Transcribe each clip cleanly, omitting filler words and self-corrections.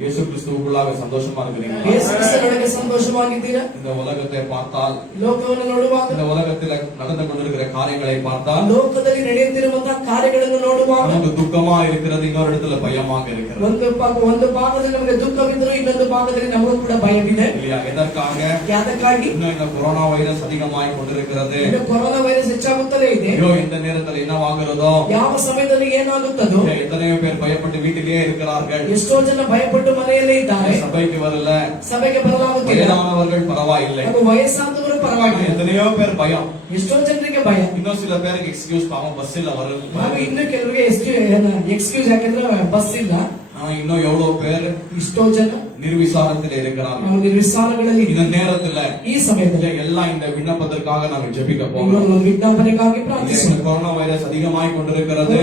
இயேசு கிறிஸ்துவுக்குள்ளாக சந்தோஷமா இருக்கிறீங்களா? இயேசு கிறிஸ்துவோட சந்தோஷமா இருக்கீங்களா? இந்த உலகத்தை பார்த்தால், ಲೋಕವನ್ನು ನೋಡುವಾಗ, இந்த உலகத்தில் நடந்து கொண்டிருக்கிற காரியங்களை பார்த்தால், ಲೋಕದಲ್ಲಿ ನಡೆಯುತ್ತಿರುವಂತಹ ಕಾರ್ಯಗಳನ್ನು ನೋಡುವಾಗ நமக்கு துக்கமா இருக்கிறது, இன்னொரு இடத்துல பயமாக இருக்கிறது. ಒಂದು ಭಾಗದಲ್ಲಿ ನಮಗೆ ದುಃಖವಿದ್ದರೂ ಇನ್ನೊಂದು ಭಾಗದಲ್ಲಿ ನಮಗೂ ಕೂಡ ಭಯವಿದೆ. இல்லையா? எதற்காக? ಯಾದಕ್ಕಾಗಿ? இன்னும் இந்த கொரோனா வைரஸ் அதிகமாಗಿ கொண்டிருக்கிறது. இந்த ಕೊರೋನಾ ವೈರಸ್ ಹೆಚ್ಚಾಗುತ್ತಲೇ ಇದೆ. ஐயோ, இந்த நேரத்தில் என்னவாகிறதோ, ಯಾವ ಸಮಯದಲ್ಲಿ ಏನಾಗುತ್ತದೋ, எத்தனையோ பேர் பயப்பட்டு வீட்டிலேயே இருக்கிறார்கள். ಎಷ್ಟೋ ಜನ ಭಯಪಟ್ಟು ಮನೆಯಲ್ಲೇ ಇದ್ದಾರೆ. சபைக்கு வரல, ಸಭೆಗೆ ಬರಲಾಗುತ್ತಿಲ್ಲ. வயதானவர்கள் பரவாயில்லை, ವಯಸ್ಸಾದವರು ಪರವಾಗಿಲ್ಲ. எத்தனையோ பேர் பயம். ಎಷ್ಟೋ ಜನರಿಗೆ ಭಯ. இன்னும் சில பேருக்கு எக்ஸ்கியூஸ், பாவம் பஸ் இல்ல வரல. ಇನ್ನು ಕೆಲವರಿಗೆ ಎಕ್ಸ್ಕ್ಯೂಸ್ ಯಾಕಂದ್ರೆ ಬಸ್ ಇಲ್ಲ. இன்னும் எவ்வளவு பேர் ಎಷ್ಟೋ ಜನ ನಿರ್ವಿಸಾರத்தில் இருக்கிறார்கள். ನಿರ್ವಿಸಾರಗಳಲ್ಲಿ இந்த நேரத்துல, ಈ ಸಮಯದಲ್ಲಿ எல்லாம் இந்த விண்ணப்பத்திற்காக நாங்கள் ஜெபிக்க போகிறோம். ವಿಜ್ಞಾಪನೆಗಾಗಿ ಪ್ರಾರ್ಥಿಸೋಣ. கொரோனா வைரஸ் அதிகமாய் கொண்டிருக்கிறது.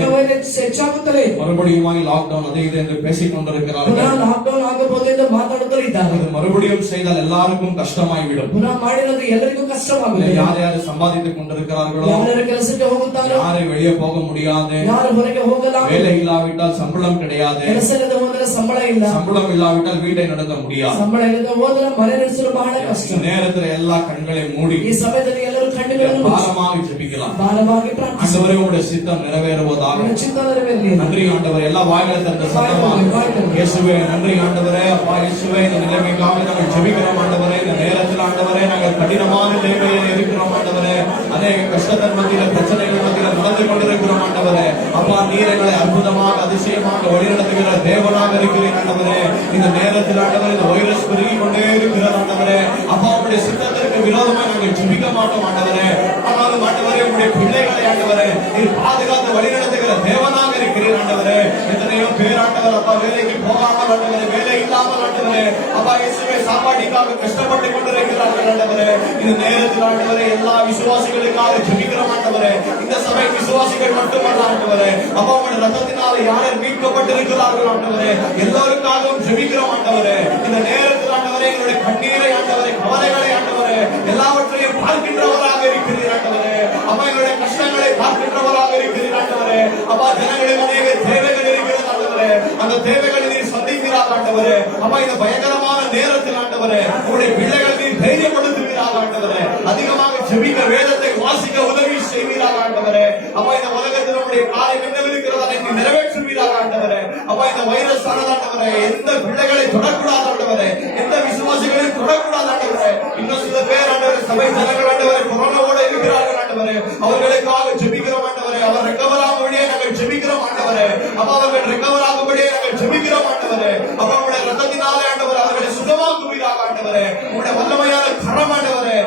ಹೆಚ್ಚಾಗುತ್ತಲೇ மறுபடியும் லாக்டவுன் அது இது என்று பேசிக் கொண்டிருக்கிறார்கள். ಲಾಕ್ಡೌನ್ ಆಗಬಹುದು ಎಂದು ಮಾತಾಡುತ್ತಾ ಇದ್ದಾರೆ. மறுபடியும் செய்தால் எல்லாருக்கும் கஷ்டமாய்விடும். ಪುನಃ ಮಾಡಿರೋದು ಎಲ್ಲರಿಗೂ ಕಷ್ಟವಾಗುತ್ತೆ. யார் யார் சம்பாதித்துக் கொண்டிருக்கிறார்களோ, ಯಾರು ಕೆಲಸಕ್ಕೆ ಹೋಗುತ್ತಾರೋ, யாரை வெளியே போக முடியாது, ಯಾರು ಹೊರಗೆ ಹೋಗಲಾಗದು, வேலை இல்லாவிட்டால் சம்பளம் கிடையாது, ಕೆಲಸಕ್ಕೆ ಹೋದರೆ ಸಂಬಳ ಇಲ್ಲ, சம்பளம் இல்லாவிட்டால் வீட்டை நடத்த முடியாது, ಸಂಬಳ ಇಲ್ಲದೆ ಹೋದರೆ ಮನೆ ನಡೆಸಲು ಬಹಳ ಕಷ್ಟ. நேரத்தில் எல்லா கண்களை மூடி ಈ ಸಮಯದಲ್ಲಿ ಎಲ್ಲರೂ ಕಣ್ಣುಗಳನ್ನು பாரமாக ஜெபிக்கலாம். ಭಾರವಾಗಿ ಪ್ರಾರ್ಥಿಸೋಣ. ஆண்டவரே, உம்முடைய சித்தம் நிறைவேறுவதாக. ಚಿತ್ತ ನೆರವೇರಲಿ. நன்றி ஆண்டவரே. எல்லா வாய்களை தந்த சத்தமாக இயேசுவே நன்றி ஆண்டவரே. அப்பா இயேசுவே, இந்த நிலைமைக்காக நாங்கள் ஜெபிக்கிறோம் ஆண்டவரே. இந்த நேரத்தில் ஆண்டவரே, நாங்கள் கடினமான நிலைமையில் இருக்கிறோம் ஆண்டவரே. அநேக கஷ்டத்தின் மத்தியில, பிரச்சனைகள் மத்தியில நடந்து கொண்டிருக்கிறோம் ஆண்டவரே. அப்பா, நீர் எங்களை அற்புதமாக அதிசயமாக வழிநடத்துகிற தேவனாக இருக்கிறேன் ஆண்டவரே. இந்த நேரத்தில் ஆண்டவரே, இந்த வைரஸ் பெருகி கொண்டே இருக்கிறது ஆண்டவரே. அப்பா, உங்களுடைய சித்தத்திற்கு விரோதமாக நாங்கள் ஜெபிக்க மாட்டோம் ஆண்டவரே. ஆனாலும் ஆண்டவரே, உங்களுடைய பிள்ளைகளை ஆண்டவரே நீர் பாதுகாத்து வழிநடத்துகிற தேவனாக இருக்கிறீர் ஆண்டவரே. எத்தனையோ பேர் ஆண்டவர் அப்பா வேலைக்கு போகாமல் ஆண்டவரே, வேலை இல்லாமல் ஆண்டவரே, அப்பா இயேசுவே சாப்பாட்டுக்காக கஷ்டப்பட்டு கொண்டிருக்கிறார்கள் ஆண்டவரே. இந்த நேரத்தில் ஆண்டவரே, எல்லா விசுவாசிகளுக்காக ஜெபிக்கிறோம் ஆண்டவரே. இந்த சபை விசுவாசிகள் மட்டுமல்ல ஆண்டவரே, அப்பா உங்களுடைய ரத்தத்தினால் யார் மீட்கப்பட்டிருக்கிறார்கள் ஆண்டவரே, எல்லோருக்காகவும் ஜெபிக்கிறோம் ஆண்டவரே. இந்த நேரத்தில் ஆண்டவரே, எங்களுடைய கண்ணீரை ஆண்டவரே, கவலைகளை ஆண்டவரே, எல்லாவற்றையும் பார்க்கின்றவராக இருக்கிறீர் ஆண்டவரே. அப்பா, எங்களுடைய கஷ்டங்களை பார்க்கின்றவராக இருக்கிறீர் ஆண்டவரே. அப்பா, ஜனங்களுக்கு அநேக தேவைகள் இருக்கிறது ஆண்டவரே. அந்த தேவைகளை நீர் சந்திக்கிறார் ஆண்டவரே. அப்பா, இந்த பயங்கரமான நேரத்தில் ஆண்டவரே, உங்களுடைய பிள்ளைகள் நீர் தைரியப்படுத்துகிறார் ஆண்டவரே. அதிகமாக ஜெபிக்க, வேதத்தை வாசிக்க உதவி செய்வீராக ஆண்டவரே. அப்பா, இந்த உலகத்தில் உங்களுடைய காரியம் என்னவிருக்கிறது அதை நீர் நிறைவேற்றுவீராக ஆண்டவரே. அப்பா, இந்த வைரஸ் ஆனதாண்டவரே எந்த பிள்ளைகளை தொடக்கூடாது ஆண்டவரே, எந்த விசுவாசிகளையும் தொடக்கூடாது ஆண்டவரே. இன்னும் சில பேர் ஆண்டவரே, சபை ஜனங்கள் ஆண்டவரே கொரோனாவோட இருக்கிறார்கள் ஆண்டவரே. அவர்களுக்காக ஜெபிக்கிறோம் ஆண்டவரே. அவர் ரெக்கவர் ஆகும்படியே நாங்கள் ஜெபிக்கிறோம் ஆண்டவரே. அப்பா, அவர்கள் ரெக்கவர் ஆகும்படியே நாங்கள் ஜெபிக்கிறோம் ஆண்டவரே. அப்பா, உங்களுடைய ரத்தத்தினாலே ஆண்டவரே அவர்களை சுகமாக்குவீராக ஆண்டவரே. உங்களுடைய வல்லமையான கரம் ஆண்டவரே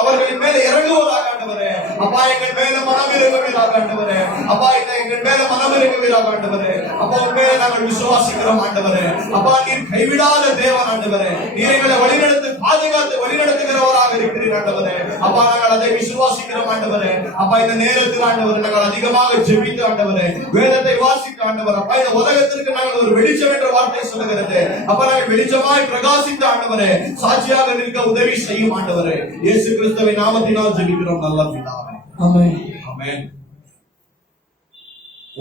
அவர்களின் மேல இறங்குவதாக ஆண்டவரே. அப்பா, எங்கள் மேல மனம் இறங்குவீராக ஆண்டவரே. அப்பா, எங்கள் மேல மனம் இறங்குவீராக ஆண்டவரே. அப்பா, உன் மேல நாங்கள் விசுவாசிக்கிறோம் ஆண்டவரே. அப்பா, நீர் கைவிடாத தேவன் ஆண்டவரே. நீர் எங்களை வழிநடத்து, பாதுகாத்து வழிநடத்துகிறவராக இருக்கிறீர் ஆண்டவரே. அப்பா, நாங்கள் அதை விசுவாசிக்கிறோம் ஆண்டவரே. அப்பா, இந்த நேரத்தில் ஆண்டவரே நாங்கள் அதிகமாக ஜெபித்து ஆண்டவரே, வேதத்தை வாசிக்க ஆண்டவர். அப்பா, இந்த உலகத்திற்கு நாங்கள் ஒரு வெளிச்சம் என்ற வார்த்தை சொல்லுகிறது. அப்ப நாங்கள் வெளிச்சமாய் பிரகாசித்த ஆண்டவரே, சாட்சியாக நிற்க உதவி செய்யும் ஆண்டவரே. இயேசு கிறிஸ்துவின் நாமத்தினால் ஜெபிக்கிறோம் நல்ல பிதாவே. ஆமென். ஆமென்.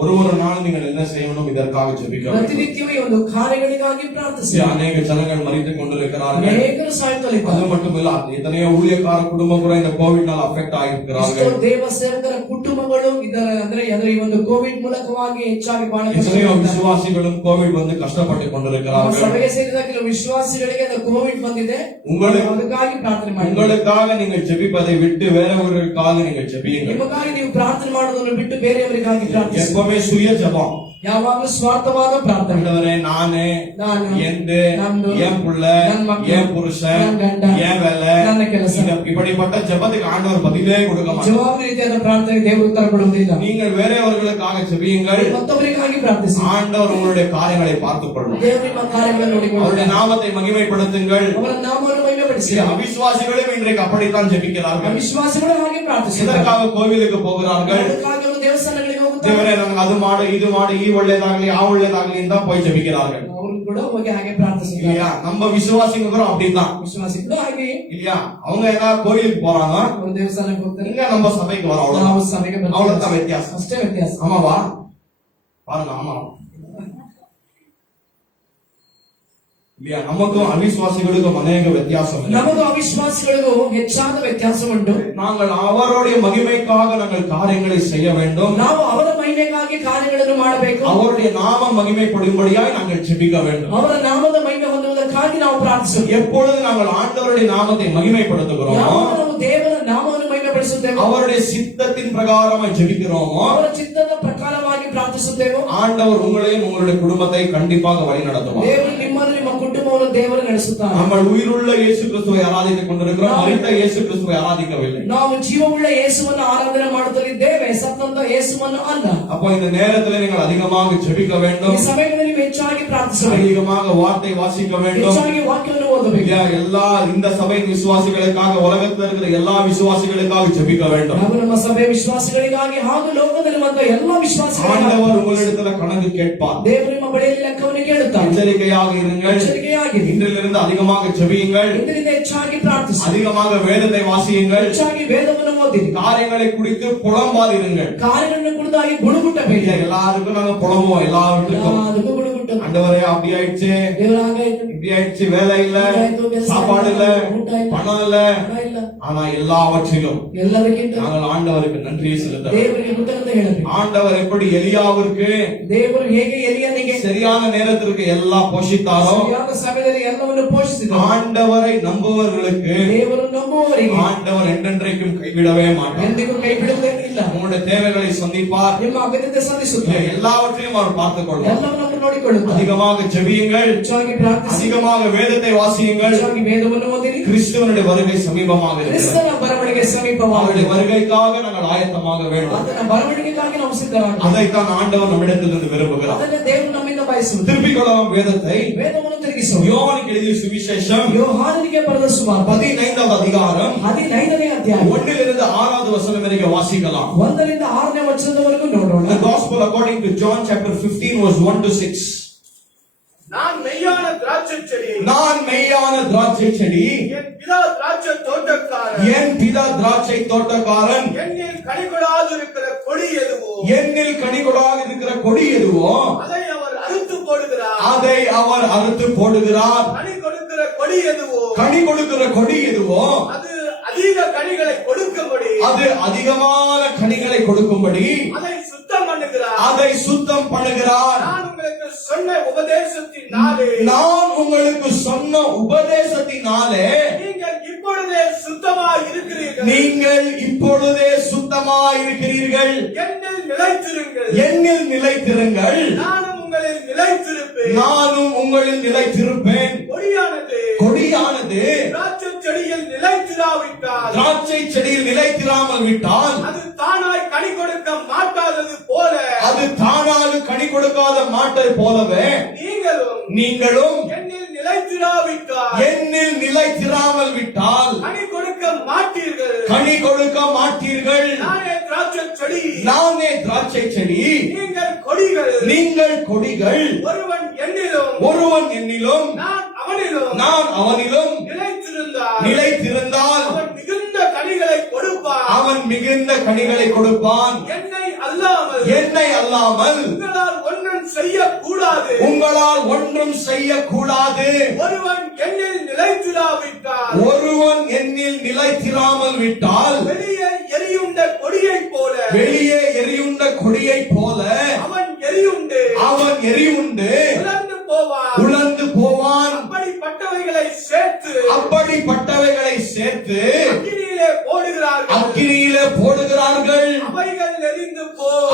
ஒரு நாள் நீங்கள் என்ன செய்யணும்? இதற்காக ஜெபிக்கணும். ಪ್ರತಿನಿತ್ಯವೂ ಒಂದು ಕಾರ್ಯಗಳಿಗಾಗಿ ಪ್ರಾರ್ಥಿಸಿ. அநேக ஜனங்கள் மரித்துக் கொண்டிருக்கிறார்கள். ಅನೇಕರು ಸಾಯ್ತಲಿದ್ದಾರೆ. அது மட்டுமல்ல, எத்தனையோ ஊழியக்கார குடும்பம் கூட இந்த கோவிட்னால் அஃபெக்ட் ஆகியிருக்கிறார்கள். ದೇವ ಸೇವಕರ ಕುಟುಂಬಗಳು ಅಂದ್ರೆ ಈ ಒಂದು ಕೋವಿಡ್ ಮೂಲಕವಾಗಿ ಹೆಚ್ಚಾಗಿ எத்தனையோ விசுவாசிகளும் கோவிட் வந்து கஷ்டப்பட்டு கொண்டிருக்கிறார்கள். ಸಭೆಗೆ ಸೇರಿದ ಕೆಲವು ವಿಶ್ವಾಸಿಗಳಿಗೆ அந்த ಕೋವಿಡ್ ಬಂದಿದೆ. ಅದಕ್ಕಾಗಿ ಪ್ರಾರ್ಥನೆ ಮಾಡಿ. உங்களுக்காக நீங்கள் ஜெபிப்பதை விட்டு வேறொருவருக்காக நீங்கள் ஜெபியுங்கள். ನಿಮಗಾಗಿ ನೀವು ಪ್ರಾರ್ಥನೆ ಮಾಡೋದನ್ನು ಬಿಟ್ಟು ಬೇರೆಯವರಿಗಾಗಿ ಪ್ರಾರ್ಥಿಸಿ. எப்பவுமே சுய ஜெபம், ಯಾವಾಗಲೂ ಸ್ವಾರ್ಥವಾದ ಪ್ರಾರ್ಥನೆ. நானே, எந்து, என் புள்ள, என் புருஷன், என் வேலை, ನನ್ನ ಕೆಲಸ, இப்படிப்பட்ட ஜெபத்துக்கு ஆண்டவர் பதிலே கொடுக்க மாட்டார். ಜವಾಬು ರೀತಿಯಾದ ಪ್ರಾರ್ಥನೆಗೆ ದೇವರು ಉತ್ತರ ಕೊಡುವುದಿಲ್ಲ. நீங்கள் வேறொருவர்களுக்காக ஜெபியுங்கள், மற்றவರಿಗಾಗಿ ಪ್ರಾರ್ಥಿಸಿ. ஆண்டவர் உங்களுடைய காரியங்களை பார்த்துக் கொள்வார். ದೇವರು ನಿಮ್ಮ ಕಾರ್ಯಗಳನ್ನು ನೋಡಿಕೊಳ್ಳುತ್ತಾನೆ. அவருடைய நாமத்தை மகிமைப்படுத்துங்கள். ಅವರ ನಾಮವನ್ನು ಮಹಿಮೆಪಡಿಸಿ. அவிசுவாசிகளும் இன்றைக்கு அப்படித்தான் ஜெபிக்கிறார்கள். ಅವಿಶ್ವಾಸಿಗಳು ಹಾಗೆ ಪ್ರಾರ್ಥಿಸುತ್ತಾರೆ. இதற்காக கோவிலுக்கு போகிறார்கள். ಅದಕ್ಕಾಗಿ ಅವರು ದೇವಸ್ಥಾನಗಳಿಗೆ ಹೋಗುತ್ತಾರೆ. ದೇವರೇ ನನಗೆ ಅದು ಮಾಡು, ಇದು ಮಾಡು, ಈ ಒಳ್ಳೇದಾಗ್ಲಿ ಆ ಒಳ್ಳೇದಾಗ್ಲಿ ಅಂತ போய் ஜெபிக்கிறார்கள். ಅವರು ಕೂಡ ಹೋಗಿ ಹಾಗೆ ಪ್ರಾರ್ಥಿಸುತ್ತಾರೆ. இல்லையா? நம்ம விசுவாசிங்களும் அப்படித்தான். ವಿಶ್ವಾಸಿಗಳು ಹಾಗೆ இல்லையா? அவங்க என்ன கோவிலுக்கு போறாங்க, ಅವರು ದೇವಸ್ಥಾನಕ್ಕೆ ಹೋಗ್ತಾರೆ. இங்க நம்ம சபைக்கு வரோம், ನಾವು அவ்வளவுதான். ಸಭೆಗೆ ಬರ್ತೀವಿ. அவ்வளவுதான் வித்தியாசம். ಅಷ್ಟೇ ವ್ಯತ್ಯಾಸ. ஆமாவா? பாருங்க, ஆமா. இல்லையா? நமக்கும் அவிசுவாசிகளுக்கும் அநேக வித்தியாசம் இருக்கு. ನಮಗೂ ಅವಿಶ್ವಾಸಿಗಳಿಗೂ ಹೆಚ್ಚಾದ ವ್ಯತ್ಯಾಸ ಉಂಟು. நாங்கள் அவருடைய மகிமைக்காக நாங்கள் காரியங்களை செய்ய வேண்டும். ನಾವು ಅವರ ಮಹಿಮೆಗಾಗಿ ಕಾರ್ಯಗಳನ್ನು ಮಾಡಬೇಕು. அவருடைய நாமம் மகிமைப்படும்படியாய் நாங்கள் ஜெபிக்க வேண்டும். ಅವರ ನಾಮದ ಮಹಿಮೆ ಹೊಂದುವುದಕ್ಕಾಗಿ ನಾವು ಪ್ರಾರ್ಥಿಸಬೇಕು. எப்பொழுது நாங்கள் ஆண்டவருடைய நாமத்தை மகிமைப்படுத்துகிறோமோ, ಯಾವಾಗ ನಾವು ದೇವರ ನಾಮವನ್ನು ಮಹಿಮೆಪಡಿಸುತ್ತೇವೆ, அவருடைய சித்தத்தின் பிரகாரமாய் ஜெபிக்கிறோமோ, ಅವರ ಚಿತ್ತದ ಪ್ರಕಾರವಾಗಿ ಪ್ರಾರ್ಥಿಸುತ್ತೇವೆ, ஆண்டவர் உங்களையும் உங்களுடைய குடும்பத்தை கண்டிப்பாக வழி நடத்துவார். ದೇವರು ನಿಮ್ಮನ್ನು ನಿಮ್ಮ ಕುಟುಂಬವನ್ನು ದೇವರು ನಡೆಸುತ್ತಾರೆ. நம்ம உயிருள்ள இயேசு கிறிஸ்துவை ஆராதித்துக் கொண்டிருக்கிறோம், மரித்த இயேசு கிறிஸ்துவை ஆராதிக்கவில்லை. ನಾವು ಜೀವವುಳ್ಳ ಯೇಸುವನ್ನು ಆರಾಧನೆ ಮಾಡುತ್ತಲಿದ್ದೇವೆ, ಸತ್ತಂತ ಯೇಸುವನ್ನು ಅಲ್ಲ. அப்போ இந்த நேரத்தில் நீங்கள் அதிகமாக ஜெபிக்க ಈ வேண்டும், ಸಮಯದಲ್ಲಿ ನೀವು ಹೆಚ್ಚಾಗಿ ಪ್ರಾರ್ಥಿಸಬೇಕು, அதிகமாக வார்த்தை வாசிக்க வேண்டும். ಹೆಚ್ಚಾಗಿ ವಾಕ್ಯವನ್ನು ಓದಬೇಕು. எல்லா இந்த சபையின் விசுவாசிகளுக்காக, உலகத்தில் இருக்கிற எல்லா விசுவாசிகளுக்காக ஜெபிக்க வேண்டும். ನಾವು ನಮ್ಮ ಸಭೆ ವಿಶ್ವಾಸಿಗಳಿಗಾಗಿ ಹಾಗೂ ಲೋಕದಲ್ಲಿರುವಂತ ಎಲ್ಲಾ ವಿಶ್ವಾಸಿಗಳಿಗಾಗಿ ஆண்டவர் உங்களிடத்துல கணக்கு கேட்பார். ದೇವರು ನಿಮ್ಮ ಬಳಿಯಲ್ಲಿ ಲೆಕ್ಕವನ್ನು ಕೇಳುತ್ತಾರೆ. எச்சரிக்கையாக இருங்கள், ಎಚ್ಚರಿಕೆಯಾಗಿರಿ. இன்றிலிருந்து அதிகமாக ஜெபியுங்கள், ಇದರಿಂದ ಹೆಚ್ಚಾಗಿ ಪ್ರಾರ್ಥಿಸಿ, அதிகமாக வேதத்தை வாசியுங்கள், ಹೆಚ್ಚಾಗಿ ವೇದವನ್ನು ಓದಿರಿ, காரியங்களை குறித்து புலம்பாதிருங்கள். ಕಾರ್ಯಗಳನ್ನು ಕುರಿತಾಗಿ ಗುಣಗುಟ್ಟಬೇಕು. எல்லாருக்கும் நாங்க புலம்புவோம், எல்லாருக்கும் ಅದಕ್ಕೂ ಗುಣಗುಟ್ಟು ஆண்டவரே அப்படி ஆயிடுச்சு, ದೇವರಾಗಾಯ್ತು, இப்படி ஆயிடுச்சு, வேலை இல்ல, சாப்பாடு இல்ல, பணம் இல்ல. ಹಣ ಇಲ್ಲ, ஆனா எல்லாவற்றிலும் ಎಲ್ಲದಕ್ಕಿಂತ நாங்கள் ஆண்டவருக்கு நன்றியை செலுத்த ದೇವರಿಗೆ ಕೃತಜ್ಞತೆ ಹೇಳಬೇಕು. ஆண்டவர் எப்படி எலியாவிற்கு ದೇವರು ಹೇಗೆ ಎಲಿಯನಿಗೆ சரியான நேரத்திற்கு எல்லாம் போஷித்தாரோ, ಸರಿಯಾದ ಸಮಯದಲ್ಲಿ ಎಲ್ಲವನ್ನು ಪೋಷಿಸಿದರು, ஆண்டவரை நம்புவர்களுக்கு ದೇವರು ನಂಬುವವರಿಗೆ ஆண்டவர் என்றென்றைக்கும் கைவிடவே மாட்டார். ಎಂದಿಗೂ ಕೈ ಬಿಡುವುದೇ ಇಲ್ಲ. உங்களுடைய தேவைகளை சந்திப்பார், ನಿಮ್ಮ ಅಗತ್ಯತೆ ಸಂಧಿಸುತ್ತಾರೆ, எல்லாவற்றையும் அவர் பார்த்துக் கொள்வார். ಎಲ್ಲವನ್ನೂ ನೋಡಿಕೊಳ್ಳುತ್ತಾರೆ. அதிகமாக ஜெபியுங்கள், ಹೆಚ್ಚಾಗಿ ಪ್ರಾರ್ಥಿಸಿ, அதிகமாக வேதத்தை வாசியுங்கள். ಹೆಚ್ಚಾಗಿ ವೇದವನ್ನು ಓದಿರಿ. கிறிஸ்துவனுடைய வருகை சமீபமாக இருக்கிறது. ಕ್ರಿಸ್ತನ ಬರವಣಿಗೆ ಸಮೀಪವಾಗಿದೆ. அவருடைய வருகைக்காக நாங்கள் ஆயத்தமாக வேண்டும். ಆತನ ಬರವಣಿಗೆಗಾಗಿ ನಾವು ಸಿದ್ಧರಾಗಬೇಕು. அதைத்தான் ஆண்டவர் நம்மிடத்திலிருந்து விரும்புகிறார். ಅದನ್ನ ದೇವರು ನಮ್ಮಿಂದ ಬಯಸುವುದು. திருப்பிக் கொள்ளலாம் வேதத்தை. ವೇದವನ್ನು ತಿರುಗಿಸುವ யோவானுக்கு எழுதிய சுவிசேஷம் ಯೋಹಾನನಿಗೆ ಬರೆದ ಸುವಾರ್ತೆ 15வது அதிகாரம் 15ನೇ ಅಧ್ಯಾಯ 1லிருந்து 6வது வசனம் வரைக்கும் வாசிக்கலாம். 1ರಿಂದ 6ನೇ ವಚನದವರೆಗೂ ನೋಡೋಣ. The Gospel according to John chapter 15 verse 1 to 6. நான் மெய்யான திராட்சை செடி, நான் மெய்யான திராட்சை செடி, என் பிதா திராட்சை தோட்டக்காரன், என் பிதா திராட்சை தோட்டக்காரன், என்னில் கனிகொடாது இருக்கிற கொடி எதுவோ, என்னில் கனிகொடாக இருக்கிற கொடி எதுவோ அதை அவர் அறுத்து போடுகிறார். அதை அவர் அறுத்து போடுகிறார். கனி கொடுக்கிற கொடி எதுவோ, கனி கொடுக்கிற கொடி எதுவோ அது அதிக கனிகளை கொடுக்கும்படி, அது அதிகமான கனிகளை கொடுக்கும்படி அதை சுத்தம் பண்ணுகிறார். அதை சுத்தம் பண்ணுகிறார். நான் உங்களுக்கு சொன்ன உபதேசத்தினாலே, நான் உங்களுக்கு சொன்ன உபதேசத்தினாலே நீங்கள் இப்பொழுதே சுத்தமாய் இருக்கிறீர்கள். நீங்கள் இப்பொழுதே சுத்தமாய் இருக்கிறீர்கள். என்னில் நிலைத்திருங்கள், என்னில் நிலைத்திருங்கள், நானும் உங்களில் நிலைத்திருப்பேன். நானும் உங்களில் நிலைத்திருப்பேன். கொடியானது திராட்சை செடியில் நிலைத்திராவிட்டால், திராட்சை செடியில் நிலைத்திராமல் விட்டால் அது தானாய் கனி கொடுக்க மாட்டாதது போல, அது தானாக கனி கொடுக்காத மாட்டை போலவே நீங்களும் என்னில் நிலைத்திராவிட்டால், என்னில் நிலைத்திராமல் விட்டால் கனி கொடுக்க மாட்டீர்கள். கனி கொடுக்க மாட்டீர்கள். நானே திராட்சை செடி, நானே திராட்சை செடி, நீங்கள் கொடிகள். நீங்கள் கொடிகள். ஒருவன் என்னிலும், ஒருவன் என்னிலும், நான் அவனிலும், நான் அவனிலும் நிலைத்திருந்தால் அவன் மிகுந்த கனிகளை கொடுப்பான். அவன் மிகுந்த கனிகளை கொடுப்பான். என்னை அல்லாமல் உங்களால் ஒன்றும் செய்யக்கூடாது. ஒன்றும் செய்யக்கூடாது. ஒருவன் என்னில் நிலைத்திராவிட்டால், ஒருவன் என்னில் நிலைத்திராமல் விட்டால் வெளியே எரியுண்ட கொடியைப் போல, அவன் எரியுண்டு உலர்ந்து போவான். அப்படிப்பட்டவைகளை சேர்த்து அக்கினியிலே போடுகிறார்கள்.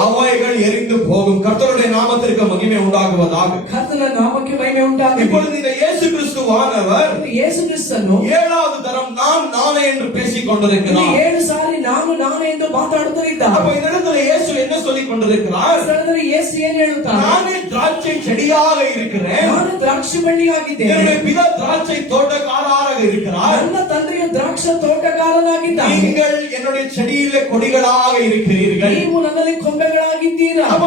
அவைகள் எரிந்து போகும். கர்த்தருடைய நாமத்திற்கு மகிமை உண்டாகுவதாக. ಕರ್ತನ ನಾಮಕ್ಕೆ ಮಹಿಮೆ ಉಂಟಾಗಲಿ. இப்பொழுது இந்த இயேசு கிறிஸ்துவானவர் ಯೇಸು ಕ್ರಿಸ್ತನು 7வது தரம் நானே என்று பேசிக் கொண்டிருக்கிறார். 7 ಸಾರಿ ನಾನು ಎಂದು ಮಾತಾಡುತ್ತಿದ್ದಾನೆ. அப்ப இந்த இடத்துல இயேசு என்ன சொல்லிக் கொண்டிருக்கிறார்? ಯೇಸು ಏನು ಹೇಳುತ್ತಾನೆ? நானே திராட்சை செடியாக இருக்கிறேன், ನಾನು ದ್ರಾಕ್ಷಿ ಬಳ್ಳಿಯಾಗಿದ್ದೇನೆ, என்னுடைய பிதா திராட்சை தோட்டக்காரராக இருக்கிறார், ನನ್ನ ತಂದೆಯು ದ್ರಾಕ್ಷಿ ತೋಟಗಾರನಾಗಿದ್ದಾನೆ, நீங்கள் என்னுடைய செடியிலே கொடிகளாக இருக்கிறீர்கள். ನೀವು ನನ್ನಲ್ಲಿ ಕೊಂಬೆಗಳಾಗಿದ್ದೀರಾ. அப்ப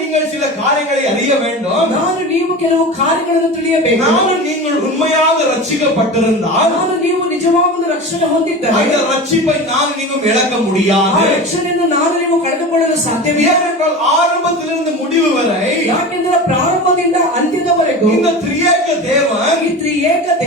நீங்கள் சில காரியங்களை அறிய வேண்டும். ನೀವು ಕೆಲವು ಕಾರ್ಯಗಳನ್ನು ತಿಳಿಯಬೇಕು. நீங்கள் உண்மையாக ரட்சிக்கப்பட்டிருந்தால், ನೀವು ನಿಜವಾದ ರಕ್ಷಣೆ ಹೊಂದಿದ್ದರೆ அந்த ரட்சிப்பை நீங்களும் இழக்க முடியாது. ಆ ರಕ್ಷಣೆಯನ್ನು ನೀವು ಕಳೆದುಕೊಳ್ಳಲು ಸಾಧ್ಯವಿಲ್ಲ. ஏனென்றால் ஆரம்பத்திலிருந்து முடிவு வரை ಯಾಕೆಂದರೆ ಪ್ರಾರಂಭದಿಂದ ಅಂತ್ಯದವರೆಗೂ இந்த திரியேக தேவன் ಈ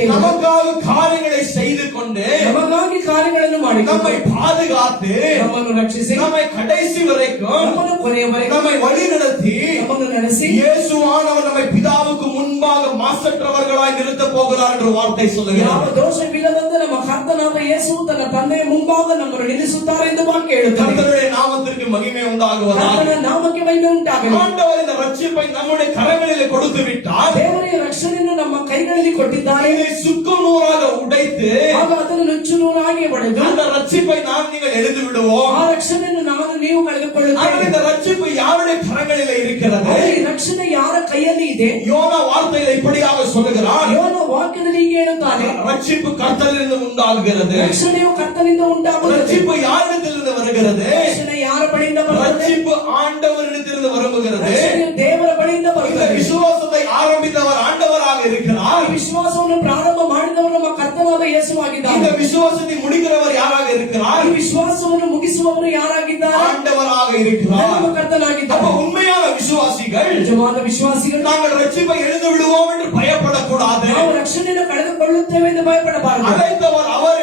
ದೇವರು நமக்காக காரியங்களை செய்து கொண்டு ನಮಗಾಗಿ ಕಾರ್ಯಗಳನ್ನು ಮಾಡಿ நம்மை பாதுகாத்து ನಮ್ಮನ್ನು ರಕ್ಷಿಸಿ நம்மை கடைசி வரைக்கும் ನಮ್ಮನ್ನು ಕೊನೆಯವರೆಗೆ நம்மை வழி நடத்தி ನಮ್ಮನ್ನು ನಡೆಸಿ இயேசுவானவர் நம்மை பிதாவுக்கு முன்பாக மாசற்றவர்களாய் நிறுத்த போகிறார் என்று வார்த்தை ಯಾವ சொல்லுகிறார். ದೋಷವಿಲ್ಲದಂತೆ ನಮ್ಮ ಕರ್ತನಾದ ಯೇಸು ತನ್ನ ತಂದೆಯ ಮುಂಭಾಗ ನಮ್ಮನ್ನು ನಿಲ್ಲಿಸುತ್ತಾರೆ ಎಂದು ವಾಕ್ಯ ಹೇಳುತ್ತದೆ. கர்த்தருடைய நாமத்திற்கு மகிமை உண்டாகுவதாக. ಕರ್ತನ ನಾಮಕ್ಕೆ ಮಹಿಮೆ ಉಂಟಾಗಲಿ. ஆண்டவர் இந்த ரட்சிப்பை நம்முடைய கரங்களிலே கொடுத்து விட்டார். ದೇವರೇ ರಕ್ಷಣೆಯನ್ನು ನಮ್ಮ ಕೈಗಳಲ್ಲಿ ಕೊಟ್ಟಿದ್ದಾರೆ. இதை சுக்குநூறாக உடைத்து ಆಗ ಅದನ್ನು ನುಚ್ಚು ನೂರಾಗಿ ಒಡೆದು அந்த ரட்சிப்பை நாம் நீங்கள் எழுதி விடுவோம். ಆ ರಕ್ಷಣೆಯನ್ನು ನಾವು ನೀವು ஆனால் ಕಳೆದುಕೊಳ್ಳುತ್ತೇವೆ. இந்த ரட்சிப்பு யாருடைய கரங்களிலே இருக்கிறது? ಈ ರಕ್ಷಣೆ ಯಾರ ಕೈಯಲ್ಲಿ ಇದೆ? யோனா வார்த்தையில இப்படியாக சொல்லுகிறார், ಯೋನ ವಾಕ್ಯದಲ್ಲಿ ಹೀಗೆ ಹೇಳುತ್ತಾನೆ, ரட்சிப்பு கர்த்தரிலிருந்து உண்டாகிறது. ರಕ್ಷಣೆಯು ಕರ್ತನಿಂದ ಉಂಟಾಗುತ್ತದೆ. ரட்சிப்பு யாரிடத்திலிருந்து வருகிறது? ರಕ್ಷಣೆ ಯಾರ ಬಳಿಯಿಂದ ಬರುತ್ತದೆ? ரட்சிப்பு ஆண்டவரிடத்திலிருந்து வருகிறது. ರಕ್ಷಣೆಯು ದೇವರ ಬಳಿಯಿಂದ இந்த ಬರುತ್ತದೆ. விசுவாசத்தை ஆரம்பித்தவர் ஆண்டவராக இருக்கிறார். ಈ ವಿಶ್ವಾಸವನ್ನು ಪ್ರಾರಂಭ ಮಾಡಿದವರು ನಮ್ಮ ಕರ್ತನಾದ ಯೇಸುವಾಗಿದ್ದಾರೆ. இந்த விசுவாசத்தை முடிக்கிறவர் யாராக இருக்கிறார்? ಈ ವಿಶ್ವಾಸವನ್ನು ಮುಗಿಸುವವರು ಯಾರಾಗಿದ್ದಾರೆ? ஆண்டவராக இருக்கிறார். ನಮ್ಮ ಕರ್ತನಾಗಿದ್ದಾರೆ. அப்ப உண்மையான விசுவாசிகள் ನಿಜವಾದ ವಿಶ್ವಾಸಿಗಳು நாங்கள் ரட்சிப்பை எழுந்து விடுவோம் என்று பயப்படக்கூடாது. ನಾವು ರಕ್ಷಣೆಯನ್ನು ಕಳೆದುಕೊಳ್ಳುತ್ತೇವೆ ಎಂದು ಭಯಪಡಬಾರದು. அழைத்தவர் அவர்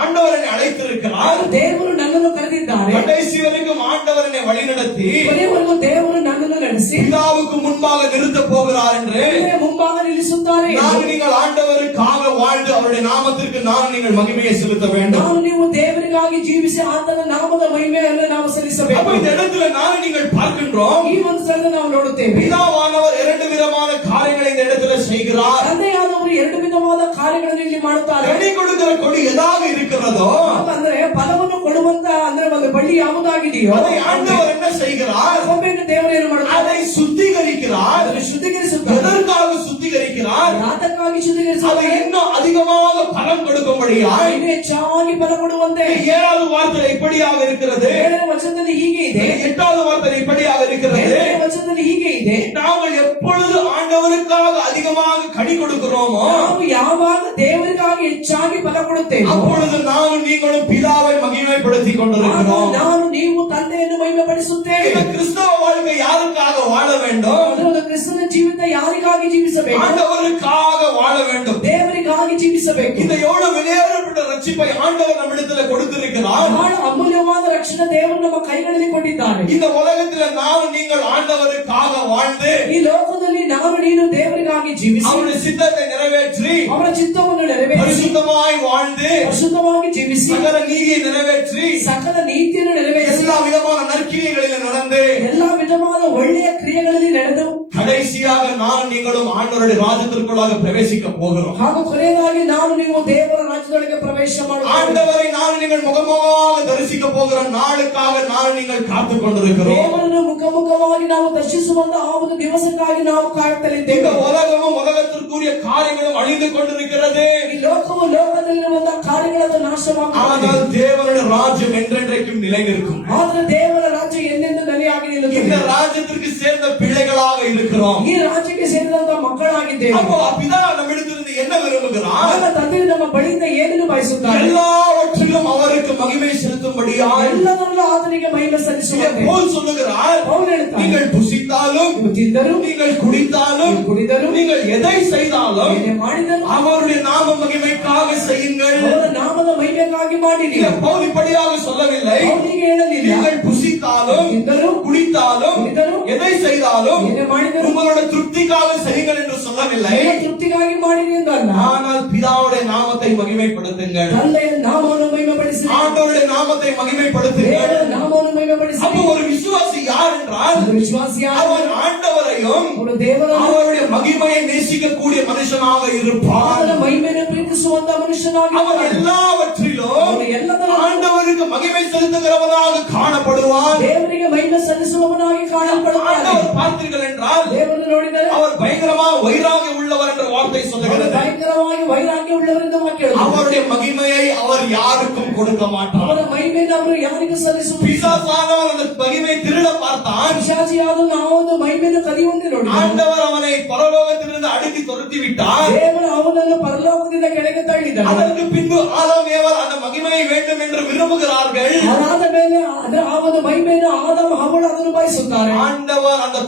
ஆண்டவர் என்னை அழைத்திருக்கிறார். ದೇವರು ನನ್ನನ್ನು ಕರೆದಿದ್ದಾರೆ. கடைசி வரைக்கும் ஆண்டவர் என்னை வழிநடத்தி ಕೊನೆಯವರೆಗೂ ದೇವರು ನನ್ನನ್ನು ನಡೆಸಿ பிதாவுக்கு முன்பாக நிறுத்த போகிறார் என்று ತಂದೆಯ ಮುಂಭಾಗ ನಿಲ್ಲಿಸುತ್ತಾರೆ. நான் நீங்கள் ஆண்டவருக்காக வாழ்ந்து அவருடைய நாமத்திற்கு நான் நீங்கள் மகிமையை செலுத்த வேண்டும். ನಾವು ನೀವು ದೇವರಿಗಾಗಿ ಜೀವಿಸಿ ಆತನ ನಾಮದ ಮಹಿಮೆಯನ್ನು ನಾವು அப்ப ಸಲ್ಲಿಸಬೇಕು. இந்த இடத்துல நான் நீங்கள் பார்க்கின்றோம், ಈ ಒಂದು ಸ್ಥಳದಲ್ಲಿ ನಾವು ನೋಡುತ್ತೇವೆ, பிதாவானவர் இரண்டு விதமான காரியங்களை இந்த இடத்துல செய்கிறார். ತಂದೆಯಾದವರು ಎರಡು ವಿಧವಾದ ಕಾರ್ಯಗಳನ್ನು ಇಲ್ಲಿ ಮಾಡುತ್ತಾರೆ. கனி கொடுக்கிற கொடி எதாக இருக்கிறதோ ಅಂದ್ರೆ ಫಲವನ್ನು ಕೊಡುವಂತ ಅಂದ್ರೆ ಒಂದು ಬಳ್ಳಿ ಯಾವುದಾಗಿದೆಯೋ அதை ஆண்டவர் என்ன செய்கிறார்? ಕೊಂಬೆಯನ್ನು ದೇವರು ಏನು ಮಾಡುತ್ತಾರೆ? அதை சுத்திகரிக்கிறார். ಅದನ್ನು ಶುದ್ಧೀಕರಿಸುತ್ತಾರೆ. எதற்காக சுத்திகரிக்கிறார்? ಯಾತಕ್ಕಾಗಿ அதை ಶುದ್ಧೀಕರಿಸುತ್ತಾರೆ? இன்னும் அதிகமாக பலம் கொடுக்கும்படியாய். ಇನ್ನೂ ಹೆಚ್ಚಾಗಿ ಫಲ ಕೊಡುವಂತೆ. ஏழாவது வார்த்தை இப்படியாக இருக்கிறது, 7ನೇ ವಚನದಲ್ಲಿ ಹೀಗೆ ಇದೆ, எட்டாவது வார்த்தை இப்படியாக இருக்கிறது, 8ನೇ ವಚನದಲ್ಲಿ ಹೀಗೆ ಇದೆ, நாங்கள் எப்பொழுது ஆண்டவருக்காக அதிகமாக கனி கொடுக்கிறோமோ ನಾವು ಯಾವಾಗ ದೇವರಿಗಾಗಿ ಹೆಚ್ಚಾಗಿ ಫಲ ಕೊಡುತ್ತೇವೆ அப்பொழுது நானும் நீங்களும் பிதாவை மகிமைப்படுத்திக் கொண்டிருக்கிறோம். ನಾನು ನೀವು ತಂದೆಯನ್ನು ಮಹಿಮೆಪಡಿಸುತ್ತೇವೆ. இந்த கிறிஸ்தவ வாழ்க்கை யாருக்காக வாழ வேண்டும்? ಅದರ ಕ್ರಿಸ್ತನ ಜೀವಿತ ಯಾರಿಗಾಗಿ ಜೀವಿಸಬೇಕು? ஆண்டவருக்காக வாழ வேண்டும். ದೇವರಿಗಾಗಿ ಜೀವಿಸಬೇಕು. இந்த எவ்வளவு வெளியேறப்பட்ட ரட்சிப்பை ஆண்டவர் நம்மிடத்துல கொடுத்திருக்கிறார். ಬಹಳ ಅಮೂಲ್ಯವಾದ ರಕ್ಷಣೆ ದೇವರು ನಮ್ಮ ಕೈಗಳಲ್ಲಿ ಕೊಟ್ಟಿದ್ದಾರೆ. இந்த உலகத்துல நானும் நீங்கள் ஆண்டவருக்காக வாழ்ந்து ಈ ಲೋಕದಲ್ಲಿ ನಾನು ನೀನು ದೇವರಿಗಾಗಿ ಜೀವಿಸಿ அவருடைய சித்தத்தை நிறைவேற்றி ಅವರ ಚಿತ್ತವನ್ನು ನೆರವೇರಿಸಿ பரிசுத்தமாய் வாழ்ந்து ಪರಿಶುದ್ಧವಾಗಿ ಜೀವಿಸಿ சகல நீதியை நிறைவேற்றி ಸಕಲ ನೀತಿಯನ್ನು ನೆರವೇರಿಸಿ எல்லா விதமான நற்கிரியைகளில் நடந்து ಎಲ್ಲಾ ವಿಧವಾದ ಒಳ್ಳೆಯ ಕ್ರಿಯೆಗಳಲ್ಲಿ ನಡೆದು கடைசியாக நான் நீங்களும் ஆண்டவருடைய ராஜ்யத்திற்குள்ளாக பிரவேசிக்க போகிறோம். ಹಾಗೂ ಕೊನೆಯದಾಗಿ ನಾನು ನೀವು ದೇವರ ರಾಜ್ಯದೊಳಗೆ ಪ್ರವೇಶ ಮಾಡುತ್ತೇವೆ. ஆண்டவரை நான் நீங்கள் முகமுகமாக தரிசிக்க போகிற நாளுக்காக நான் நீங்கள் காத்துக் கொண்டிருக்கிறோம். ದೇವರನ್ನು ಮುಖಮುಖವಾಗಿ ನಾವು ದರ್ಶಿಸುವಂತ ಆ ಒಂದು ದಿವಸಕ್ಕಾಗಿ ನಾವು இந்த ಕಾಯುತ್ತಲಿದ್ದೇವೆ. உலகமும் உலகத்திற்குரிய காரியங்களும் அழிந்து கொண்டிருக்கிறது. ಈ ಲೋಕವು ಲೋಕದಲ್ಲಿರುವಂತಹ ಕಾರ್ಯಗಳನ್ನು ನಾಶವಾಗುತ್ತದೆ. ஆனால் தேவனுடைய ராஜ்யம் என்றென்றைக்கும் நிலை நிற்கும். ಆದರೆ ದೇವರ ರಾಜ್ಯ ಎಂದೆಂದು ನೆಲೆಯಾಗಿ இந்த ನಿಲ್ಲುತ್ತದೆ. ராஜ்யத்திற்கு சேர்ந்த பிள்ளைகளாக இருக்கிறோம். ಈ ರಾಜ್ಯಕ್ಕೆ ಸೇರಿದಂತಹ ಮಕ್ಕಳಾಗಿದ್ದೇವೆ. அப்போ பிதா நம்மிடத்திலிருந்து என்ன விரும்புகிறார்? ಆಗ ತಂದೆಯು ನಮ್ಮ ಬಳಿಯಿಂದ ಏನನ್ನು ಬಯಸುತ್ತಾರೆ? எல்லாவற்றிலும் அவருக்கு மகிமை செலுத்தும்படியாய் ಎಲ್ಲದರಲ್ಲೂ ಆತನಿಗೆ ಮಹಿಮೆ ಸಲ್ಲಿಸುವಂತೆ. பவுல் சொல்லுகிறார், ಪೌಲ್ ಹೇಳ್ತಾನೆ, நீங்கள் புசித்தாலும் ನೀವು ತಿಂದರು, நீங்கள் குடித்தாலும் ನೀವು ಕುಡಿದರು, நீங்கள் எதை செய்தாலும் ಏನೇ ಮಾಡಿದರು அவருடைய நாம மகிமைக்காக செய்யுங்கள். ಅವರ ನಾಮದ ಮಹಿಮೆಗಾಗಿ ಮಾಡಿರಿ. இல்ல, பவுல் இப்படியாக சொல்லவில்லை. ಪೌಲಿಗೆ ಹೇಳಲಿಲ್ಲ, நீங்கள் புசித்தாலும் ತಿಂದರು, குடித்தாலும் ಕುಡಿದರು, எதை செய்தாலும் ಏನೇ ಮಾಡಿದರು, உங்களோட திருப்திக்காக செய்யுங்கள் என்று சொல்லவில்லை. ನಿಮ್ಮ ತೃಪ್ತಿಗಾಗಿ ಮಾಡಿರಿ ಎಂದು ಅಲ್ಲ, ஆனால் பிதாவுடைய நாமத்தை மகிமைப்படுத்துங்கள். ತಂದೆಯ ನಾಮವನ್ನು ಮಹಿಮೆಪಡಿಸಿರಿ, ஆண்டவருடைய நாமத்தை மகிமைப்படுத்துங்கள். ದೇವರ ನಾಮವನ್ನು ಮಹಿಮೆಪಡಿಸಿರಿ. அப்போ ஒரு விசுவாசி யார் என்றால் ಒಂದು ವಿಶ್ವಾಸಿ ಯಾರು? அவன் ஆண்டவரையும் ಅವನು ದೇವರನ್ನು அவருடைய மகிமையை நேசிக்கக்கூடிய மனுஷனாக இருப்பான். ಅವನ ಮಹಿಮೆಯನ್ನು ಪ್ರೀತಿಸುವಂತ ಮನುಷ್ಯನಾಗಿ அவன் எல்லாவற்றிலும் ಅವನು ಎಲ್ಲದರಲ್ಲೂ ஆண்டவருக்கு மகிமை செலுத்துகிறவனாக காணப்படுவான். ದೇವರಿಗೆ ಮಹಿಮೆ ಸಲ್ಲಿಸುವವನಾಗಿ ಕಾಣಲ್ಪಡುತ್ತಾನೆ. ஆண்டவர் பார்த்தீர்கள் என்றால் ದೇವರನ್ನು ನೋಡಿದರೆ அவர் பயங்கரமாக வைராகியம் உள்ளவர் என்ற வார்த்தை ಅವರು சொல்லுகிறது. ಭಯಂಕರವಾಗಿ ವೈರಾಗ್ಯ ಉಳ್ಳವರಿಂದ ವಾಕ್ಯ ಹೇಳುತ್ತದೆ. அவருடைய மகிமையை அவர் யாருக்கும் கொடுக்க மாட்டார். ಅವರ ಮಹಿಮೆಯನ್ನು ಅವರು ಯಾರಿಗೂ ಸಲ್ಲಿಸುವುದಿಲ್ಲ. பிசாசானவன் அந்த மகிமை திருட பார்த்தான். ಪಿಶಾಚಿಯಾದ ನಾವೊಂದು ಮಹಿಮೆಯನ್ನು ಕದಿಯುವಂತೆ ನೋಡಿ, ஆண்டவர் அவனை பரலோகத்திலிருந்து அடித்து துரத்தி விட்டார். ದೇವರು ಅವನನ್ನು ಪರಲೋಕದಿಂದ ಕೆಳಗೆ ತಳ್ಳಿದನು. அதற்கு பின்பு ஆதாம் ஏவாள் அந்த மகிமையை வேண்டும் என்று விரும்புகிறார்கள். ಅದಾದ ಮೇಲೆ ತೋಟದಲ್ಲಿ ಅದರ ಆ ಒಂದು ಮಹಿಮೆಯನ್ನು ಆದಾಮ ಹವ್ವಳು ಅದನ್ನು ಬಯಸುತ್ತಾರೆ. ஆண்டவர் அந்த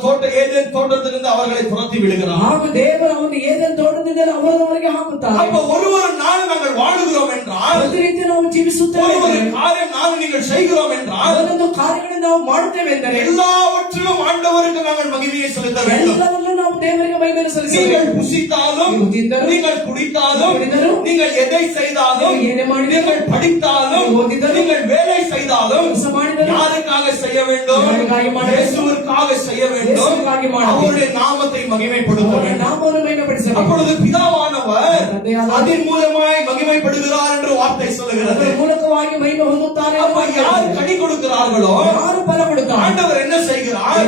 ஏதேன் தோட்டத்திலிருந்து அவர்களை துரத்தி விடுகிறார். ಹಾಗೂ ದೇವರ ಒಂದು ಏದೆನ್ ತೋಟದಿಂದ ಅವರನ್ನು ಹೊರಗೆ ಹಾಕುತ್ತಾರೆ. அப்ப ஒரு நாள் நாங்கள் வாழுகிறோம் என்றால், ಪ್ರತಿನಿತ್ಯ ನಾವು ಜೀವಿಸುತ್ತೇವೆ ஒரு காரியம் நான் நீங்கள் செய்கிறோம் என்றால், ಒಂದೊಂದು ಕಾರ್ಯಗಳನ್ನು ನಾವು ಮಾಡುತ್ತೇವೆ ಎಂದರೆ எல்லாவற்றிலும் ஆண்டவருக்கு நாங்கள் மகிமையை செலுத்த வேண்டும். ಎಲ್ಲವನ್ನೂ ನಾವು ದೇವರಿಗೆ ಮಹಿಮೆಯನ್ನು ಸಲ್ಲಿಸಬೇಕು. நீங்கள் புசித்தாலும், நீங்கள் குடித்தாலும், நீங்கள் எதை செய்தாலும், நீங்கள் படித்தாலும், நீங்கள் வேலை செய்தாலும் யாருக்காக செய்ய வேண்டும்? இயேசுவிற்காக செய்ய வேண்டும். அவருடைய நாமத்தை மகிமைப்படுத்த வேண்டும். ನಾಮವನ್ನು ಮಹಿಮೆಪಡಿಸಬೇಕು. அப்பொழுது பிதாவானவர் அதன் மூலமாய் மகிமைப்படுகிறார் என்று வார்த்தை சொல்லுகிறது. ಅದರ ಮೂಲಕವಾಗಿ ಮಹಿಮೆ ಹೊಂದುತ್ತಾರೆ. அப்ப யார் கனி கொடுக்கிறார்களோ ಯಾರು ಫಲ ಕೊಡುತ್ತಾರೆ ஆண்டவர் என்ன செய்கிறார்?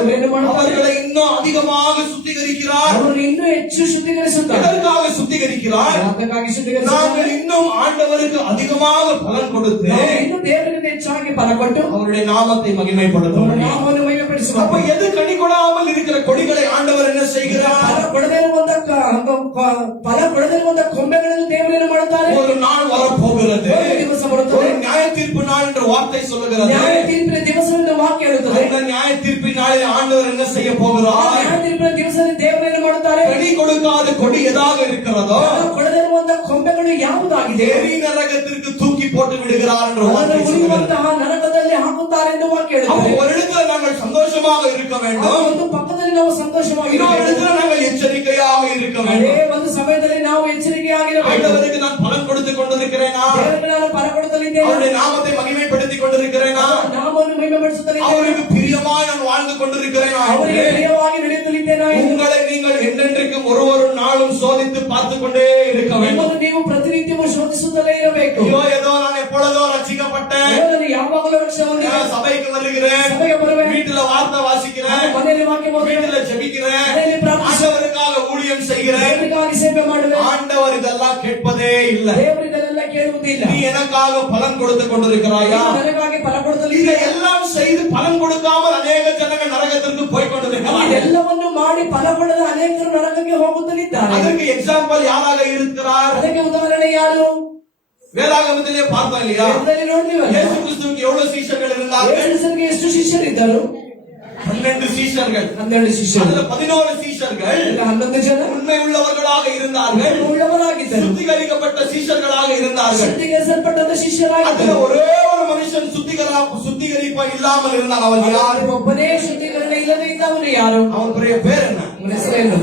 அவர்களை இன்னும் அதிகமாக சுத்திகரிக்கிறார். ಅವರನ್ನು ಇನ್ನೂ ಹೆಚ್ಚು ಶುದ್ಧೀಕರಿಸುತ್ತಾರೆ. எதற்காக சுத்திகரிக்கிறார்? ಅದಕ್ಕಾಗಿ ಶುದ್ಧೀಕರಿಸುತ್ತಾರೆ. நாங்கள் இன்னும் ஆண்டவருக்கு அதிகமாக பலன் கொடுத்து ಇನ್ನು ದೇವರಿಗೆ ಹೆಚ್ಚಾಗಿ ಫಲ ಕೊಟ್ಟು அவருடைய நாமத்தை மகிமைப்படுத்த ಅವರ முடியும். ನಾಮವನ್ನು ಮಹಿಮೆಪಡಿಸುವ. அப்ப எது கனி கொடாமல் இருக்கிற கொடிகளை ஆண்டவர் என்ன செய்கிறார்? ಫಲ ಕೊಡದೇ ಇರುವಂತ ಕೊಂಬೆಗಳನ್ನು ದೇವರೇನು ಮಾಡುತ್ತಾರೆ? ஒரு நாள் வரப்போகிறது. ಒಂದು ದಿವಸ ಬರುತ್ತದೆ. ஒரு நியாய தீர்ப்பு நாள் என்ற வார்த்தை சொல்லுகிறது. ನ್ಯಾಯ ತೀರ್ಪಿನ ದಿವಸವೆಂದು ವಾಕ್ಯ ಹೇಳುತ್ತದೆ. அந்த நியாய தீர்ப்பின் நாளில் ஆண்டவர் என்ன செய்ய போகிறார்? ನ್ಯಾಯ ತೀರ್ಪಿನ ದಿವಸದಲ್ಲಿ ದೇವರೇನು ಮಾಡುತ್ತಾರೆ? கனி கொடுக்காத கொடி எதாக இருக்கிறதோ ಫಲ ಕೊಡದೇ ಇರುವಂತ ಕೊಂಬೆಗಳು ಯಾವುದಾಗಿದೆ எரி நரகத்திற்கு தூக்கி போட்டு விடுகிறார் என்ற ಅದನ್ನು வார்த்தை சொல்லுகிறது. ಉರಿಯುವಂತಹ ನರಕದಲ್ಲಿ ಹಾಕುತ್ತಾರೆ ಎಂದು ವಾಕ್ಯ அப்ப ಹೇಳುತ್ತದೆ. ஒரு இடத்துல நாங்கள் சந்தோஷமாக இருக்க ಆ வேண்டும். ಒಂದು ಪಕ್ಕದಲ್ಲಿ ನಾವು ಸಂತೋಷವಾಗಿ இன்னொரு இடத்துல நாங்கள் எச்சரிக்கையாக இருக்க ಅದೇ வேண்டும். ಒಂದು ಸಮಯದಲ್ಲಿ ನಾವು ಎಚ್ಚರಿಕೆಯಾಗಿರಬೇಕು. ஆண்டவருக்கு நான் பலன் கொடுத்துக் கொண்டிருக்கிறேனா? ದೇವರಿಗೆ ನಾನು ಫಲ ಕೊಡುತ್ತಲಿದ್ದೇನೆ. அவருடைய நாமத்தை மகிமைப்படுத்திக் கொண்டிருக்கிறேனா? ನಾಮವನ್ನು ಮಹಿಮೆಪಡಿಸುತ್ತಲಿದ್ದೇನೆ. அவருக்கு பிரியமாய் நான் வாழ்ந்து கொண்டிருக்கிறேனா? ಅವರಿಗೆ ಪ್ರಿಯವಾಗಿ ನಡೆಯುತ್ತಲಿದ್ದೇನೆ. உங்களை நீங்கள் என்றென்றைக்கும் ஒரு நாளும் சோதித்து பார்த்து கொண்டே இருக்க வேண்டும். ನಿಮ್ಮನ್ನು ನೀವು ಪ್ರತಿನಿತ್ಯವೂ ಶೋಧಿಸುತ್ತಲೇ ಇರಬೇಕು. ஐயோ ஏதோ நான் எப்பொழுதோ ரட்சிக்கப்பட்டேன், ದೇವರು ಯಾವಾಗಲೂ ರಕ್ಷಣೆ ಹೊಂದಿದೆ. நான் சபைக்கு வருகிறேன், ಸಭೆಗೆ ಬರುವೆ. வீட்டுல வார்த்தை வாசிக்கிறேன், ಮನೆಯಲ್ಲಿ ವಾಕ್ಯ ಓದುವೆ. வீட்டுல ஜெபிக்கிறேன், ಮನೆಯಲ್ಲಿ ಪ್ರಾರ್ಥಿಸುವೆ. ஆண்டவருக்காக ஊழியம் செய்கிறேன். ದೇವರಿಗಾಗಿ ಸೇವೆ ಮಾಡುವೆ. ஆண்டவர் இதெல்லாம் கேட்பதே இல்லை. ದೇವರು ಇದನ್ನೆಲ್ಲ ಕೇಳುವುದಿಲ್ಲ. நீ எனக்காக பலன் கொடுத்து கொண்டிருக்கிறாயா? ನೀನು ನನಗಾಗಿ ಫಲ ಕೊಡುತ್ತಲಿದ್ದೆ. இதையெல்லாம் செய்து பலன் கொடுக்காமல் அநேக ஜனங்கள் நரகத்திற்கு போய் கொண்டிருக்கிறார்கள். ಎಲ್ಲವನ್ನು ಮಾಡಿ ಫಲ ಕೊಡದ ಅನೇಕರು ನರಕಕ್ಕೆ ಹೋಗುತ್ತಲಿದ್ದಾರೆ. அதற்கு எக்ஸாம்பிள் யாராக இருக்கிறார்? ಅದಕ್ಕೆ ಉದಾಹರಣೆ ಯಾರು? வேதாகமத்திலே பார்த்தோம் இல்லையா? வேதದಲ್ಲಿ ನೋಡ್ತೀವಲ್ಲ? இயேசு கிறிஸ்துவுக்கு எவ்வளவு சீஷர்கள் இருந்தார்கள்? ಯೇಸುವಿಗೆ ಎಷ್ಟು ಶಿಷ್ಯರಿದ್ದರು? 12 சீஷர்கள். 12 ಶಿಷ್ಯರು. அதுல 11 சீஷர்கள் 11 ಜನ உண்மை உள்ளவர்களாக இருந்தார்கள். ಉಳ್ಳವರಾಗಿದ್ದರು. சுத்திகரிக்கப்பட்ட சீஷர்களாக இருந்தார்கள். ಶುದ್ಧೀಕರಿಸಲ್ಪಟ್ಟಂತ ಶಿಷ್ಯರಾಗಿದ್ದರು. அதுல ஒரே ஒரு மனுஷன் சுத்திகரிப்பா இல்லாமல் இருந்தான். அவன் யார்? ಒಬ್ಬನೇ ಶುದ್ಧೀಕರಣ ಇಲ್ಲದೆ ಇದ್ದವನು ಯಾರು? அவனுடைய பேர் என்ன? ಅವನ ಹೆಸರೇನು?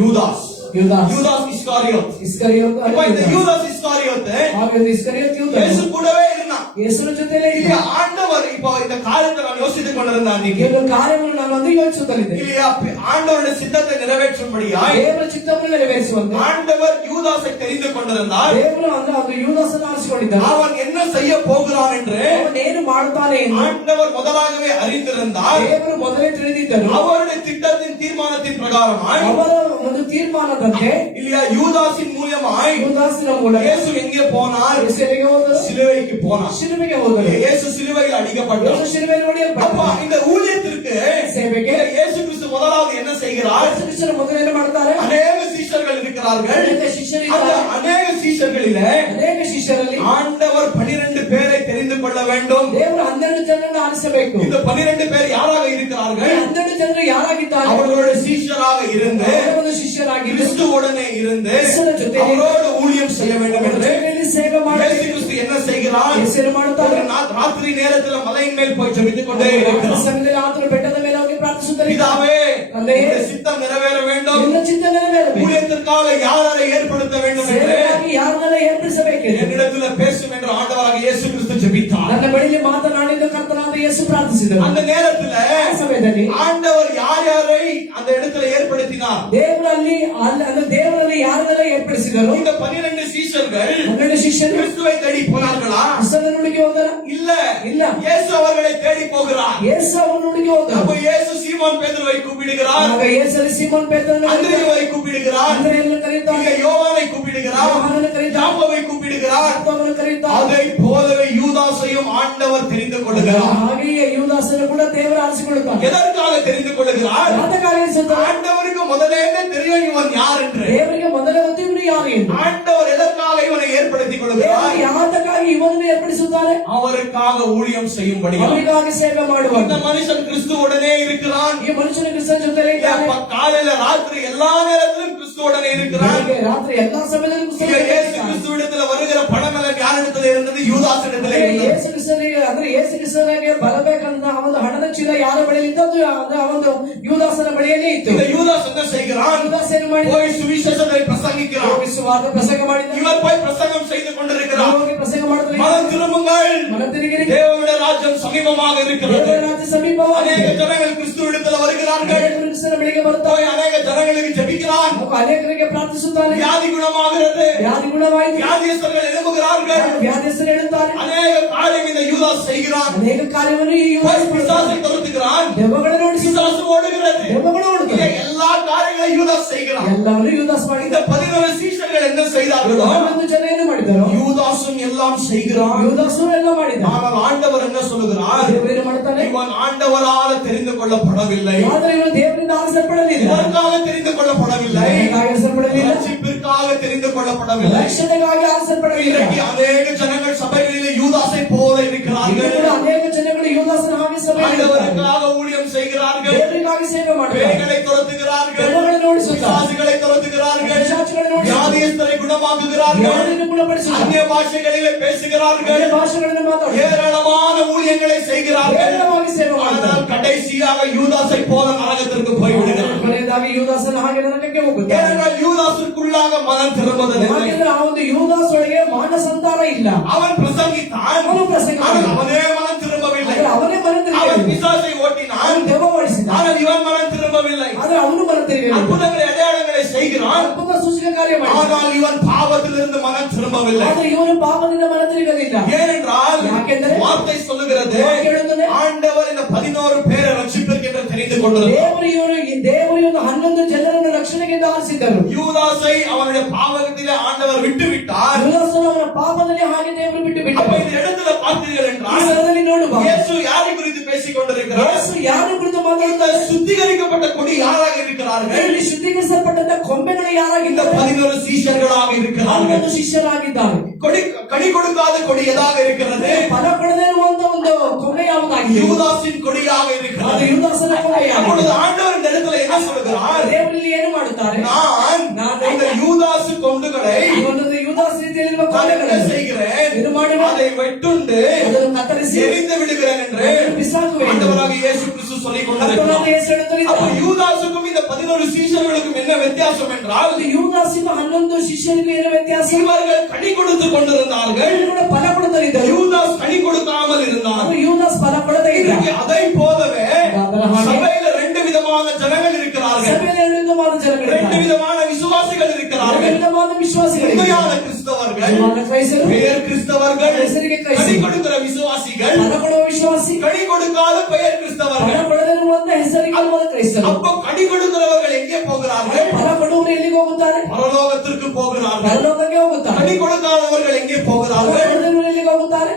யூதாஸ். ಯೂದಾಸ್. யூதாஸ் இஸ்காரியோத். ಇಸ್ಕರಿಯೋತ. இப்ப இந்த யூதாஸ் இஸ்காரியோத் ಹಾಗೆ ಇಸ್ಕರಿಯೋತ ಯೂದಾಸ್ இயேசு கூடவே இருந்தான். ಯೇಸುವಿನ ಜೊತೆಲೇ ಇದ್ದ. இல்லையா? ஆண்டவர் இப்ப இந்த காரியத்தை நான் யோசித்துக் கொண்டிருந்தேன். ಕೆಲವು ಕಾರ್ಯಗಳು ನಾನು வந்து ಯೋಚಿಸುತ್ತಲಿದ್ದೆ. இல்லையா? ஆண்டவருடைய சித்தத்தை நிறைவேற்றும்படியாய் ದೇವರ ಚಿತ್ತವನ್ನು ನೆರವೇರಿಸುವಂತೆ ஆண்டவர் யூதாஸை தெரிந்து கொண்டிருந்தார். ದೇವರು ಅಂದ್ರೆ ಅದು ಯೂದಾಸನ್ನು ಆರಿಸಿಕೊಂಡಿದ್ದಾನೆ. அவன் என்ன செய்ய போகிறான் என்று ಅವನೇನು ಮಾಡುತ್ತಾನೆ ಎಂದು ஆண்டவர் முதலாகவே அறிந்திருந்தார். ದೇವರು ಮೊದಲೇ ತಿಳಿದಿದ್ದರು. அவருடைய திட்டத்தின் தீர்மானத்தின் பிரகாரமாய் ಅವರ ಒಂದು ತೀರ್ಮಾನದಂತೆ இல்லையா யூதாஸின் மூலமாய் ಯೂದಾಸಿನ ಮೂಲಕ இயேசு எங்கே போனார்? ಯೇಸುವಿಗೆ ಹೋದರು. சிலுவைக்கு போனார். ಶಿಲುಬೆಗೆ ಹೋದರು. இயேசு சிலுவையில் அடிக்கப்பட்டார். ಯೇಸು ಶಿಲುಬೆಯಲ್ಲಿ அப்ப ಹೊಡೆಯಲ್ಪಟ್ಟರು. இந்த ஊழியத்திற்கு ಸೇವೆಗೆ இயேசு கிறிஸ்து முதலாவது என்ன செய்கிறார்? ಯೇಸು ಕ್ರಿಸ್ತನು ಮೊದಲು ಏನು ಮಾಡ್ತಾರೆ? அநேக சீஷர்கள் இருக்கிறார்கள். ಅನೇಕ ಶಿಷ್ಯರಿದ್ದಾರೆ. அந்த அநேக சீஷர்களிலே ಅನೇಕ ಶಿಷ್ಯರಲ್ಲಿ ஆண்டவர் 12 பேரை தெரிந்து கொள்ள வேண்டும். ದೇವರು 12 ಜನರನ್ನು ಆರಿಸಬೇಕು. இந்த 12 பேர் யாராக இருக்கிறார்கள்? 12 ಜನರು ಯಾರಾಗಿದ್ದಾರೆ? அவர்களுடைய சீஷராக இருந்து ಒಂದು ಶಿಷ್ಯರಾಗಿದ್ದು கிறிஸ்துவுடனே இருந்து கிறிஸ்துவ ಜೊತೆ அவரோடு ஊழியம் செய்ய வேண்டும் என்று ಜೊತೆಯಲ್ಲಿ ಸೇವೆ ಮಾಡಿ இயேசு கிறிஸ்து என்ன செய்கிறார்? ಯೇಸು ಮಾಡುತ್ತಾರೆ. ராத்திரி நேரத்துல மலையின் மேல் போய் ஜெபித்துக் கொண்டே இருக்கிறார். ಸಮಯದಲ್ಲಿ ಆತನು ಬೆಟ್ಟದ ಮೇಲೆ ಹೋಗಿ ಪ್ರಾರ್ಥಿಸುತ್ತಾರೆ. பிதாவே, ತಂದೆಯೇ, உம்முடைய சித்தம் நிறைவேற வேண்டும். ನಿನ್ನ ಚಿತ್ತ ನೆರವೇರಬೇಕು. ஊழியத்திற்காக யாரை ஏற்படுத்த வேண்டும் என்று ಸೇವೆಗಾಗಿ ಯಾರನ್ನೆಲ್ಲ ಏರ್ಪಡಿಸಬೇಕು. என்னிடத்துல பேசும் என்று ஆண்டவராக இயேசு கிறிஸ்து ஜெபித்தார். ನನ್ನ ಬಳಿಯಲ್ಲಿ ಮಾತನಾಡಿದ ಕರ್ತನಾದ ಯೇಸು ಪ್ರಾರ್ಥಿಸಿದರು. அந்த நேரத்துல ಆ ಸಮಯದಲ್ಲಿ ஆண்டவர் யாரை அந்த இடத்துல ஏற்படுத்தினார்? ದೇವರಲ್ಲಿ ಅಂದ್ರೆ ದೇವರಲ್ಲಿ ಯಾರನ್ನೆಲ್ಲ ಏರ್ಪಡಿಸಿದರು? இந்த 12 சீஷர்கள் 12 ಶಿಷ್ಯರು கிறிஸ்துவை தேடி போனார்களா? ಕ್ರಿಸ್ತನೊಂದಿಗೆ ಹೋದರ? இல்ல. ಇಲ್ಲ. இயேசு அவர்களை தேடி போகிறார். ಯೇಸು ಅವರೊಂದಿಗೆ ಹೋದರು. அப்ப இயேசு சீமோன் பேதுருவை கூப்பிடுகிறார். ಆಗ ಯೇಸು ಸೀಮೋನ್ ಪೇತ್ರನನ್ನು அந்திரேயுவை கூப்பிடுகிறார். ಅಂದ್ರೆಯನ್ನು ಕರೆಯುತ್ತಾರೆ. இங்க யோவானை கூப்பிடுகிறார். ಯೋಹಾನನನ್ನು ಕರೆಯುತ್ತಾರೆ. யாக்கோபை கூப்பிடுகிறார். ಯಾಕೋಬನನ್ನು ಕರೆಯುತ್ತಾರೆ. அதை போலவே யூதாசையும் ஆண்டவர் தெரிந்து கொள்கிறார். ಹಾಗೆಯೇ ಯೂದಾಸನ್ನು ಕೂಡ ದೇವರು ಆರಿಸಿಕೊಳ್ಳುತ್ತಾನೆ. எதற்காக தெரிந்து கொள்கிறார்? ಯಾತಕ್ಕಾಗಿ ಅನಿಸುತ್ತದೆ? ஆண்டவருக்கு முதலே தெரியும் இவன் யார் என்று. ದೇವರಿಗೆ ಮೊದಲೇ ಗೊತ್ತು ಇವನು ಯಾರು ಎಂದು. ஆண்டவர் எதற்காக இவனை ஏற்படுத்திக் கொள்கிறார்? ದೇವರು ಯಾತಕ್ಕಾಗಿ ಇವನನ್ನು ಏರ್ಪಡಿಸುತ್ತಾನೆ? ಮಾಡ್ತಾರೆ, அவருக்காக ஊழியம் செய்யும்படியாக. ಅವರಿಗಾಗಿ ಸೇವೆ ಮಾಡುವ இந்த மனுஷன் கிறிஸ்துவுடனே இருக்கிறான். ಈ ಮನುಷ್ಯನ ಕ್ರಿಸ್ತನ ಜೊತೆಲೇ ಇದ್ದಾನೆ. காலையில ராத்திரி எல்லா நேரத்திலும் கிறிஸ்துவுடனே இருக்கிறான். ಬೆಳಗ್ಗೆ ರಾತ್ರಿ ಎಲ್ಲಾ ಸಮಯದಲ್ಲೂ இங்கே ಕ್ರಿಸ್ತನ ಜೊತೆ இயேசு ಇದ್ದಾನೆ. கிறிஸ்துவிடத்தில் வருகிற பணமெல்லாம் யாரிடத்தில் இருந்தது? யூதாசிடத்தில் இருந்தது. ಯೇಸು ಕ್ರಿಸ್ತನಿಗೆ ಅಂದ್ರೆ ಯೇಸು ಕ್ರಿಸ್ತನಿಗೆ ಬರಬೇಕಂತ ಅವನ ಹಣದ ಚೀಲ ಯಾರ ಬಳಿಯಲ್ಲಿ ಇದ್ದದ್ದು ಅಂದ್ರೆ ಅವನು ಯೂದಾಸನ ಬಳಿಯಲ್ಲೇ ಇತ್ತು. இந்த யூதாஸ் என்ன செய்கிறான்? ಯೂದಾಸ್ ಏನು ಮಾಡಿದ? போய் சுவிசேஷத்தை பிரசங்கிக்கிறான். ವಿಶ್ವಾಸ ಪ್ರಸಂಗ ಮಾಡಿದ. இவர் போய் பிரசங்கம் செய்து கொண்டிருக்கிறார். ಹೋಗಿ ಪ್ರಸಂಗ ಮಾಡಿದ್ರೆ மனம் திரும்புங்கள், ಮನ ತಿರುಗಿರಿ, தேவனுடைய ராஜ்யம் சமீபமாக இருக்கிறது. ದೇವರ ರಾಜ್ಯ ಸಮೀಪವಾಗಿದೆ. அநேக ஜனங்கள் கிறிஸ்துவிடத்தில் வருகிறார்கள். ಅನೇಕ ಕ್ರಿಸ್ತನ ಬಳಿಗೆ ಬರ್ತಾರೆ. போய் அநேக ஜனங்களுக்கு ஜெபிக்கிறான். ಅನೇಕರಿಗೆ ಪ್ರಾರ್ಥಿಸುತ್ತಾರೆ. வியாதி குணமாகிறது. ವ್ಯಾಧಿ ಗುಣವಾಯಿತು. வியாதியஸ்தர்கள் எழும்புகிறார்கள். ವ್ಯಾಧಿಸ್ಥರು ಹೇಳುತ್ತಾರೆ. அநேக காரியம் இந்த யூதாஸ் செய்கிறான். ಅನೇಕ ಕಾರ್ಯವನ್ನು ಈ போய் பிசாசை துரத்துகிறான். ದೆವ್ವಗಳನ್ನು ಓಡಿಸಿ பிசாசு ஓடுகிறது. ದೆವ್ವಗಳು ಓಡುತ್ತವೆ. எல்லா காரியங்களையும் யூதாஸ் செய்கிறான். ಎಲ್ಲವನ್ನು ಯೂದಾಸ್ ಮಾಡಿದ. இந்த 11 சீஷர்கள் என்ன செய்தார்களோ 11 ಜನ ಏನು ಮಾಡಿದರು? யூதாசும் எல்லாம் செய்கிறான். ಯೂದಾಸು ಎಲ್ಲ ಮಾಡಿದ. ஆனால் ஆண்டவர் என்ன சொல்லுகிறார்? ದೇವರು ಏನು ಮಾಡ್ತಾನೆ? இவன் ஆண்டவரால் தெரிந்து கொள்ளப்படவில்லை. ಆದರೆ ಇವನು ದೇವರಿಂದ ಆರಿಸಲ್ಪಡಲಿಲ್ಲ. இதற்காக தெரிந்து கொள்ளப்படவில்லை. ಆರಿಸಲ್ಪಡಲಿಲ್ಲ. ரட்சிப்பிற்காக தெரிந்து கொள்ளப்படவில்லை. ರಕ್ಷಣೆಗಾಗಿ ಆರಿಸಲ್ಪಡಲಿಲ್ಲ. இன்றைக்கு அநேக ஜனங்கள் சபைகளிலே யூதாசை போல இருக்கிறார்கள். ಈಗ ಅನೇಕ ಜನಗಳು ಯೂದಾಸನ ಹಾಗೆ ಸಭೆಯಲ್ಲಿ ಇದ್ದಾರೆ. ஆண்டவருக்காக ஊழியம் செய்கிறார்கள். ದೇವರಿಗಾಗಿ ಸೇವೆ ಮಾಡ್ತಾರೆ. பேய்களை துரத்துகிறார்கள். ದೆವ್ವಗಳನ್ನು ಓಡಿಸುತ್ತಾರೆ. பிசாசுகளை துரத்துகிறார்கள். ಪಿಶಾಚಿಗಳನ್ನು ಓಡಿಸುತ್ತಾರೆ. வியாதியஸ்தரை குணமாக்குகிறார்கள். ವ್ಯಾಧಿಯನ್ನು ಗುಣಪಡಿಸುತ್ತಾರೆ. அந்நிய பாஷைகளிலே பேசுகிறார்கள். ಅನ್ಯ ಭಾಷೆಗಳನ್ನು ಮಾತಾಡುತ್ತಾರೆ. ஏராளமான ஊழியங்களை செய்கிறார்கள். ಏರಳವಾಗಿ ಸೇವೆ ಮಾಡ್ತಾರೆ. ஆனால் கடைசியாக யூதாசை போல நரகத்திற்கு போய்விடுகிறார்கள். ಕೊನೆಯದಾಗಿ ಯೂದಾಸನ ಹಾಗೆ ನರಕಕ್ಕೆ ಹೋಗುತ್ತಾರೆ. ஏனென்றால் யூதாசுக்குள்ளாக மனம் திரும்புவதில்லை. ಯಾಕೆಂದ್ರೆ ಆ ಒಂದು ಯೂದಾಸ್ ಒಳಗೆ ಮಾನಸಂತಾನ ಇಲ್ಲ. அவன் பிரசங்கித்தான். ಅವನು ಪ್ರಸಂಗ ஆனால் ಮಾಡಿದ. அவனே மனம் திரும்பவில்லை. ಆದರೆ ಅವನೇ ಮನ அவன் ತಿರುಗಲಿಲ್ಲ. பிசாசை ஓட்டினான். ಅವನು ದೆವ್ವ ಓಡಿಸಿದ. ஆனால் இவன் மனம் திரும்பவில்லை. ಆದರೆ ಅವನು ಮನ ತಿರುಗಲಿಲ್ಲ. அற்புதங்களை அடையாளங்களை செய்கிறான். ಅದ್ಭುತ ಸೂಚಕ ಕಾರ್ಯ ಮಾಡಿದ. ஆனால் இவன் பாவத்திலிருந்து மனம் திரும்பவில்லை. ಆದರೆ ಇವನು ಪಾಪದಿಂದ ಮನ ತಿರುಗಲಿಲ್ಲ. ஏனென்றால் ಯಾಕೆಂದರೆ வார்த்தை சொல்லுகிறது, ವಾಕ್ಯ ಹೇಳುತ್ತದೆ, ஆண்டவர் இந்த 11 பேரை ரட்சிப்பிற்கென்று தெரிந்து கொண்டிருந்தார். ದೇವರು ಇವನು 11 ಜನರನ್ನು ರಕ್ಷಣೆಗೆ ಆರಿಸಿದರು. யூதாசை அவனுடைய பாவத்திலே ஆண்டவர் விட்டு விட்டார். ಯೂದಾಸನು ಅವನ ಪಾಪದಲ್ಲಿ ಹಾಗೆ ದೇವರು ಬಿಟ್ಟು அப்ப ಬಿಟ್ಟರು. இந்த இடத்துல பார்த்தீர்கள் ಈ என்றால் ಸ್ಥಳದಲ್ಲಿ ನೋಡುವ இயேசு யாரை குறித்து பேசிக் கொண்டிருக்கிறார்? ಯೇಸು ಯಾರ ಕುರಿತು இந்த ಮಾತಾಡುತ್ತಾರೆ? சுத்திகரிக்கப்பட்ட கொடி யாராக இருக்கிறார்கள்? ಇದರಲ್ಲಿ ಶುದ್ಧೀಕರಿಸಲ್ಪಟ್ಟಂತ ಕೊಂಬೆಗಳು இந்த ಯಾರಾಗಿದ್ದಾರೆ? 11 சீஷர்களாக இருக்கிறார்கள். 11 ಶಿಷ್ಯರಾಗಿದ್ದಾರೆ. கனி கொடுக்காத கொடி எதாக இருக்கிறது? ಫಲ ಕೊಡದೇ ಇರುವಂತ ಒಂದು ಕೊಂಬೆ ಯಾವುದಾಗಿದೆ? யூதாசின் கொடியாக ಅದು இருக்கிறது. ಯೂದಾಸನ ಕೊಂಬೆಯಾಗಿದೆ. அப்பொழுது ஆண்டவர் இந்த இடத்துல என்ன சொல்லுகிறார்? ದೇವರಲ್ಲಿ ಏನು ಮಾಡುತ್ತಾರೆ? நான் இந்த யூதாசு கொண்டுகளை ಇವನೊಂದು ಯೂದಾಸ್ ರೀತಿಯಲ್ಲಿರುವ நான் என்ன ಕೊಂಬೆಗಳನ್ನು செய்கிறேன்? ಏನು ಮಾಡುವ? அதை வெட்டுண்டு ಅದನ್ನು ಕತ್ತರಿಸಿ எரிந்து விடுகிறேன் என்று ಅದನ್ನು ಬಿಸಾಕುವೆ. ஆண்டவராக இயேசு கிறிஸ்து சொல்லிக் ಕರ್ತನಾದ கொண்டிருக்கிறார். ಯೇಸು ಹೇಳುತ್ತಾರೆ, அப்ப யூதாசுக்கும் இந்த 11 சீஷர்களுக்கும் என்ன வித்தியாசம் என்றால், ಅದು ಯೂದಾಸಿನ 11 ಶಿಷ್ಯರಿಗೆ ಏನು ವ್ಯತ್ಯಾಸ? இவர்கள் கனி கொடுத்து கொண்டிருந்தார்கள். ಇವರು ಕೂಡ ಫಲ ಕೊಡುತ್ತಾ ಇದ್ದರು. யூதாஸ் கனி கொடுக்காமல் இருந்தார். ಅದು ಯೂದಾಸ್ ಫಲ ಕೊಡದೇ ಇದ್ದ. இன்றைக்கு அதை போலவே ಅದರ ಹಾಗೆ சபையில 2 விதமான ஜனங்கள் இருக்கிறார்கள். ಸಭೆಯಲ್ಲಿ 2 ವಿಧವಾದ ಜನಗಳಿದ್ದಾರೆ. 2 விதமான விசுவாசிகள் 2 இருக்கிறார்கள். ವಿಧವಾದ ವಿಶ್ವಾಸಿಗಳಿದ್ದಾರೆ. உண்மையான கிறிஸ்தவர்கள், ನಿಜವಾದ ಕ್ರೈಸ್ತರು, பெயர் கிறிஸ்தவர்கள், ಹೆಸರಿಗೆ கனி ಕ್ರೈಸ್ತರು, கொடுக்கிற விசுவாசிகள், ಫಲ ಕೊಡುವ ವಿಶ್ವಾಸಿ, கனி கொடுக்காத பெயர் ಫಲ கிறிஸ்தவர்கள். ಕೊಡದಿರುವಂತ ಹೆಸರಿಗೆ ಅಲ್ಲವಾದ ಕ್ರೈಸ್ತರು. அப்போ கனி கொடுக்கிறவர்கள் எங்கே போகிறார்கள்? ಫಲ ಕೊಡುವವರು ಎಲ್ಲಿಗೆ ಹೋಗುತ್ತಾರೆ? பரலோகத்திற்கு போகிறார்கள். ಪರಲೋಕಕ್ಕೆ ಹೋಗುತ್ತಾರೆ. கனி கொடுக்காதவர்கள் எங்கே ಫಲ போகிறார்கள்? ಕೊಡದಿರುವವರು ಎಲ್ಲಿಗೆ ಹೋಗುತ್ತಾರೆ?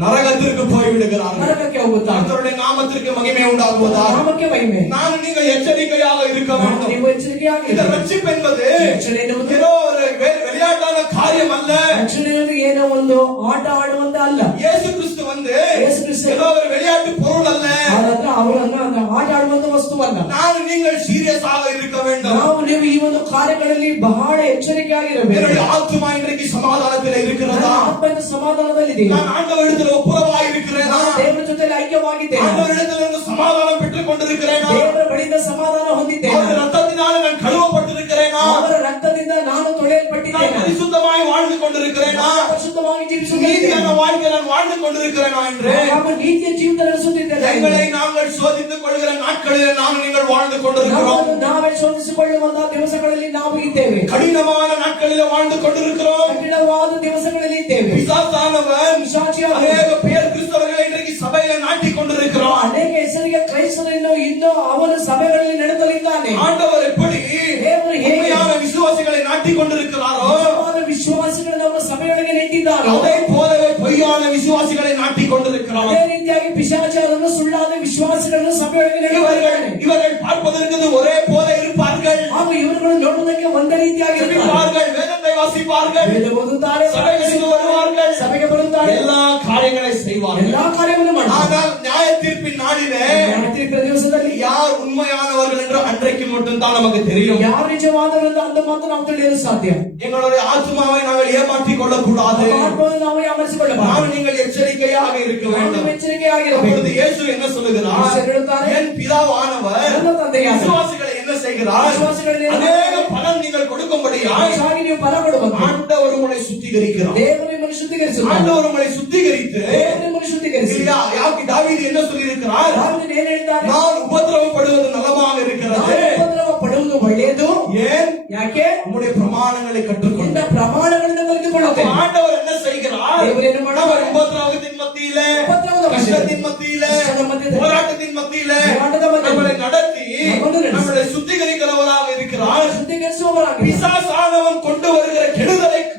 நரகத்திற்கு போய் விடுகிறார்கள். ನರಕಕ್ಕೆ ಹೋಗುತ್ತಾರೆ. கர்த்தருடைய நாமத்திற்கு மகிமை உண்டாகுவதாக ನಾಮಕ್ಕೆ ಮಹಿಮೆ. நான் நீங்கள் எச்சரிக்கையாக இருக்க வேண்டும். ನೀವು ಎಚ್ಚರಿಕೆಯಾಗಿ இந்த ரட்சிப்பு என்பது ರಕ್ಷಣೆ ಎನ್ನುವುದು ஏதோ ஒரு விளையாட்டான காரியம் அல்ல. ರಕ್ಷಣೆ ಎನ್ನುವುದು ಏನೋ ಒಂದು ಆಟ ಆಡುವಂತ ಅಲ್ಲ. இயேசு கிறிஸ்து வந்து ಯೇಸು ಕ್ರಿಸ್ತ ஏதோ ஒரு விளையாட்டு பொருள் அல்ல. ಆದ್ರೆ ಅವರನ್ನ ಆಟ ಆಡುವಂತ ವಸ್ತುವಲ್ಲ. நான் நீங்கள் சீரியஸாக இருக்க வேண்டும். ನಾವು ನೀವು ಈ ಒಂದು ಕಾರ್ಯಗಳಲ್ಲಿ ಬಹಳ ಎಚ್ಚರಿಕೆಯಾಗಿರಬೇಕು. என்னுடைய ஆத்துமா இன்றைக்கு சமாதானத்தில் இருக்கிறதா? ಆತ್ಮದ ಸಮಾಧಾನದಲ್ಲಿದೆ. நான் ஆண்டவரிடத்தில் ஒப்புரவாய் இருக்கிறேனா? ದೇವರ ಜೊತೆ ಐಕ್ಯವಾಗಿದ್ದೇನೆ. ஆண்டவரிடத்தில் சமாதானம் பெற்றுக் கொண்டிருக்கிறேனா? ದೇವರ ಬಳಿಯಿಂದ ಸಮಾಧಾನ ಹೊಂದಿದ್ದೇನೆ. அவருடைய ரத்தத்தினால் நான் கழுவப்பட்டிருக்கிறேனா? ಅವರ ರಕ್ತದಿಂದ ನಾನು நான் ತೊಳೆಯಲ್ಪಟ್ಟಿದ್ದೇನೆ. பரிசுத்தமாய் வாழ்ந்து கொண்டிருக்கிறேனா? ಪರಿಶುದ್ಧವಾಗಿ ಜೀವಿಸುತ್ತಿದ್ದೇನೆ. நீதியான வாழ்க்கை நான் வாழ்ந்து கொண்டிருக்கிறேனா என்று ಹಾಗೂ ನೀತಿಯ ಜೀವಿತ ನಡೆಸುತ್ತಿದ್ದೇನೆ. எங்களை நாங்கள் சோதித்துக் கொள்கிற நாட்களிலே நாம் நீங்கள் வாழ்ந்து கொண்டிருக்கிறோம். ನಾವೇ ಶೋಧಿಸಿಕೊಳ್ಳುವಂತಹ ದಿವಸಗಳಲ್ಲಿ ನಾವು ಇದ್ದೇವೆ. கடினமான நாட்களிலே வாழ்ந்து கொண்டிருக்கிறோம். ಕಠಿಣವಾದ ದಿವಸಗಳಲ್ಲಿ ಇದ್ದೇವೆ. பிசாசானவன் பிசாசியானவன் அநேக பேர் கிறிஸ்தவர்களை இன்றைக்கு சபையில நாட்டிக் கொண்டிருக்கிறான். ಅನೇಕ ಹೆಸರಿಗೆ ಕ್ರೈಸ್ತರನ್ನು ಇನ್ನೂ ಅವನ ಸಭೆಗಳಲ್ಲಿ ನಡೆಸಲಿದ್ದಾನೆ. ஆண்டவர் எப்படி ದೇವರು ಹೇಗೆ உண்மையான விசுவாசிகளை நாட்டிக் கொண்டிருக்கிறாரோ ನಿಜವಾದ ವಿಶ್ವಾಸಿಗಳನ್ನು ಅವರ ಸಭೆಯೊಳಗೆ ನೆಟ್ಟಿದ್ದಾರೋ அதை போலவே பொய்யான விசுவாசிகளை நாட்டிக் கொண்டிருக்கிறார். ಅದೇ ರೀತಿಯಾಗಿ ಪಿಶಾಚರನ್ನು ಸುಳ್ಳಾದ ವಿಶ್ವಾಸಿಗಳನ್ನು ಸಭೆಯೊಳಗೆ ನೆಟ್ಟಿದ್ದಾನೆ. இவர்கள் பார்ப்பதற்கு ஒரே போல இருப்பார்கள். ಹಾಗೂ ಇವರುಗಳು ನೋಡುವುದಕ್ಕೆ ಒಂದೇ ರೀತಿಯಾಗಿ ஜெபிப்பார்கள், வேதத்தை வாசிப்பார்கள், ವೇದ ಓದುತ್ತಾರೆ, சபைகளுக்கு வருவார்கள், ಸಭೆಗೆ ಬರುತ್ತಾರೆ, ಮಾಡುತ್ತಾರೆ, எல்லா காரியங்களை செய்வார்கள். ಎಲ್ಲಾ ಕಾರ್ಯವನ್ನು ಮಾಡುತ್ತಾರೆ. ஆனால் நியாய தீர்ப்பின் நாளிலே ನ್ಯಾಯತೀರ್ಪಿನ ದಿವಸದಲ್ಲಿ யார் உண்மையானவர்கள் என்று அன்றைக்கு மட்டும்தான் நமக்கு தெரியும். ಯಾರು ನಿಜವಾದವರೆಂದು ಅಂದು ಮಾತ್ರ ನಾವು ತಿಳಿಯಲು ಸಾಧ್ಯ. எங்களுடைய ஆத்மாவை நாங்கள் ஏமாற்றிக் கொள்ளக் கூடாது. ಆತ್ಮವನ್ನು ನಾವು ಯಾಮರಿಸಿಕೊಳ್ಳಬಾರದು. நான் நீங்கள் எச்சரிக்கையாக இருக்க வேண்டும். ನಾವು ಎಚ್ಚರಿಕೆಯಾಗಿರಬೇಕು. அப்பொழுது இயேசு என்ன சொல்லுகிறார்? இயேசு ಹೇಳುತ್ತಾರೆ, என் பிதாவானவர் ನನ್ನ ತಂದೆಯಾದ விசுவாசிகளை என்ன செய்கிறார்? ವಿಶ್ವಾಸಿಗಳಿಗೆ அநேக பலன் நீங்கள் கொடுக்கும்படியாய் ಹೆಚ್ಚಾಗಿ ನೀವು ಫಲ ಕೊಡಬೇಕು. ஆண்டவர் உங்களை சுத்திகரிக்கிறார். ದೇವರು ನಿಮ್ಮನ್ನು ಶುದ್ಧೀಕರಿಸುತ್ತಾರೆ. ஆண்டவர் உங்களை சுத்திகரித்து ದೇವರು ನಿಮ್ಮನ್ನು ಶುದ್ಧೀಕರಿಸಿ. இல்லையா? யாக்கி தாவீது என்ன சொல்லியிருக்கிறார்? ದಾವೀದನು ಏನು ಹೇಳಿದ್ದಾನೆ? நான் உபத்திரவப்படுவது நலமாக இருக்கிறது. ನಾನು ಉಪದ್ರವ ಪಡುವುದು ಒಳ್ಳೆಯದು. ஏன்? ಯಾಕೆ? நம்முடைய பிரமாணங்களை கற்றுக்கொண்டு ನಿನ್ನ ಪ್ರಮಾಣಗಳನ್ನು ಕಲಿತುಕೊಳ್ಳುತ್ತೇವೆ. ஆண்டவர் என்ன செய்கிறார்? தேவன் என்ன பண்ணுவார்? அவர் உபத்திரவத்தின் மத்தியிலே, உபத்திரவದ ಮಧ್ಯೆ, கஷ்டத்தின் மத்தியிலே, கஷ்டದ ಮಧ್ಯದಲ್ಲಿ, போராட்டத்தின் மத்தியிலே போராட்டದ ಮಧ್ಯದಲ್ಲಿ நம்மளை நடத்தி நம்மை ನಡೆಸಿ, நம்மளை சுத்திகரிக்கிறவராக இருக்கிறார். ಶುದ್ಧೀಕರಿಸುವವರಾಗಿ, பிசாசானவன் கொண்டு வருகிற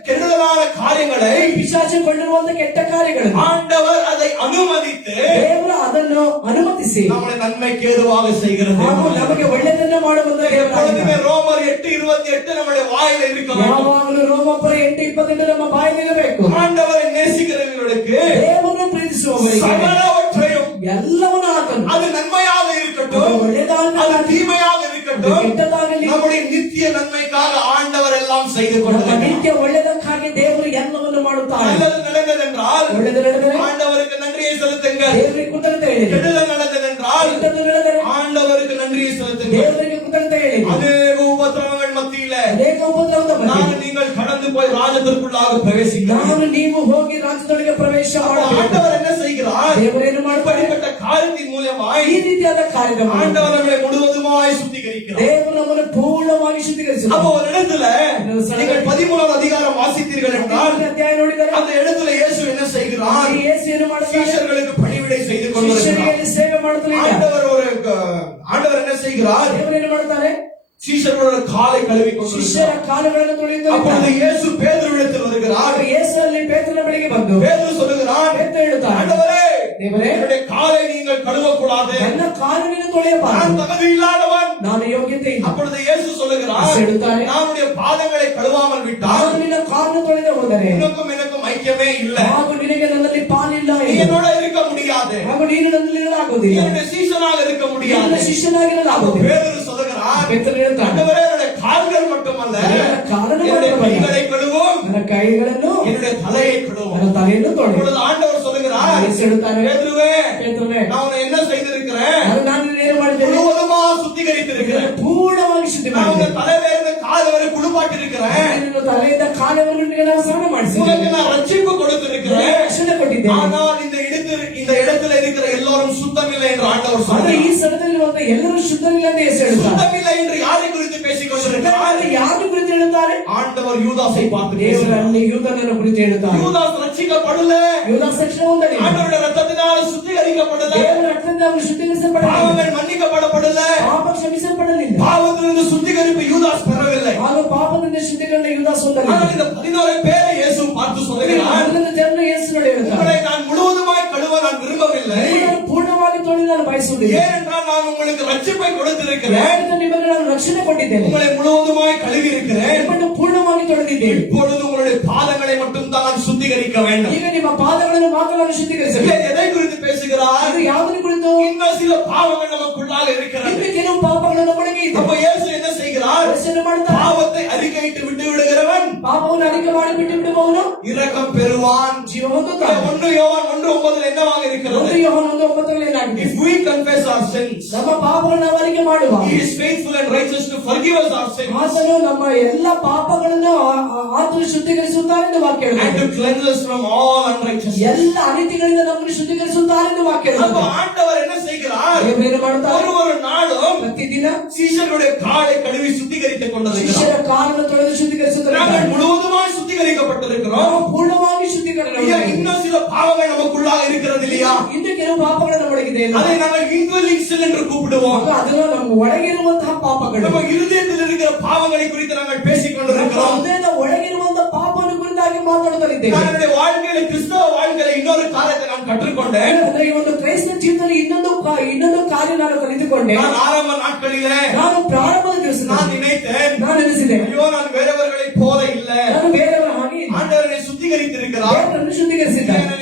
கெடுதலான காரியங்களை ಪಿಶಾಚಿ ಕೊಂಡಿರುವಂತ ಕೆಟ್ಟ ಕಾರ್ಯಗಳನ್ನು ஆண்டவர் அதை அனுமதித்து ದೇವರು ಅದನ್ನು ಅನುಮತಿಸಿ நம்மளை நன்மைக்கு ஏதுவாக செய்கிறது. ಹಾಗೂ ನಮಗೆ ಒಳ್ಳೆಯದನ್ನ ಮಾಡುವಂತ எப்பொழுதுமே ரோமர் 8:28 நம்முடைய வாயில இருக்க வேண்டும். ಯಾವಾಗಲೂ ರೋಮಪುರ 8:28 ನಮ್ಮ ಬಾಯಿಲಿರಬೇಕು. ஆண்டவரை நேசிக்கிறவர்களுக்கு ದೇವರನ್ನು ಪ್ರೀತಿಸುವವರಿಗೆ சகலவற்றையும், ಎಲ್ಲವನ್ನೂ ಆತನು, அது நன்மையாக இருக்கட்டும், ಒಳ್ಳೆಯದಾಗಲಿ, அது தீமையாக இருக்கட்டும், ಕೆಟ್ಟದಾಗಲಿ, நம்முடைய நித்திய நன்மைக்காக ஆண்டவர் எல்லாம் செய்து ನಮ್ಮ கொண்டிருக்கிறார். ನಿತ್ಯ ಒಳ್ಳೆಯದಕ್ಕಾಗಿ ದೇವರು ಎಲ್ಲವನ್ನು ಮಾಡುತ್ತಾರೆ. நல்லது நடந்ததென்றால் ಒಳ್ಳೆಯದು ನಡೆದರೆ ஆண்டவருக்கு நன்றியை செலுத்துங்கள். ದೇವರಿಗೆ ಕೃತಜ್ಞತೆ ಹೇಳಿ. கெடுதல் நடந்ததென்றால் ಕೆಟ್ಟದ್ದು ನಡೆದರೆ ஆண்டவருக்கு நன்றியை செலுத்துங்கள். ದೇವರಿಗೆ ಕೃತಜ್ಞತೆ ಹೇಳಿ. அநேக உபத்திரவங்கள் மத்தியில ಅನೇಕ ಉಪದ್ರವದ ಮಧ್ಯೆ நீங்கள் கடந்து போய் ராஜத்திற்குள்ளாக பிரவேசிக்கலாம். ನಾನು ನೀವು ಹೋಗಿ ರಾಜ್ಯದೊಳಗೆ ಪ್ರವೇಶ ಮಾಡಬೇಕು. ஆண்டவர் என்ன செய்கிறார்? ದೇವರೇನು ಮಾಡ್ತಾರೆ? இப்படிப்பட்ட காரியத்தின் மூலமாய் ಈ ರೀತಿಯಾದ ಕಾರ್ಯಕ್ರಮ ஆண்டவர் நம்மளை முழுவதுமாய் சுத்திகரிக்கிறார். ದೇವರು ನಮ್ಮನ್ನು ಪೂರ್ಣವಾಗಿ ಶುದ್ಧೀಕರಿಸುತ್ತಾರೆ. அப்போ ஒரு இடத்துல நீங்கள் 13வது அதிகாரம் வாசித்தீர்கள் என்றால் ಅಧ್ಯಾಯ ನೋಡಿದರೆ அந்த இடத்துல இயேசு என்ன செய்கிறார்? ಯೇಸು ಏನು ಮಾಡ್ತಾರೆ? சீஷர்களுக்கு பணிவிடை செய்து கொண்டிருக்கிறார். ಶಿಷ್ಯರಿಗೆ ಸೇವೆ ಮಾಡುತ್ತಾರೆ. ஆண்டவர் என்ன செய்கிறார்? ದೇವರೇನು ಮಾಡ್ತಾರೆ? சீஷர்களோட காலை கழுவி ಶಿಷ್ಯರ கொண்டிருக்கிறார். ಕಾಲುಗಳನ್ನು ತೊಳೆಯುತ್ತಾರೆ. அப்பொழுது இயேசு பேதுருவிடத்தில் வருகிறார். ಯೇಸುವಲ್ಲಿ ಪೇತ್ರನ ಬಳಿಗೆ ಬಂದು பேதுரு சொல்லுகிறார், ಪೇತ್ರ ಹೇಳುತ್ತಾರೆ, ஆண்டவரே, ದೇವರೇ, என்னுடைய காலை நீங்கள் கழுவக்கூடாது, ನನ್ನ ಕಾಲುಗಳನ್ನು ತೊಳೆಯಬಾರದು, நான் தகுதி இல்லாதவன். ನಾನು ಯೋಗ್ಯತೆ ಇಲ್ಲ. அப்பொழுது இயேசு சொல்லுகிறார், ಯೇಸು ಹೇಳುತ್ತಾರೆ, நானுடைய பாதங்களை கழுவாமல் விட்டால் ನಾನು ನಿನ್ನ ಕಾಲನ್ನು ತೊಳೆದ ಹೋದರೆ உனக்கும் எனக்கும் ஐக்கியமே இல்லை. ಹಾಗೂ ನಿನಗೆ ನನ್ನಲ್ಲಿ ಪಾಲಿಲ್ಲ நீ ಎಂದು, என்னோட இருக்க முடியாது, ಹಾಗೂ ನೀನು ನನ್ನಲ್ಲಿ நீ ಇರಲಾಗುವುದಿಲ್ಲ, என்னுடைய சீஷனாக இருக்க ನನ್ನ முடியாது. ಶಿಷ್ಯನಾಗಿರಲಾಗುವುದಿಲ್ಲ. பேதுரு சொல்லுகிறார், ಪೇತ್ರ ಹೇಳ್ತಾನೆ, ஆண்டவரே, என்னுடைய கால்கள் மட்டுமல்ல, ನನ್ನ ಕಾಲನ್ನು என்னுடைய ಮಾತ್ರವಲ್ಲ, கைகளை கழுவும், ನನ್ನ ಕೈಗಳನ್ನು, என்னுடைய தலையை கழுவும். ನನ್ನ ತಲೆಯನ್ನು ತೊಳೆ. இப்பொழுது ஆண்டவர் சொல்லுகிறார், ಯೇಸು ಹೇಳುತ್ತಾನೆ, பேதுருவே, ಪೇತ್ರನೇ, நான் உன்னை என்ன செய்திருக்கிறேன்? ನಾನು ಏನು ಮಾಡಿದ್ದೇನೆ? முழுவதுமா சுத்திகரித்திருக்கிறேன். ಪೂರ್ಣವಾಗಿ ಶುದ್ಧಿ நான் உங்க ಮಾಡಿದ್ದೇನೆ. தலையிலிருந்து கால் வரை குளிப்பாட்டிருக்கிறேன். ನಿನ್ನ ತಲೆಯಿಂದ ಕಾಲವರೆಗೆ ನಾನು ಸ್ನಾನ ಮಾಡಿಸಿದ್ದೇನೆ. உனக்கு நான் ரட்சிப்பு கொடுத்திருக்கிறேன். ರಕ್ಷಣೆ ಕೊಟ್ಟಿದ್ದೇನೆ. ஆனால் இந்த இடத்துல இருக்கிற எல்லோரும் சுத்தமில்லை என்று ஆண்டவர் ಆದ್ರೆ சொல்றார். ಈ ಸ್ಥಳದಲ್ಲಿರುವಂತ ಎಲ್ಲರೂ ಶುದ್ಧರಿಲ್ಲ ಅಂತ ಯೇಸು ಹೇಳ್ತಾರೆ. சுத்தமில்லை என்று யாரை குறித்து பேசிக் கொண்டிருக்கிறார்? ಯಾರು ಕುರಿತು ಹೇಳುತ್ತಾರೆ? ஆண்டவர் யூதாசை பார்த்து ದೇವರು பேசுகிறார். ಅಲ್ಲಿ ಯೂದನನ್ನು ಕುರಿತು ಹೇಳುತ್ತಾರೆ. யூதாஸ் ரட்சிக்கப்படல, ಯೂದಾಸ್ ತಕ್ಷಣ ಹೊಂದಲಿಲ್ಲ. ஆண்டவருடைய ரத்தத்தினால் சுத்திகரிக்கப்படல, ದೇವರ ರಕ್ತದಿಂದ ಅವನು ಶುದ್ಧೀಕರಿಸಲ್ಪಡಲಿಲ್ಲ. பாவங்கள் மன்னிக்கப்படப்படல, ಪಾಪ ಕ್ಷಮಿಸಲ್ಪಡಲಿಲ್ಲ. பாவத்திலிருந்து சுத்திகரிப்பு யூதாஸ் பெறவில்லை. ಆಗ ಪಾಪದಿಂದ ಶುದ್ಧೀಕರಣ ಯೂದಾಸ್ ಹೊಂದಲಿಲ್ಲ. ஆனால் இந்த 14 பேரை இயேசு பார்த்து சொல்லுகிறார், ಮೊದಲನೇ ಜನರು ಯೇಸು ನೋಡಿ ಹೇಳ್ತಾರೆ, உங்களை நான் முழுவதுமாய் கழுவ நான் விரும்பவில்லை. ನಿಮ್ಮನ್ನು ಪೂರ್ಣವಾಗಿ ತೊಳೆದು ನಾನು ಬಯಸುವುದಿಲ್ಲ. ஏனென்றால் நான் உங்களுக்கு ரட்சிப்பை கொடுத்திருக்கிறேன், ಯಾಕಂದ್ರೆ ನಿಮಗೆ ನಾನು ರಕ್ಷಣೆ ಕೊಟ್ಟಿದ್ದೇನೆ, உங்களை முழுவதுமாய் கழுவி இருக்கிறேன். ನಿಮ್ಮನ್ನು ಪೂರ್ಣವಾಗಿ ತೊಳೆದಿದ್ದೇನೆ. இப்பொழுது உங்களுடைய பாதங்களை மட்டும் தான் நான் சுத்திகரிக்க வேண்டும். ಈಗ ನಿಮ್ಮ ಪಾದಗಳನ್ನು ಮಾತ್ರ ನಾನು ಶುದ್ಧೀಕರಿಸಬೇಕು. இங்கே எதை குறித்து பேசுகிறார்? ಅದು ಯಾವುದನ್ನು ಕುರಿತು? இன்னும் சில பாவங்கள் நமக்குள்ளாக இருக்கிறது. ಇನ್ನು ಕೆಲವು ಪಾಪಗಳು ನಮ್ಮೊಳಗೆ ಇದೆ. அப்ப இயேசு என்ன செய்கிறார்? ಯೋಚನೆ ಮಾಡ್ತಾರೆ, பாவத்தை அறிக்கையிட்டு விட்டு விடுகிறவன் ಪಾಪವನ್ನು ಅರಿಕೆ ಮಾಡಿ ಬಿಟ್ಟು ಬಿಡುವವನು இரக்கம் பெறுவான். ಜೀವ ಹೊಂದುತ್ತಾನೆ. 1 யோவான் 1:9 என்னவாக இருக்கிறது? 1 ಯೋಹಾನ 1:9 ಏನಾಗಿದೆ? If we confess our sins, ನಮ್ಮ ಪಾಪಗಳನ್ನು ನಾವು ಅರಿಕೆ ಮಾಡುವ, he is faithful and righteous to forgive us our sins ಆತನು ನಮ್ಮ ಎಲ್ಲ ಪಾಪಗಳನ್ನು ಆತನು ಶುದ್ಧೀಕರಿಸುತ್ತಾನೆ ಎಂದು ವಾಕ್ಯ and ಹೇಳುತ್ತದೆ. to cleanse us from all unrighteousness. ಎಲ್ಲ ಅನೀತಿಗಳಿಂದ ನಮ್ಮನ್ನು ಶುದ್ಧೀಕರಿಸುತ್ತಾನೆ ಎಂದು ವಾಕ್ಯ அப்ப ಹೇಳುತ್ತದೆ. ஆண்டவர் என்ன செய்கிறார்? ದೇವರು ಮಾಡುತ್ತಾರೆ, ஒரு நாளும் ಪ್ರತಿದಿನ சீஷர்களுடைய காலை கழுவி சுத்திகரித்துக் கொண்டிருக்கிறார். ಶಿಷ್ಯರ ಕಾಲನ್ನು ತೊಳೆದು ಶುದ್ಧೀಕರಿಸುತ್ತಾರೆ. நாங்கள் முழுவதுமாய் சுத்திகரிக்கப்பட்டிருக்கிறோம். ನಾವು ಪೂರ್ಣವಾಗಿ ಶುದ್ಧೀಕರಣ ஐயா, இன்னும் சில பாவங்கள் நமக்குள்ளாக இருக்கிறது இல்லையா? ಇನ್ನು ಕೆಲವು ಪಾಪಗಳು ನಮ್ಮೊಳಗಿದೆ. அதை நாங்கள் indwelling sin என்று கூப்பிடுவோம். ಅದನ್ನು ನಮ್ಮ ಒಳಗಿರುವಂತಹ ಪಾಪಗಳು, நம்ம இருதயத்தில் இருக்கிற பாவங்களை குறித்து நாங்கள் பேசிக் கொண்டிருக்கிறோம். ಹೃದಯದ ಒಳಗಿರುವಂತಹ ಪಾಪವನ್ನು ಕುರಿತಾಗಿ ಮಾತಾಡುತ್ತಿದ್ದೇವೆ. நான் என்னுடைய வாழ்க்கையில கிறிஸ்தவ வாழ்க்கையில இன்னொரு காரியத்தை நான் கற்றுக்கொண்டேன். ಅಂದ್ರೆ ಈ ಒಂದು ಕ್ರೈಸ್ತ ಜೀವಿತದಲ್ಲಿ ಇನ್ನೊಂದು ಕಾರ್ಯ ನಾನು ಕಲಿತುಕೊಂಡೆ. நான் ஆரம்ப நாட்களிலே ನಾನು ಪ್ರಾರಂಭದ ದಿವಸ நான் நினைத்தேன், ನಾನು ಎನಿಸಿದೆ, ஐயோ நான் வேறவர்களை போல இல்ல, ನಾನು ಬೇರೆಯವರ ಹಾಗೆ ಇಲ್ಲ. ஆண்டவரை சுத்திகரித்திருக்கிறார், ದೇವರನ್ನು ಶುದ್ಧೀಕರಿಸಿದ್ದಾರೆ.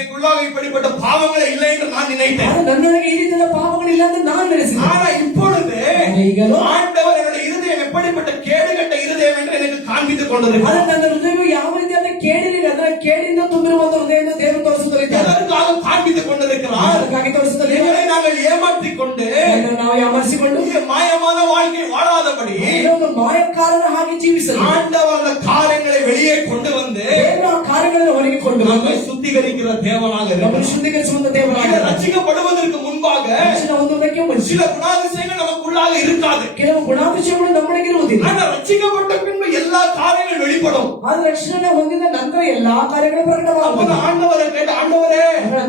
இப்படிப்பட்ட பாவங்களே இல்லை என்று நான் நினைத்தேன். ಆದ್ರೆ ನನ್ನೊಳಗೆ ಈ ರೀತಿಯ ಪಾಪಗಳಿಲ್ಲ ಅಂತ ನಾನು ನೆನೆಸಿದೆ. ஆனா இப்பொழுது ಈಗಲೂ ஆண்டவர் என்னுடைய இருதயம் எப்படிப்பட்ட கேடுகட்ட இருதயம் என்று எனக்கு காண்பித்துக் கொண்டிருக்கிறார். ಆದ್ರೆ ನನ್ನ ಹೃದಯವು ಯಾವ ರೀತಿಯಾದ ಕೇಡಿನಿದೆ, ಅದರ ಕೇಡಿನಿಂದ ತುಂಬಿರುವ ಒಂದು ಹೃದಯವನ್ನು ದೇವರು ತೋರಿಸುತ್ತಿದ್ದಾರೆ. எதற்காக காண்பித்துக் கொண்டிருக்கிறார்? ಅದಕ್ಕಾಗಿ ತೋರಿಸುತ್ತಿದ್ದಾರೆ. எங்களை நாங்கள் ஏமாற்றிக் கொண்டு ನಾವು ಯಾಮರಿಸಿಕೊಂಡು இங்கே மாயமான வாழ்க்கை வாழாதபடி ಒಂದು ಮಾಯಕಾರನ ಹಾಗೆ ಜೀವಿಸಲು ஆண்டவர் அந்த காரியங்களை வெளியே கொண்டு வந்து ದೇವರು ಆ ಕಾರ್ಯಗಳನ್ನು ಹೊರಗೆ ಕೊಂಡು நம்மை சுத்திகரிக்கிற தேவனாக ನಮ್ಮನ್ನು இருக்கிறார். ಶುದ್ಧೀಕರಿಸುವಂತ ದೇವರಾಗಿದ್ದಾರೆ. ரட்சிக்கப்படுவதற்கு முன்பாக ಹೊಂದುವುದಕ್ಕೆ ಮುಂಚೆ சில குணாதிசயங்கள் நமக்குள்ளாக இருக்காது. ಕೆಲವು ಗುಣಾಂಶಗಳು ನಮ್ಮೊಳಗೆ ಇರುವುದಿಲ್ಲ. ஆனா ரட்சிக்கப்பட்ட பின்பு எல்லா காரியங்கள் வெளிப்படும். ಆದ್ರೆ ರಕ್ಷಣೆ ಹೊಂದಿದ ನಂತರ ಎಲ್ಲಾ ಕಾರ್ಯಗಳು ಪ್ರಕಟವಾಗುವುದು. அப்ப ஆண்டவரை கேட்ட ஆண்டவரே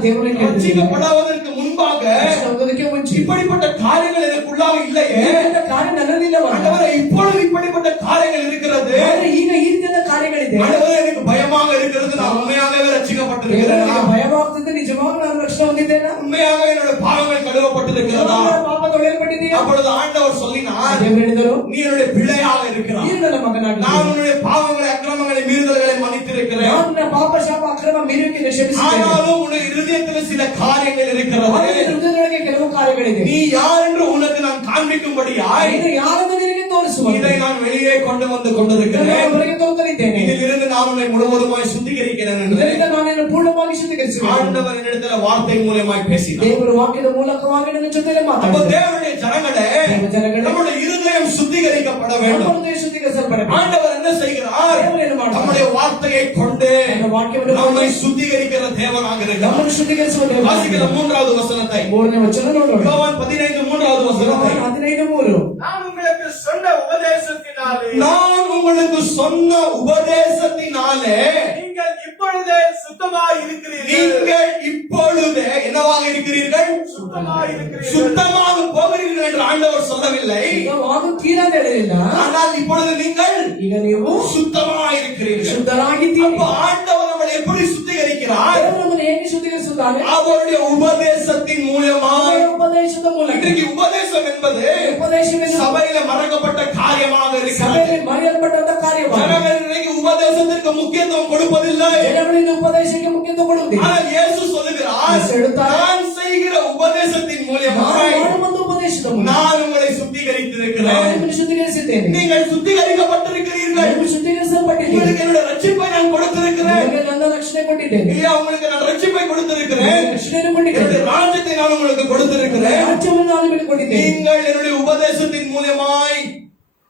ದೇವರಿಗೆ ரட்சிக்கப்படுவதற்கு முன்பாக ಹೊಂದುವುದಕ್ಕೆ ಮುಂಚೆ இப்படிப்பட்ட காரியங்கள் எனக்குள்ளாக இல்லையே. ಇಂಥ ಕಾರ್ಯ ನನ್ನಲ್ಲಿಲ್ಲ. ஆண்டவரே இப்பொழுது இப்படிப்பட்ட காரியங்கள் இருக்கிறது. ಆದ್ರೆ ಈಗ ಈ ರೀತಿಯಾದ ಕಾರ್ಯಗಳಿದೆ. ஆண்டவரே எனக்கு பயமாக இருக்கிறது. நான் உண்மையாகவே ரட்சிக்கப்பட்டிருக்கிறேன். ಭಯವಾಗ್ತದೆ, ನಿಜವಾಗ್ಲೂ ನಾನು ರಕ್ಷಣೆ ಹೊಂದಿದ್ದೇನೆ, உண்மையாகவே என்னோட பாவங்கள் கழுவப்பட்டிருக்கிறதா? ಪಾಪ ತೊಳೆಯಲ್ಪಟ್ಟಿದೆಯಾ? அப்பொழுது ஆண்டவர் சொல்லினார், ದೇವರು ಹೇಳಿದರು, நீ என்னுடைய பிள்ளையாக இருக்கிறாய். ನೀನು ನನ್ನ ಮಗನಾಗಿ, நான் உன்னுடைய பாவங்களை அக்கிரமங்களை மீறுதல்களை மன்னித்திருக்கிறேன். ನಾನು ನನ್ನ ಪಾಪ ಶಾಪ ಅಕ್ರಮ ಮೀರುವಿಕೆಯನ್ನು ಕ್ಷಮಿಸಿದ್ದೇನೆ. ஆனாலும் உன்னுடைய இருதயத்தில் சில காரியங்கள் இருக்கிறது. ಆದರೆ ಹೃದಯದೊಳಗೆ ಕೆಲವು ಕಾರ್ಯಗಳಿದೆ. நீ யார் என்று உனக்கு நான் காண்பிக்கும்படியாய் ನೀನು ಯಾರೆಂದು ನಿನಗೆ ತೋರಿಸುವ இதை நான் வெளியே கொண்டு வந்து கொண்டிருக்கிறேன். ಹೊರಗೆ ತೋರಿದ್ದೇನೆ. இதிலிருந்து நான் உன்னை முழுவதுமாய் சுத்திகரிக்கிறேன் என்று ಇದರಿಂದ ನಾನು ನಿನ್ನನ್ನು ಪೂರ್ಣವಾಗಿ ಶುದ್ಧೀಕರಿಸುವೆನು. ஆண்டவர் என்னிடத்தில் வார்த்தை மூலமாய் பேசினார். ದೇವರ ವಾಕ್ಯದ ಮೂಲಕವಾಗಿ ನನ್ನ ಜೊತೆಗೆ அப்ப ಮಾತಾಡಿದರು. தேவனுடைய ஜனங்களே, ಜನಗಳೇ, நம்முடைய இருதயம் சுத்திகரிக்கப்பட வேண்டும். ನಮ್ಮ ಹೃದಯ ಶುದ್ಧೀಕರಿಸಲ್ಪಡಬೇಕು. ஆண்டவர் என்ன செய்கிறார்? ದೇವರು ಏನು ಮಾಡ್ತಾರೆ? நம்முடைய வார்த்தையை கொண்டு ನನ್ನ ವಾಕ್ಯವನ್ನು நம்மை சுத்திகரிக்கிற தேவனாக இருக்கிறார். ನಮ್ಮನ್ನು ಶುದ್ಧೀಕರಿಸುವ ದೇವರು. வாசிக்கிற 3வது வசனத்தை, ಮೂರನೇ ವಚನ ನೋಡೋಣ. யோவான் 15:3வது வசனத்தை, 15:3. நான் உங்களுக்கு சொன்ன உபதேசத்தினாலே நான் உங்களுக்கு சொன்ன உபதேசத்தினாலே நீங்கள் இப்பொழுதே சுத்தமாய் இருக்கிறீர்கள். நீங்கள் இப்பொழுதே என்னவாக இருக்கிறீர்கள்? சுத்தமாய் இருக்கிறீர்கள். சுத்தமாக போகிறீர்கள் என்று ஆண்டவர் சொல்லவில்லை. ನಾವು ಆಗುತ್ತೀರಾ ಅಂತ ಹೇಳಿಲ್ಲ. ஆனால் இப்பொழுது நீங்கள் ಈಗ ನೀವು சுத்தமாக இருக்கிறீர்கள். ಶುದ್ಧರಾಗಿದ್ದೀರಿ. அப்ப ஆண்டவர் நம்மளை எப்படி சுத்திகரிக்கிறார்? ದೇವರು ನಮ್ಮನ್ನು ಹೇಗೆ ಶುದ್ಧೀಕರಿಸುತ್ತಾನೆ? அவருடைய உபதேசத்தின் மூலமாக. ಅವರ ಉಪದೇಶದ ಮೂಲಕ. இன்றைக்கு உபதேசம் என்பது ಉಪದೇಶವೆಂದು சபையில மறக்கப்பட்ட காரியமாக இருக்கிறது. ಸಭೆಯಲ್ಲಿ ಮರೆಯಲ್ಪಟ್ಟಂತ ಕಾರ್ಯವಾಗಿದೆ. ஜனங்கள் இன்னைக்கு உபதேசத்திற்கு முக்கியத்துவம் கொடுப்பதில்லை. ಜನಗಳಿಂದ ಉಪದೇಶಕ್ಕೆ ಮುಖ್ಯತ್ವ ಕೊಡುವುದಿಲ್ಲ. ஆனால் இயேசு சொல்லுகிறார், இயேசு ಹೇಳ್ತಾರೆ, நான் செய்கிற உபதேசத்தின் ನಾನು மூலமாக ಮಾಡುವ ಉಪದೇಶದ ಮೂಲಕ நான் உங்களை சுத்திகரித்திருக்கிறேன். ನಾನು ನಿಮ್ಮನ್ನು ಶುದ್ಧೀಕರಿಸಿದ್ದೇನೆ. நீங்கள் சுத்திகரிக்கப்பட்டிருக்கிறீர்கள். ನೀವು ಶುದ್ಧೀಕರಿಸಲ್ಪಟ್ಟಿದ್ದೀರಿ. உங்களுக்கு என்னோட ரட்சிப்பை நான் கொடுத்திருக்கிறேன். ನಿಮಗೆ ನನ್ನ ರಕ್ಷಣೆ ಕೊಟ್ಟಿದ್ದೇನೆ. இல்லையா, உங்களுக்கு நான் ரட்சிப்பை கொடுத்திருக்கிறேன். ರಕ್ಷಣೆಯನ್ನು ಕೊಟ್ಟಿದ್ದೇನೆ. என்னுடைய ராஜ்யத்தை நான் உங்களுக்கு கொடுத்திருக்கிறேன். ರಾಜ್ಯವನ್ನು ನಾನು ನಿಮಗೆ ಕೊಟ್ಟಿದ್ದೇನೆ. நீங்கள் என்னுடைய உபதேசத்தின் மூலமாய்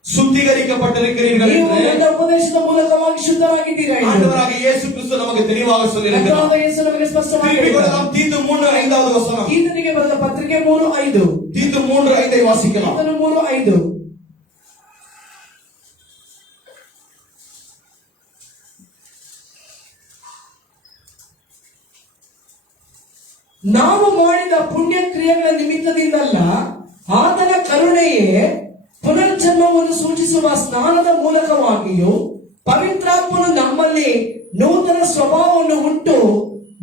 சுத்திகரிக்கப்பட்டிருக்கிறீர்கள் ನೀವು என்று ನನ್ನ ಉಪದೇಶದ ಮೂಲಕವಾಗಿ ಶುದ್ಧರಾಗಿದ್ದೀರಾ ಎಂದು ஆண்டவராக இயேசு கிறிஸ்து நமக்கு தெளிவாக சொல்லியிருக்கிறார். ಕರ್ತನಾದ ಯೇಸು ನಮಗೆ ಸ್ಪಷ್ಟವಾಗಿ திருப்பி கூட ಹೇಳಿದ್ದಾನೆ. நாம் தீத்து 3:5வது வசனம், ಈತನಿಗೆ ಬರೆದ ಪತ್ರಿಕೆ 3:5. தீத்து 3:5 வாசிக்கலாம். ಈತನು 3:5. ನಾವು ಮಾಡಿದ ಪುಣ್ಯ ಕ್ರಿಯೆಗಳ ನಿಮಿತ್ತದಿಂದಲ್ಲ, ಆತನ ಕರುಣೆಯೇ ಪುನರ್ಜನ್ಮವನ್ನು ಸೂಚಿಸುವ ಸ್ನಾನದ ಮೂಲಕವಾಗಿಯೂ ಪವಿತ್ರಾತ್ಮನು ನಮ್ಮಲ್ಲಿ ನೂತನ ಸ್ವಭಾವವನ್ನು ಉಂಟು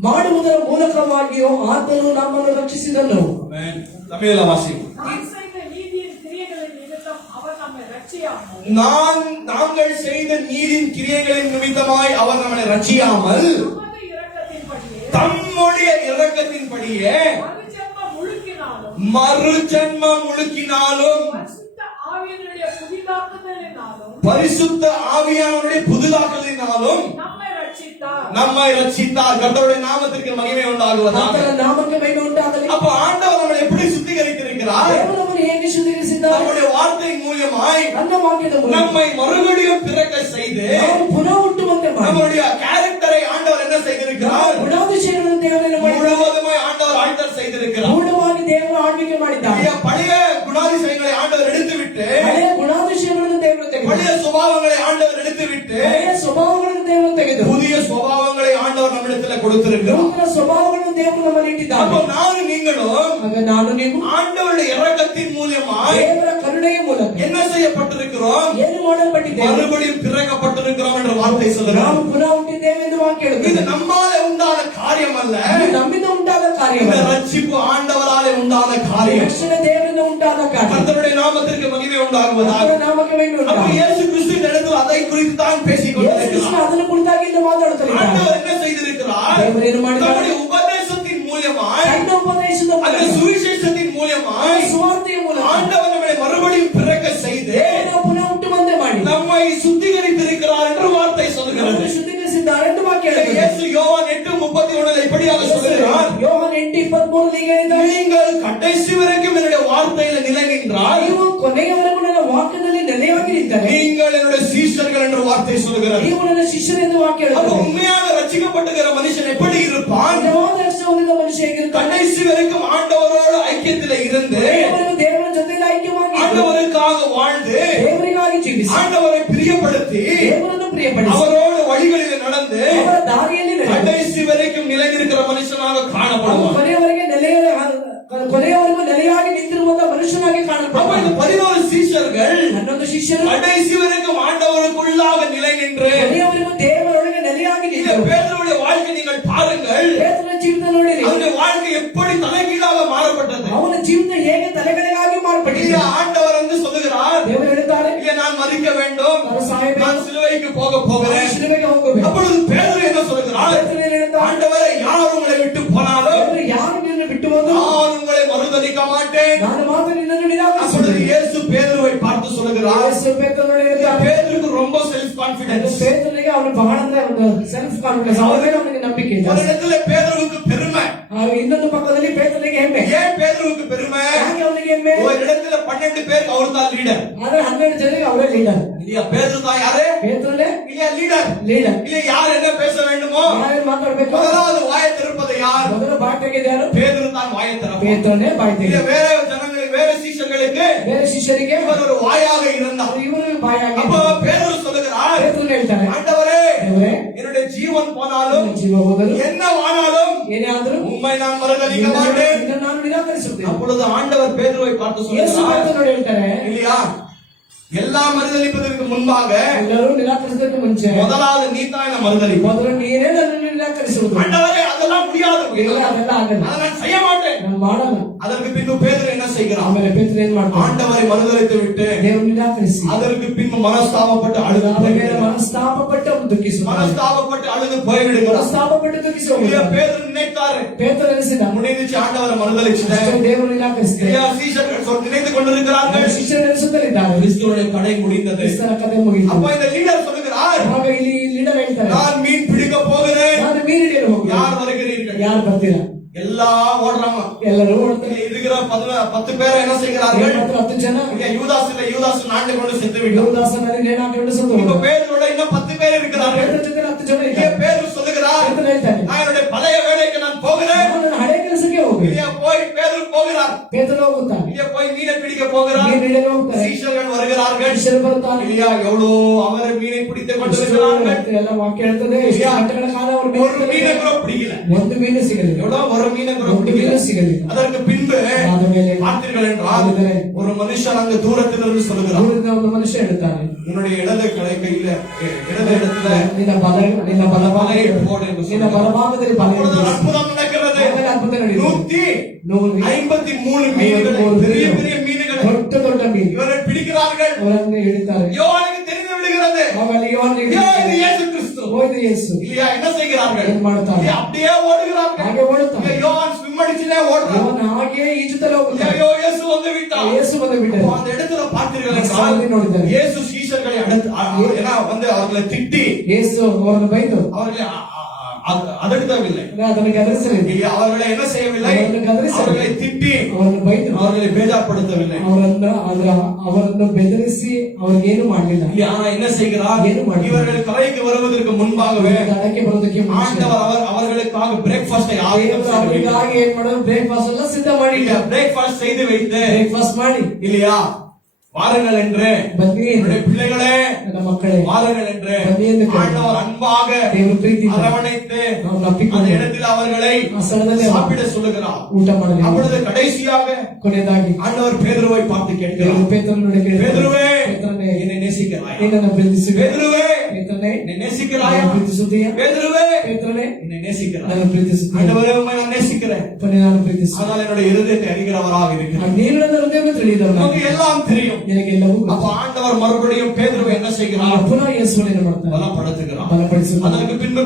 ಮಾಡುವುದರ ಮೂಲಕವಾಗಿಯೂ ಆತನು ನಮ್ಮನ್ನು ರಕ್ಷಿಸಿದನು. ஆமென். தமிழ்ல வாசி. நாம் செய்த நீதியின் கிரியைகளின் நிமித்தம் அவர் நம்மை ரட்சியாமல் நாங்கள் செய்த நீதின் கிரியைகளின் நிமித்தமாய் அவர் நம்மை ரட்சியாமல் தமது இரக்கத்தின்படியே தம்முடைய இரக்கத்தின்படியே மறுஜென்ம முழுக்கினாலும் பரிசுத்த ஆவியானவருடைய புதிதாக்குதலினாலும் நம்மை ரட்சித்தார். கர்த்தருடைய நாமத்திற்கு மகிமை உண்டாகுவதாக. ಆತನ ನಾಮಕ್ಕೆ ಮಹಿಮೆ ಉಂಟಾಗಲಿ. அப்ப ஆண்டவர் நம்மை எப்படி சுத்திகரித்திருக்கிறார்? ದೇವರು ನಮ್ಮನ್ನು ಹೇಗೆ ಶುದ್ಧೀಕರಿಸಿದ್ದಾನೆ? நம்முடைய வார்த்தையின் மூலமாய் ನನ್ನ ವಾಕ್ಯದ ಮೂಲಕ நம்மை மறுபடியும் பிறக்க செய்து ನಾವು ಪುನಃ ಹುಟ್ಟುವಂತೆ ಮಾಡಿ நம்முடைய கேரக்டரை ஆண்டவர் என்ன செய்திருக்கிறார்? ಗುಣಾತಿಶಯಗಳನ್ನು ದೇವರನ್ನು ಮಾಡಿ முழுவதுமாய் ஆண்டவர் ஆழ்த்தல் செய்திருக்கிறார். ಪೂರ್ಣವಾಗಿ ದೇವರು ಆಳ್ವಿಕೆ ಮಾಡಿದ್ದಾನೆ. பழைய குணாதிசயங்களை ஆண்டவர் எடுத்துவிட்டு ಹಳೆಯ ಗುಣಾತಿಶಯಗಳನ್ನು ದೇವರು ತೆಗೆದು, பழைய சுபாவங்களை ஆண்டவர் எடுத்துவிட்டு ಹಳೆಯ ಸ್ವಭಾವಗಳನ್ನು ದೇವರು ತೆಗೆದು, புதிய சுபாவங்களை ஆண்டவர் நம்மிடத்தில் கொடுத்திருக்கிறார். ನೂತನ ಸ್ವಭಾವಗಳನ್ನು ದೇವರು ನಮ್ಮಲ್ಲಿ ಇಟ್ಟಿದ್ದಾನೆ. அப்போ நானும் நீங்களும் ಆಗ ನಾನು ನೀವು ஆண்டவருடைய இரக்கத்தின் மூலமாய் ದೇವರ ಕರುಣೆಯ ಮೂಲಕ என்ன செய்யப்பட்டிருக்கிறோம்? ಏನು ಮಾಡಲ್ಪಟ್ಟಿದ್ದೇವೆ? மறுபடியும் பிறக்கப்பட்டிருக்கிறோம் என்ற வார்த்தை சொல்லுகிறார். ನಾವು ಪುನಃ ಹುಟ್ಟಿದ್ದೇವೆ ಎಂದು ವಾಕ್ಯ இது ಹೇಳುತ್ತದೆ. நம்மால உண்டான காரியம் அல்ல. ಇದು ನಮ್ಮಿಂದ ಉಂಟಾದ ಕಾರ್ಯ. இந்த ரட்சிப்பு ஆண்டவராலே உண்டான காரியம். ರಕ್ಷಣೆ ದೇವರಿಂದ ಉಂಟಾದ ಕಾರ್ಯ. கர்த்தருடைய நாமத்திற்கு மகிமை உண்டாகுவதாக. ಆತನ ನಾಮಕ್ಕೆ ಮಹಿಮೆ அப்ப ಉಂಟಾಗಲಿ. இயேசு கிறிஸ்து இந்த இடத்தில் அதை குறித்து தான் பேசிக் ಯೇಸು ಕ್ರಿಸ್ತನು கொண்டிருக்கிறார். ಅದನ್ನು ಕುರಿತಾಗಿ ಇಲ್ಲಿ ಮಾತಾಡುತ್ತಿದ್ದಾನೆ. ஆண்டவர் என்ன செய்திருக்கிறார்? ದೇವರು ಏನು ಮಾಡಿದ್ದಾನೆ? தம்முடைய உபதேசத்தின் மூலமாய் ತನ್ನ ಉಪದೇಶದ அந்த ಮೂಲಕ சுவிசேஷத்தின் மூலமாய் ಸುವಾರ್ತೆಯ ಮೂಲಕ ஆண்டவர் நம்மை மறுபடியும் பிறக்க செய்து ದೇವರು ಪುನಃ ಹುಟ್ಟುವಂತೆ ಮಾಡಿ நம்மை சுத்திகரித்திருக்கிறார் என்று வார்த்தை சொல்கிறது. ನಮ್ಮನ್ನು ಶುದ್ಧೀಕರಿಸಿದ್ದಾರೆ ಎಂದು ವಾಕ್ಯ ಹೇಳುತ್ತದೆ. இயேசு யோவான் 8:31 இப்படியாக சொல்கிறார், ಯೋಹಾನ 8:23 ಹೀಗೆ ಹೇಳಿದ್ದಾನೆ, நீங்கள் கடைசி வரைக்கும் என்னுடைய வார்த்தையில நிலை நின்றால் ನೀವು ಕೊನೆಯವರೆಗೂ ನನ್ನ ವಾಕ್ಯದಲ್ಲಿ ನೆಲೆಯಾಗಿ ನಿಂತರೆ நீங்கள் என்னுடைய சீஷர்கள் என்று வார்த்தை சொல்கிறது. ನೀವು ನನ್ನ ಶಿಷ್ಯರೆಂದು ವಾಕ್ಯ அப்ப ಹೇಳುತ್ತದೆ. உண்மையாக ரட்சிக்கப்படுகிற மனுஷன் எப்படி இருப்பான்? ನಿಜವಾದ ರಕ್ಷಣೆ ಹೊಂದಿದ ಮನುಷ್ಯ ಹೇಗಿರ್ತಾನೆ? கடைசி வரைக்கும் ஆண்டவரோடு ஐக்கியத்தில் இருந்து ದೇವರನ್ನು ದೇವರ ಜೊತೆಯಲ್ಲಿ ಐಕ್ಯವಾಗಿ ஆண்டவருக்காக வாழ்ந்து ದೇವರಿಗಾಗಿ ಜೀವಿಸಿ ஆண்டவரை பிரியப்படுத்தி ದೇವರನ್ನು ಪ್ರಿಯಪಡಿಸಿ அவரோடு வழிகளில் நடந்து ಅವರ ದಾರಿಯಲ್ಲಿ ನಡೆದು கடைசி வரைக்கும் நிலை நிற்கிற மனுஷனாக ಅವನು காணப்படுவான். ಕೊನೆಯವರೆಗೂ ನೆಲೆಯಾಗಿ ನಿಂತಿರುವಂತ ಮನುಷ್ಯನಾಗಿ அப்ப ಕಾಣಲ್ಪಡುತ್ತಾನೆ. இந்த 11 சீஷர்கள் 11 ಶಿಷ್ಯರು கடைசி வரைக்கும் ஆண்டவருக்குள்ளாக நிலை நின்று ಕೊನೆಯವರೆಗೂ ದೇವರೊಳಗೆ ನೆಲೆಯಾಗಿ இந்த ನಿಂತರು. பேதுருவுடைய வாழ்க்கை நீங்கள் பாருங்கள். ಪೇತ್ರನ ಜೀವಿತ ನೋಡಿರಿ, அவருடைய வாழ்க்கை எப்படி தலைகீழாக மாறப்பட்டது. ಅವನ ಜೀವಿತ ಹೇಗೆ ತಲೆಗಡೆಗಾಗಿ இல்ல, ಮಾರ್ಪಟ್ಟಿದೆ. ஆண்டவர் வந்து சொல்லுகிறார், ದೇವರು ಹೇಳುತ್ತಾರೆ, இல்ல நான் மறிக்க வேண்டும், ನಾನು ಸಾಯಬೇಕು, நான் சிலுவைக்கு போக போகிறேன். ಶಿಲುಬೆಗೆ ಹೋಗಬೇಕು. அப்பொழுது பேதுரு என்ன சொல்லுகிறார்? ಪೇತ್ರನು ಹೇಳುತ್ತಾನೆ, ஆண்டவரை யார் உங்களை விட்டு போனாலும் ದೇವರು ಯಾರು ನಿನ್ನನ್ನು ಬಿಟ್ಟು ಹೋದರು, நான் உங்களை மறுதலிக்க மாட்டேன். ನಾನು ಮಾತ್ರ ನಿನ್ನನ್ನು அப்பொழுது ನಿರಾಕರಿಸುತ್ತೇನೆ. இயேசு பேதுருவை பார்த்து சொல்லுகிறார், ಯೇಸು ಪೇತ್ರನನ್ನು ಹೇಳ್ತಾನೆ, பேதுருக்கு ரொம்ப செல்ஃப் கான்பிடன்ஸ். ಪೇತ್ರನಿಗೆ ಅವನು ಬಹಳ ಒಂದು ಸೆಲ್ಫ್ ಕಾನ್ಫಿಡೆನ್ಸ್, ಅವನ ಮೇಲೆ ಅವನಿಗೆ ನಂಬಿಕೆ ಇದೆ. ஒரு இடத்துல பேதுருவுக்கு பெருமை. ಇನ್ನೊಂದು ಪಕ್ಕದಲ್ಲಿ ಪೇತ್ರನಿಗೆ ಹೆಮ್ಮೆ. ஏன் பேதுருவுக்கு பெருமை? ಯಾಕೆ ಅವನಿಗೆ ಹೆಮ್ಮೆ? ஒரு இடத்துல 12 பேருக்கு அவர் தான் லீடர். ಆದ್ರೆ 12 ಜನರಿಗೆ ಅವರೇ ಲೀಡರ್. இல்லையா? பேதுரு தான் யாரு? ಪೇತ್ರನೇ இல்லையா லீடர்? ಲೀಡರ್. இல்ல யார் என்ன பேச வேண்டுமோ ಯಾರು ಮಾತಾಡಬೇಕು? முதலாவது வாயை திறப்பது யார்? ಮೊದಲು ಬಾಯಿ ತೆಗೆದ ಯಾರು? பேதுரு தான் வாயை திறப்பார். ಪೇತ್ರನೇ ಬಾಯಿ இல்ல ತೆಗೆದ. வேற ஜனங்களுக்கு வேற சீஷர்களுக்கு ಬೇರೆ ಶಿಷ್ಯರಿಗೆ இவர் ஒரு வாயாக இருந்தார். ಇವರು ಬಾಯಾಗಿ. அப்ப பேதுரு சொல்லுகிறார், ಪೇತ್ರನು ಹೇಳ್ತಾನೆ, ஆண்டவரே ದೇವರೇ, என்னுடைய ஜீவன் போனாலும் ನನ್ನ ಜೀವ ಹೋದರು, என்ன ஆனாலும் ಏನೇ ಆದರೂ உம்மை நான் மறுதலிக்க மாட்டேன். ನಿನ್ನನ್ನು ನಾನು ನಿರಾಕರಿಸುತ್ತೇನೆ. அப்பொழுது ஆண்டவர் பேதுருவை பார்த்து ಯೇಸು சொல்லுகிறார், ಪೇತ್ರನನ್ನು ಹೇಳ್ತಾರೆ, இல்லையா, எல்லா மறுதலிப்பதற்கு முன்பாக ಎಲ್ಲರೂ ನಿರಾಕರಿಸೋದಕ್ಕೆ ಮುಂಚೆ முதலாவது நீ தான் என்ன மறுதலிப்ப. ಮೊದಲು ನೀನೇ ನನ್ನನ್ನು ನಿರಾಕರಿಸುವುದು. ஆண்டவரே அதெல்லாம் முடியாது, ಇಲ್ಲ, ಅದೆಲ್ಲ ಆಗಲ್ಲ, அதை நான் செய்ய மாட்டேன். ನಾನು ಮಾಡಲ್ಲ. அதற்கு பின்பு பேதுரு என்ன செய்கிறான்? ಆಮೇಲೆ ಪೇತ್ರ ಏನ್ ಮಾಡ್ತಾನೆ? ஆண்டவரை மறுதலித்து விட்டு ದೇವರು ನಿರಾಕರಿಸಿ அதற்கு பின்பு மனஸ்தாபப்பட்டு அழுது ಆಮೇಲೆ ಮನಸ್ತಾಪಪಟ್ಟು ಅವನು ದುಃಖಿಸುತ್ತಾನೆ. மனஸ்தாபப்பட்டு அழுது போய்விடுகிறார். ಮನಸ್ತಾಪಪಟ್ಟು ದುಃಖಿಸಿ ಹೋಗುತ್ತಾನೆ. பேதுரு நினைத்தாரு, ಪೇತ್ರ ಅನಿಸಿದ, முடிஞ்சிச்சு, ஆண்டவரை மறுதலிச்சுட்டேன். ದೇವರು ನಿರಾಕರಿಸಿದೆ. இல்லையா? சீஷர்கள் நினைத்து கொண்டிருக்கிறார்கள், ಶಿಷ್ಯರು ಅನಿಸುತ್ತಲಿದ್ದಾರೆ, கிறிஸ்துவுடைய கடை முடிந்தது. ಕ್ರಿಸ್ತನ ಕಥೆ ಮುಗಿಯಿತು. அப்ப இந்த லீடர் சொல்லுகிறார், ಆಗ ಇಲ್ಲಿ ಲೀಡರ್ ಹೇಳ್ತಾರೆ, நான் மீன் பிடிக்க போகிறேன், ನಾನು ಮೀನು ಹಿಡಿಯಲು ಹೋಗುತ್ತೇನೆ. யார் வருகிறீர்கள்? ಯಾರು ಬರ್ತೀರಾ? எல்லாம் ஓடுறாங்க. ಎಲ್ಲರೂ ಓಡ್ತಾರೆ. இருக்கிற 10 பேரை என்ன செய்கிறார்கள்? 10 ಜನ இல்ல, யூதாஸ் நாண்டு கொண்டு செத்து விட்டார். ಯುವದಾಸನಲ್ಲಿ ನೇಣಾಕಿಕೊಂಡು ಸತ್ತು இப்ப ಹೋದರು. பேதுருவோட இன்னும் 10 பேர் இருக்கிறார்கள். ಪೇತ್ರನ ಜೊತೆ 10 ಜನ இங்கே ಇದ್ದಾರೆ. பேதுரு சொல்லுகிறார், ಪೇತ್ರ ಹೇಳ್ತಾನೆ, நான் என்னுடைய பழைய வேலைக்கு நான் போகிறேன். ನಾನು ನನ್ನ ಹಳೆ ಕೆಲಸಕ್ಕೆ ಹೋಗಿ. இங்கே போய் பேதுரு போகிறார். ಪೇತ್ರ ಹೋಗುತ್ತಾನೆ, இங்கே போய் மீனை பிடிக்க போகிறார். ಮೀನು ಹಿಡಿಯಲು ಹೋಗ್ತಾರೆ. சீஷர்கள் வருகிறார்கள். ಶಿಷ್ಯರು ಬರುತ್ತಾರೆ. இல்லையா? எவ்வளோ அவர் மீனை பிடித்துக் கொண்டிருக்கிறார்கள். ಎಲ್ಲ ವಾಕ್ಯ ಹೇಳ್ತದೆ, ಎಷ್ಟು ಗಂಟೆಗಳ ಕಾಲ ಅವರು ಮೀನು ஒரு மீனை ಹಿಡಿದಿದ್ದಾರೆ. கூட பிடிக்கல. ಒಂದು ಮೀನು ಸಿಗಲಿಲ್ಲ, எவ்வளோ ஒரு மீனை கூட ಒಂದು பிடிக்கல. ಮೀನು ಸಿಗಲಿಲ್ಲ. அதற்கு பின்பு ಆದಮೇಲೆ பார்த்தீர்கள் என்றால் ஒரு மனுஷன் அங்கு தூரத்திலிருந்து சொல்லுகிறார், ದೂರದಿಂದ ಒಂದು ಮನುಷ್ಯ ಹೇಳ್ತಾನೆ, என்னுடைய இடது கையில இடது இடத்துல ನಿನ್ನ ಬಲಭಾಗದಲ್ಲಿ ನಿನ್ನ ಬಲಭಾಗದಲ್ಲಿ ಬಲ அப்பொழுது ಇರುತ್ತದೆ. அற்புதம் நடக்கிறது. ಆಮೇಲೆ ಅದ್ಭುತ ನಡೆಯುತ್ತದೆ. 153 மீன்கள், பெரிய பெரிய மீன்கள் ದೊಡ್ಡ ದೊಡ್ಡ ಮೀನು இவர்கள் பிடிக்கிறார்கள். ಅವರನ್ನು ಹಿಡಿತಾರೆ. யோவானுக்கு தெரிந்து விடுகிறது, ಆಮೇಲೆ ಯೋಹಾನನಿಗೆ ஐயோ, இது இயேசு கிறிஸ்து. ಹೋಯ್ತು ಯೇಸು. இல்லையா? என்ன செய்கிறார்கள்? ಏನ್ ಮಾಡ್ತಾರೆ? இல்லையா? அப்படியே ஓடுகிறார்கள். ಹಾಗೆ ಓಡುತ್ತಾರೆ. இல்லையா? யோவான் ஸ்விம் அடிச்சுனே ஓடுறான். ಯೋಹಾನ ಹಾಗೆ ಈಜುತ್ತಲೇ ಹೋಗುತ್ತಾನೆ. ஐயோ, இயேசு வந்து விட்டார். ಯೇಸು ಬಂದು ಬಿಟ್ಟರು. அந்த இடத்துல பார்த்தீர்கள் என்றால் ಸ್ಥಳದಲ್ಲಿ ನೋಡಿದ್ದಾರೆ. இயேசு சீஷர்களை ஏன்னா வந்து அவர்களை திட்டி ಯೇಸು ಅವರನ್ನು ಬೈದು அவர்களை அதட்டவில்லை. ಅದನ್ನು ಗದರಿಸಲಿಲ್ಲ. இல்லையா? அவர்களை என்ன செய்யவில்லை? அவர்களை திட்டி ಅವರನ್ನು ಬೈದು அவர்களை ಬೇಜಾರ್ಪடுத்தவில்லை. ಅವರನ್ನು ಬೆದರಿಸಿ ಅವ್ರಿಗೇನು ಮಾಡಲಿಲ್ಲ. இல்லையா? ஆனா என்ன செய்கிறார்? ಏನು ಮಾಡಿಲ್ಲ. இவர்கள் கலைக்கு வருவதற்கு முன்பாகவே ಅದಕ್ಕೆ ಬರೋದಕ್ಕೆ ಮುಂಚೆ ஆண்டவர் அவர்களுக்காக பிரேக்ஃபாஸ்ட் ஆயத்தம் செய்து ಅವರಿಗಾಗಿ ಏನ್ ಮಾಡೋದು, ಬ್ರೇಕ್ಫಾಸ್ಟ್ ಎಲ್ಲ ಸಿದ್ಧ ಮಾಡಿ பிரேக்ஃபாஸ்ட் செய்து வைத்து ಬ್ರೇಕ್ಫಾಸ್ಟ್ ಮಾಡಿ இல்லையா? வாருங்கள் என்று ಬನ್ನಿ என்னுடைய பிள்ளைகளே ನನ್ನ ಮಕ್ಕಳೇ வாருங்கள் என்று ಬನ್ನಿ ಎಂದು ஆண்டவர் அன்பாக ದೇವರು ಪ್ರೀತಿಯಿಂದ அரவணைத்து ನಾವು அந்த ಅಪ್ಪಿಕೊಂಡು இடத்தில் அவர்களை ಆ ಸ್ಥಳದಲ್ಲಿ சாப்பிட சொல்லுகிறார். ಊಟ ಮಾಡಲಿ. அப்பொழுது கடைசியாக ಕೊನೆಯದಾಗಿ ஆண்டவர் பேதுருவை பார்த்து கேட்கிறார், ಪೇತ್ರನನ್ನು ಕೇಳಿದರು, பேதுருவே, ಪೇತ್ರನೇ, என்னை நேசிக்கிறாய்? ನಿನ್ನನ್ನು ಪ್ರೀತಿಸುವೆ. பேதுருவே, ಪೇತ್ರನೇ, என்னை நேசிக்கிறாயா? ಪ್ರೀತಿಸುತ್ತೀಯಾ? பேதுருவே, ಪೇತ್ರನೇ, என்னை நேசிக்கிறாய்? ನಾನು ಪ್ರೀತಿಸುತ್ತೇನೆ. ஆண்டவரே, உம்மை நான் நேசிக்கிறேன். ಅಪ್ಪನೇ, ನಾನು ಪ್ರೀತಿಸುತ್ತೇನೆ. ஆனால் என்னுடைய இருதயத்தை அறிகிறவராக இருக்கிறார். ನೀನು ನನ್ನ ಹೃದಯವನ್ನು ತಿಳಿದವನು. நமக்கு எல்லாம் தெரியும். ನಿನಗೆಲ್ಲವೂ ಗೊತ್ತು. அப்ப ஆண்டவர் மறுபடியும் பேதுருவை என்ன செய்கிறார்? ಪುನಃ ಯೇಸುವನ್ನು ಏನು ಮಾಡ್ತಾನೆ? பலப்படுத்துகிறார். ಬಲಪಡಿಸುತ್ತಾನೆ. அதற்கு பின்பு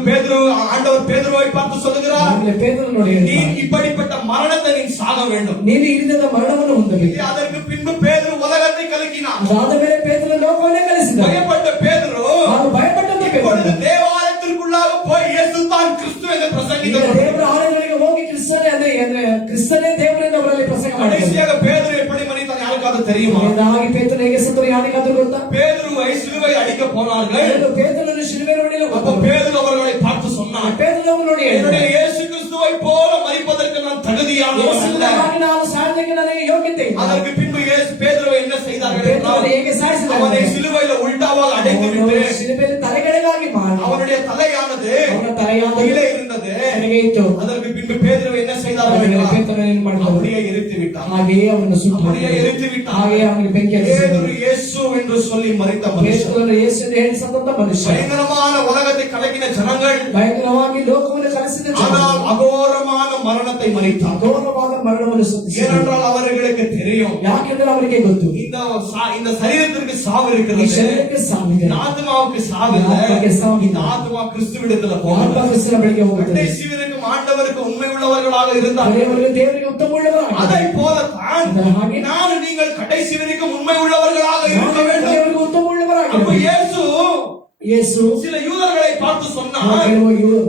ஆண்டவர் பேதுருவை பார்த்து சொல்லுகிறார், ಆಮೇಲೆ ಪೇತ್ರನು ನೋಡಿ நீ ಹೇಳ್ತಾನೆ, இப்படிப்பட்ட மரணத்தை நீ சாக வேண்டும். ನೀನು ಈ ರೀತಿಯಾದ ಮರಣವನ್ನು ಹೊಂದಬೇಕು. அதற்கு பின்பு பேதுரு உலகத்தை கலக்கினார். ಅದಾದ ಮೇಲೆ ಪೇತ್ರನು ಲೋಕವನ್ನೇ ಕಲಿಸಿದ. பயப்பட்ட பேதுரு ನಾನು ಭಯಪಟ್ಟಂತೆ இப்பொழுது தேவாலயத்திற்குள்ளாக போய் இயேசு தான் கிறிஸ்து என்று ಈಗ பிரசங்கித்தார். ದೇವರ ಆಲಯಗಳಿಗೆ ಹೋಗಿ ಕ್ರಿಸ್ತನೇ ಅಂದ್ರೆ ಕ್ರಿಸ್ತನೇ ದೇವರಿಂದ ಅವರಲ್ಲಿ ಪ್ರಸಂಗ ಮಾಡಿದರು. கடைசியாக பேதுரு எப்படி மரித்தான் யாருக்காவது தெரியுமா? ಹಾಗೆ ಪೇತ್ರನು ಹೇಗೆ ಸತ್ತರು ಯಾರಿಗಾದ್ರೂ ಗೊತ್ತಾ? பேதுருவை சிலுவை அடிக்க போனார்கள். ಪೇತ್ರನನ್ನು ಶಿಲುಬೆಯಲ್ಲಿ ಹೊಡೆಯಲು அப்ப பேதுரு அவர்களை பார்த்து சொன்னார், ಪೇತ್ರನು ನೋಡಿ என்னுடைய இயேசு கிறிஸ்துவை போல மரிப்பதற்கு நான் தகுதியானவன் அல்ல. ಹಾಗೆ ನಾನು ಸಾಯಲಿಕ್ಕೆ ನನಗೆ ಯೋಗ್ಯತೆ ಇಲ್ಲ. அதற்கு பின்பு இயேசு பேதுருவை என்ன செய்தார்கள் என்றால், ಪೇತ್ರನು ಹೇಗೆ ಸಾಯಿಸಿದರು? அவனை சிலுவையில உள்டாவாக அடைத்து விட்டு ಶಿಲುಬೆಯಲ್ಲಿ ತಲೆಕೆಳಗಾಗಿ ಮಾಡಿ அவனுடைய தலையானது ಅವನ ತಲೆಯಾದ கீழே இருந்தது. ಕೆಳಗೆ ಇತ್ತು. அதற்கு பின்பு பேதுருவை என்ன செய்தார்கள் ಆಮೇಲೆ என்றால், ಪೇತ್ರನು ಏನು ಮಾಡಿದನು? அப்படியே எரித்து விட்டார். ಹಾಗೆಯೇ ಅವನನ್ನು ಸುಟ್ಟು அப்படியே எரித்து விட்டார். ಹಾಗೆಯೇ ಅವನಿಗೆ ಬೆಂಕಿ ಹಚ್ಚಿದರು. பேதுரு இயேசு என்று சொல்லி மரித்த மனுஷன். ಪೇತ್ರನು ಯೇಸು ಎಂದು ಹೇಳಿ ಸತ್ತ ಮನುಷ್ಯ. பயங்கரமான உலகத்தை கலக்கின ஜனங்கள், ಭಯಂಕರವಾಗಿ ಲೋಕವನ್ನು ಕಲಿಸಿದ ஆனால் அகோரமான மரணத்தை மரித்தார். ಅಘೋರವಾದ ಮರಣವನ್ನು ಸೃಷ್ಟಿಸಿದರು. ஏனென்றால் அவர்களுக்கு தெரியும், ಯಾಕೆಂದ್ರೆ ಅವರಿಗೆ ಗೊತ್ತು இந்த சரீரத்திற்கு சாவு ಈ இருக்கிறது, ಶರೀರಕ್ಕೆ ಸಾವಿದೆ, இந்த ஆத்மாவுக்கு சாவு இல்லை. ஆத்மாவுக்கு சாவு இல்லை. இந்த ஆத்மா கிறிஸ்துவிடத்துல ಆತ್ಮ போகிறது. ಕ್ರಿಸ್ತನ ಬಳಿಗೆ ಹೋಗುತ್ತದೆ. கடைசி வரைக்கும் ஆண்டவருக்கு உண்மை உள்ளவர்களாக இருந்தார். ದೇವರಿಗೆ ಉತ್ತಮವುಳ್ಳವರಾಗಿದ್ದಾರೆ. அதை போலத்தான் ಹಾಗೆ நான் நீங்கள் கடைசி வரைக்கும் உண்மை உள்ளவர்களாக இருக்க வேண்டும். ದೇವರಿಗೆ ಉತ್ತಮವುಳ್ಳವರಾಗಿದ್ದಾರೆ. அப்ப இயேசு ಯೇಸು சில யூதர்களை பார்த்து சொன்னார்,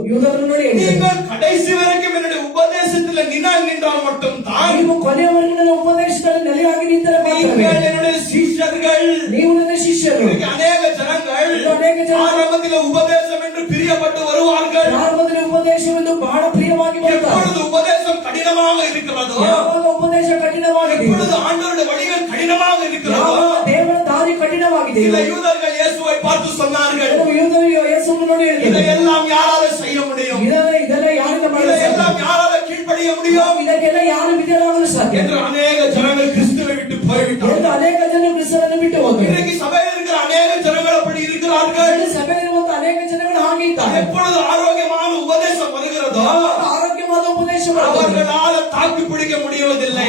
ಯೂದರನ್ನು ನೋಡಿ ಹೇಳಿದರು, நீங்கள் கடைசி வரைக்கும் என்னுடைய உபதேசத்தில் நின்றால் மட்டும் தான் ನೀವು ಕೊನೆಯವರೆಗೂ ನನ್ನ ಉಪದೇಶದಲ್ಲಿ ನೆಲೆಯಾಗಿ ನಿಂತರೆ நீங்கள் ಮಾತ್ರವೇ என்னுடைய சீஷர்கள். ನೀವು ನನ್ನ ಶಿಷ್ಯರು. இன்னைக்கு அநேக ஜனங்கள் அநேக ஜனங்கள் ஆரம்பத்தில் உபதேசம் என்று பிரியப்பட்டு வருவார்கள். ಪ್ರಾರಂಭದಲ್ಲಿ ಉಪದೇಶವೆಂದು ಬಹಳ ಪ್ರಿಯವಾಗಿ ಬರ್ತಾರೆ. எப்பொழுது உபதேசம் கடினமாக இருக்கிறதோ, ಯಾವಾಗ ಉಪದೇಶ ಕಠಿಣವಾಗಿದೆ, எப்பொழுது ஆண்டவருடைய வழிகள் கடினமாக இருக்கிறதோ, ಯಾವಾಗ ದೇವರ ದಾರಿ ಕಠಿಣವಾಗಿದೆ, சில யூதர்கள் இயேசுவை பார்த்து சொன்னார்கள், ಯೂದರು ಯೇಸುವನ್ನು ನೋಡಿ ಹೇಳಿದರು, இதையெல்லாம் யாரால செய்ய முடியும்? ಇದೆಲ್ಲ ಯಾರಿಂದ ಮಾಡಲು ಸಾಧ್ಯ? இதையெல்லாம் யாரால கீழ்ப்படிய முடியும்? ಇದಕ್ಕೆಲ್ಲ ಯಾರು ವಿಧೇಯರಾಗಲು ಸಾಧ್ಯ? என்று அநேக ஜனங்கள் கிறிஸ்துவை விட்டு போய்விட்டார்கள். ಎಂದು ಅನೇಕ ಜನ ಕ್ರಿಸ್ತರನ್ನು ಬಿಟ್ಟು ಹೋದರು. இன்றைக்கு சபையில் இருக்கிற அநேக ஜனங்கள் அப்படி இருக்கிறார்கள். ಸಭೆಯಲ್ಲಿರುವಂತಹ ಅನೇಕ ಜನಗಳು ಹಾಗೆ ಇದ್ದಾರೆ. எப்பொழுது ஆரோக்கியமான உபதேசம் வருகிறதோ, ಆರೋಗ್ಯವಾದ ಉಪದೇಶ அவர்களால தாக்கு பிடிக்க முடிவதில்லை.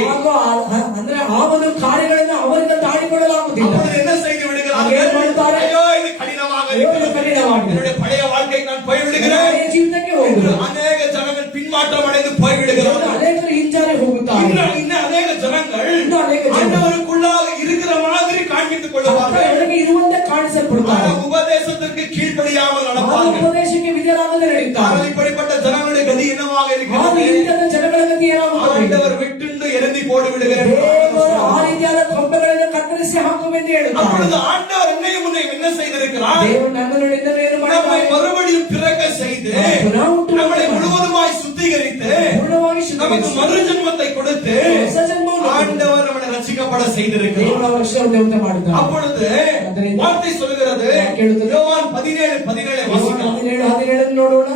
ಅಂದ್ರೆ ಆ ಒಂದು ಕಾರ್ಯಗಳನ್ನು ಅವರಿಂದ ತಾಳಿಕೊಳ್ಳಲಾಗುವುದಿಲ್ಲ. அப்பொழுது என்ன செய்து விடுகிறார்கள்? ಏನು ಮಾಡುತ್ತಾರೆ? ஐயோ, இது கடினமாக இருக்கிறது. ಕಠಿಣವಾಗಿದೆ, என்னுடைய பழைய வாழ்க்கை நான் போய்விடுகிறேன். ಹಳೆಯ ಜೀವಿತಕ್ಕೆ என்று ಹೋಗುವುದು. அநேக ஜனங்கள் பின்மாற்றம் அடைந்து போய்விடுகிறார்கள். ಅನೇಕರು ಹಿಂಜಾರಿ ಹೋಗುತ್ತಾರೆ. இன்னும் அநேக ஜனங்கள் இன்னும் அநேக ஜனங்கள் ஆண்டவருக்குள்ளாக இருக்கிற மாதிரி காண்பித்துக் கொள்வார்கள். ಒಳಗೆ ಇರುವಂತೆ ಕಾಣಿಸಲ್ಪಡುತ್ತಾರೆ. ஆனால் உபதேசத்திற்கு கீழ்ப்படியாமல் ಆ நடப்பார்கள். ಉಪದೇಶಕ್ಕೆ ವಿಧೇಯರಾಗದೆ ನಡೆಯುತ್ತಾರೆ. ஆனால் இப்படிப்பட்ட ஜனங்களுடைய கதி என்னவாக ಆ இருக்கிறது? ರೀತಿಯಾದ ಜನಗಳ ಗತಿ ಏನಾಗುತ್ತದೆ? ஆண்டவர் விட்டுண்டு எரிந்து போடு விடுகிறார். ದೇವರು ಆ ರೀತಿಯಾದ ಕೊಂಬೆಗಳನ್ನು ಕತ್ತರಿಸಿ ಹಾಕುವೆಂದು ಹೇಳುತ್ತಾರೆ. அப்பொழுது ஆண்டவர் என்னையும் உன்னையும் என்ன செய்திருக்கிறார்? ದೇವರು ನನ್ನನ್ನು ನಿನ್ನನ್ನು ಏನು நம்மை ಮಾಡಿದ್ದಾನೆ? மறுபடியும் பிறக்க செய்து ಪುನಃ ಹುಟ್ಟು நம்மளை முழுவதுமாய் சுத்திகரித்து ಪೂರ್ಣವಾಗಿ நமக்கு ಶುದ್ಧೀಕರಿಸಿ மறு ஜென்மத்தை கொடுத்து ಹೊಸ ಜನ್ಮವನ್ನು ஆண்டவர் நம்மளை ரட்சிக்கப்பட செய்திருக்கிறார். ದೇವರ ವರ್ಷವನ್ನು ಉಂಟು ಮಾಡಿದ್ದಾನೆ. அப்பொழுது வார்த்தை சொல்லுகிறது, ಕೇಳುತ್ತದೆ. யோவான் 17:17 வாசிக்கலாம். 17 ನೋಡೋಣ.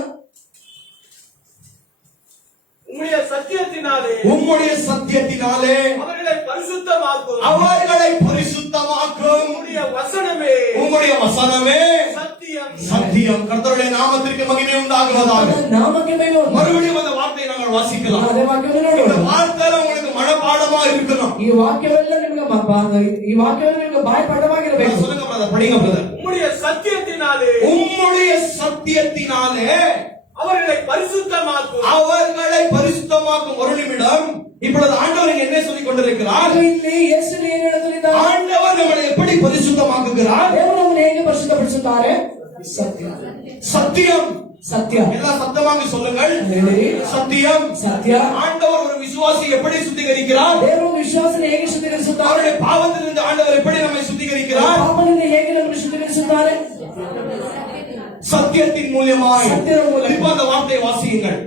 உம்முடைய சத்தியத்தினாலே உம்முடைய சத்தியத்தினாலே அவர்களை பரிசுத்தமாக்கும். அவர்களை பரிசுத்தமாக்கும். உம்முடைய வசனமே உம்முடைய வசனமே சத்தியம். சத்தியம். கர்த்தருடைய நாமத்திற்கு மகிமை உண்டாகுவதாக. ನಾಮಕ್ಕೆ ಮಹಿಮೆ ಉಂಟು. மறுபடியும் அந்த வார்த்தையை நாங்கள் வாசிக்கலாம். ಅದೇ ವಾಕ್ಯವನ್ನು இந்த ನೋಡೋಣ. வார்த்தை உங்களுக்கு மனப்பாடமா இருக்கணும். ಈ ವಾಕ್ಯವೆಲ್ಲ ನಿಮಗೆ ಬಾಯ್ಪಾಠವಾಗಿರಬೇಕು. சொல்லுங்க பிரதர், படிங்க பிரதர். உம்முடைய சத்தியத்தினாலே உம்முடைய சத்தியத்தினாலே அவர்களை பரிசுத்தமாக்கும். அவர்களை பரிசுத்தமாக்கும். ஒரு நிமிடம். இப்பொழுது ஆண்டவர் என்ன சொல்லிக் கொண்டிருக்கிறார்? ಇಲ್ಲಿ ಯೇಸುವು ಏನು ಹೇಳುತ್ತಿದ್ದಾರೆ? ஆண்டவர் நம்மளை எப்படி பரிசுத்தமாக்குகிறார்? ದೇವರು ನಮ್ಮನ್ನು ಹೇಗೆ ಪರಿಶುದ್ಧಪಡಿಸುತ್ತಾರೆ? ಸತ್ಯ. சத்தியம். ಸತ್ಯ. எல்லாம் சத்தமாக சொல்லுங்கள். ಹೇಳಿರಿ. சத்தியம். ಸತ್ಯ. ஆண்டவர் ஒரு விசுவாசி எப்படி சுத்திகரிக்கிறார்? ದೇವರು ವಿಶ್ವಾಸನ ಹೇಗೆ ಶುದ್ಧೀಕರಿಸುತ್ತಾರೆ? அவருடைய பாவத்திலிருந்து ஆண்டவர் எப்படி நம்மை சுத்திகரிக்கிறார்? ಪಾಪದಿಂದ ಹೇಗೆ ನಮ್ಮನ್ನು ಶುದ್ಧೀಕರಿಸುತ್ತಾರೆ? சத்தியத்தின் மூலமாய். சத்தியத்தின் மூலம். இப்ப அந்த வார்த்தையை வாசியுங்கள்.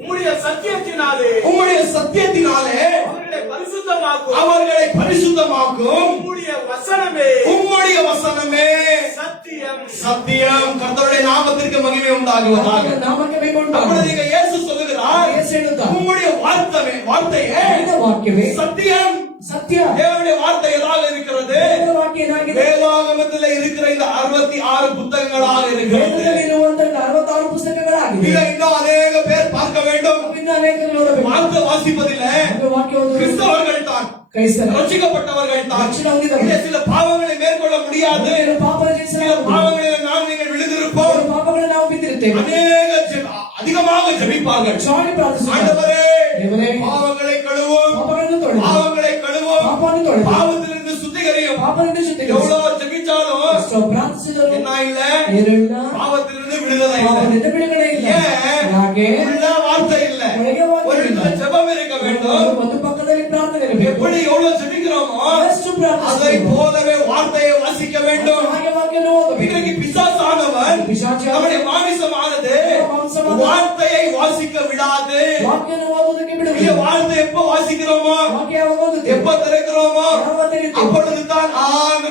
உம்முடைய சத்தியத்தினாலே உம்முடைய சத்தியத்தினாலே அவர்களை பரிசுத்தமாக்கும். அவர்களை பரிசுத்தமாக்கும். உம்முடைய வசனமே உம்முடைய வசனமே சத்தியம். சத்தியம். கர்த்தருடைய நாமத்திற்கு மகிமை உண்டாகுவதாக. ನಾಮಕ್ಕೆ ಮಹಿಮೆ அப்பொழுது ಉಂಟಾಗಲಿ. நீங்க இயேசு சொல்லுகிறார், ಯೇಸು ಹೇಳುತ್ತಾರೆ, உம்முடைய வார்த்தையே ನಿನ್ನ ವಾಕ್ಯವೇ சத்தியம். ಸತ್ಯ. தேவனுடைய வார்த்தை எதாக இருக்கிறது? ದೇವರ ವಾಕ್ಯ ಏನಾಗಿದೆ? வேதாகமத்தில் இருக்கிற இந்த இந்த 66 புத்தகங்களாக இருக்கிறது. ವೇದದಲ್ಲಿ ಇರುವಂತಹ 66 ಪುಸ್ತಕಗಳಾಗಿವೆ. இதை இன்னும் அநேக பேர் பார்க்க வேண்டும். ಇನ್ನು ಅನೇಕರು ನೋಡಬೇಕು. வார்த்தை வாசிப்பதில்லை ವಾಕ್ಯ ಓದುವುದು கிறிஸ்தவர்கள் தான், ಕ್ರೈಸ್ತರ ரட்சிக்கப்பட்டவர்கள் தான். ರಕ್ಷಣೆ ಹೊಂದಿದವರು. இங்கே சில பாவங்களை மேற்கொள்ள முடியாது. ಕೆಲವು ಪಾಪದ சில ಜೀವಿಸಲಾಗುವುದು. பாவங்களில் நாம் நீங்கள் விழுந்திருப்போம். ಕೆಲವು ಪಾಪಗಳನ್ನು ನಾವು ಬಿದ್ದಿರುತ್ತೇವೆ. அதிகமாக ஜெபிப்பார்கள். ಚಾಡಿ ಪ್ರಾರ್ಥಿಸುತ್ತಾರೆ. ஆண்டவரே ದೇವರೇ பாவங்களை கழுவும், ಪಾಪಗಳನ್ನು ತೊಳೆದು பாவங்களை கழுவும், ಪಾಪವನ್ನು ತೊಳೆದು பாவத்திலிருந்து சுத்திகரியும். ಪಾಪದಿಂದ ಶುದ್ಧೀಕರಿಸು. எவ்வளவு ஜெபிச்சாலும் ಎಷ್ಟೋ ಪ್ರಾರ್ಥಿಸಿದರು என்ன இல்ல, ಏನೂ ಇಲ್ಲ. பாவத்திலிருந்து விடுதலை இல்லை. ಪಾಪದಿಂದ ಬಿಡುಗಡೆ ಇಲ್ಲ. ஏன்? ಹಾಗೆ உள்ள வார்த்தை இல்ல. ಒಳಗೆ ஒரு ವಾಕ್ಯ ಇಲ್ಲ. இடத்துல ஜெபம் இருக்க வேண்டும். ಒಂದು ಪಕ್ಕದಲ್ಲಿ ಪ್ರಾರ್ಥನೆ ಇರಬೇಕು. எப்படி எவ்வளவு ஜெபிக்கிறோமோ ಎಷ್ಟು அதை ಪ್ರಾರ್ಥಿಸಬೇಕು. போலவே வார்த்தையை வாசிக்க வேண்டும். ಹಾಗೆ ವಾಕ್ಯವನ್ನು ಓದಬೇಕು. இன்றைக்கு பிசாசானவன் ಪಿಶಾಚಿ நம்முடைய மாமிசமானது வார்த்தையை வாசிக்க விடாது. ವಾಕ್ಯವನ್ನು ಓದುವುದಕ್ಕೆ இந்த ಬಿಡುವುದಿಲ್ಲ. வார்த்தை எப்ப வாசிக்கிறோமோ, ವಾಕ್ಯ ಯಾವಾಗ ಓದುತ್ತೇವೆ? எப்ப திறக்கிறோமோ ಯಾವಾಗ ತೆರೀತೇವೆ? அப்பொழுதுதான்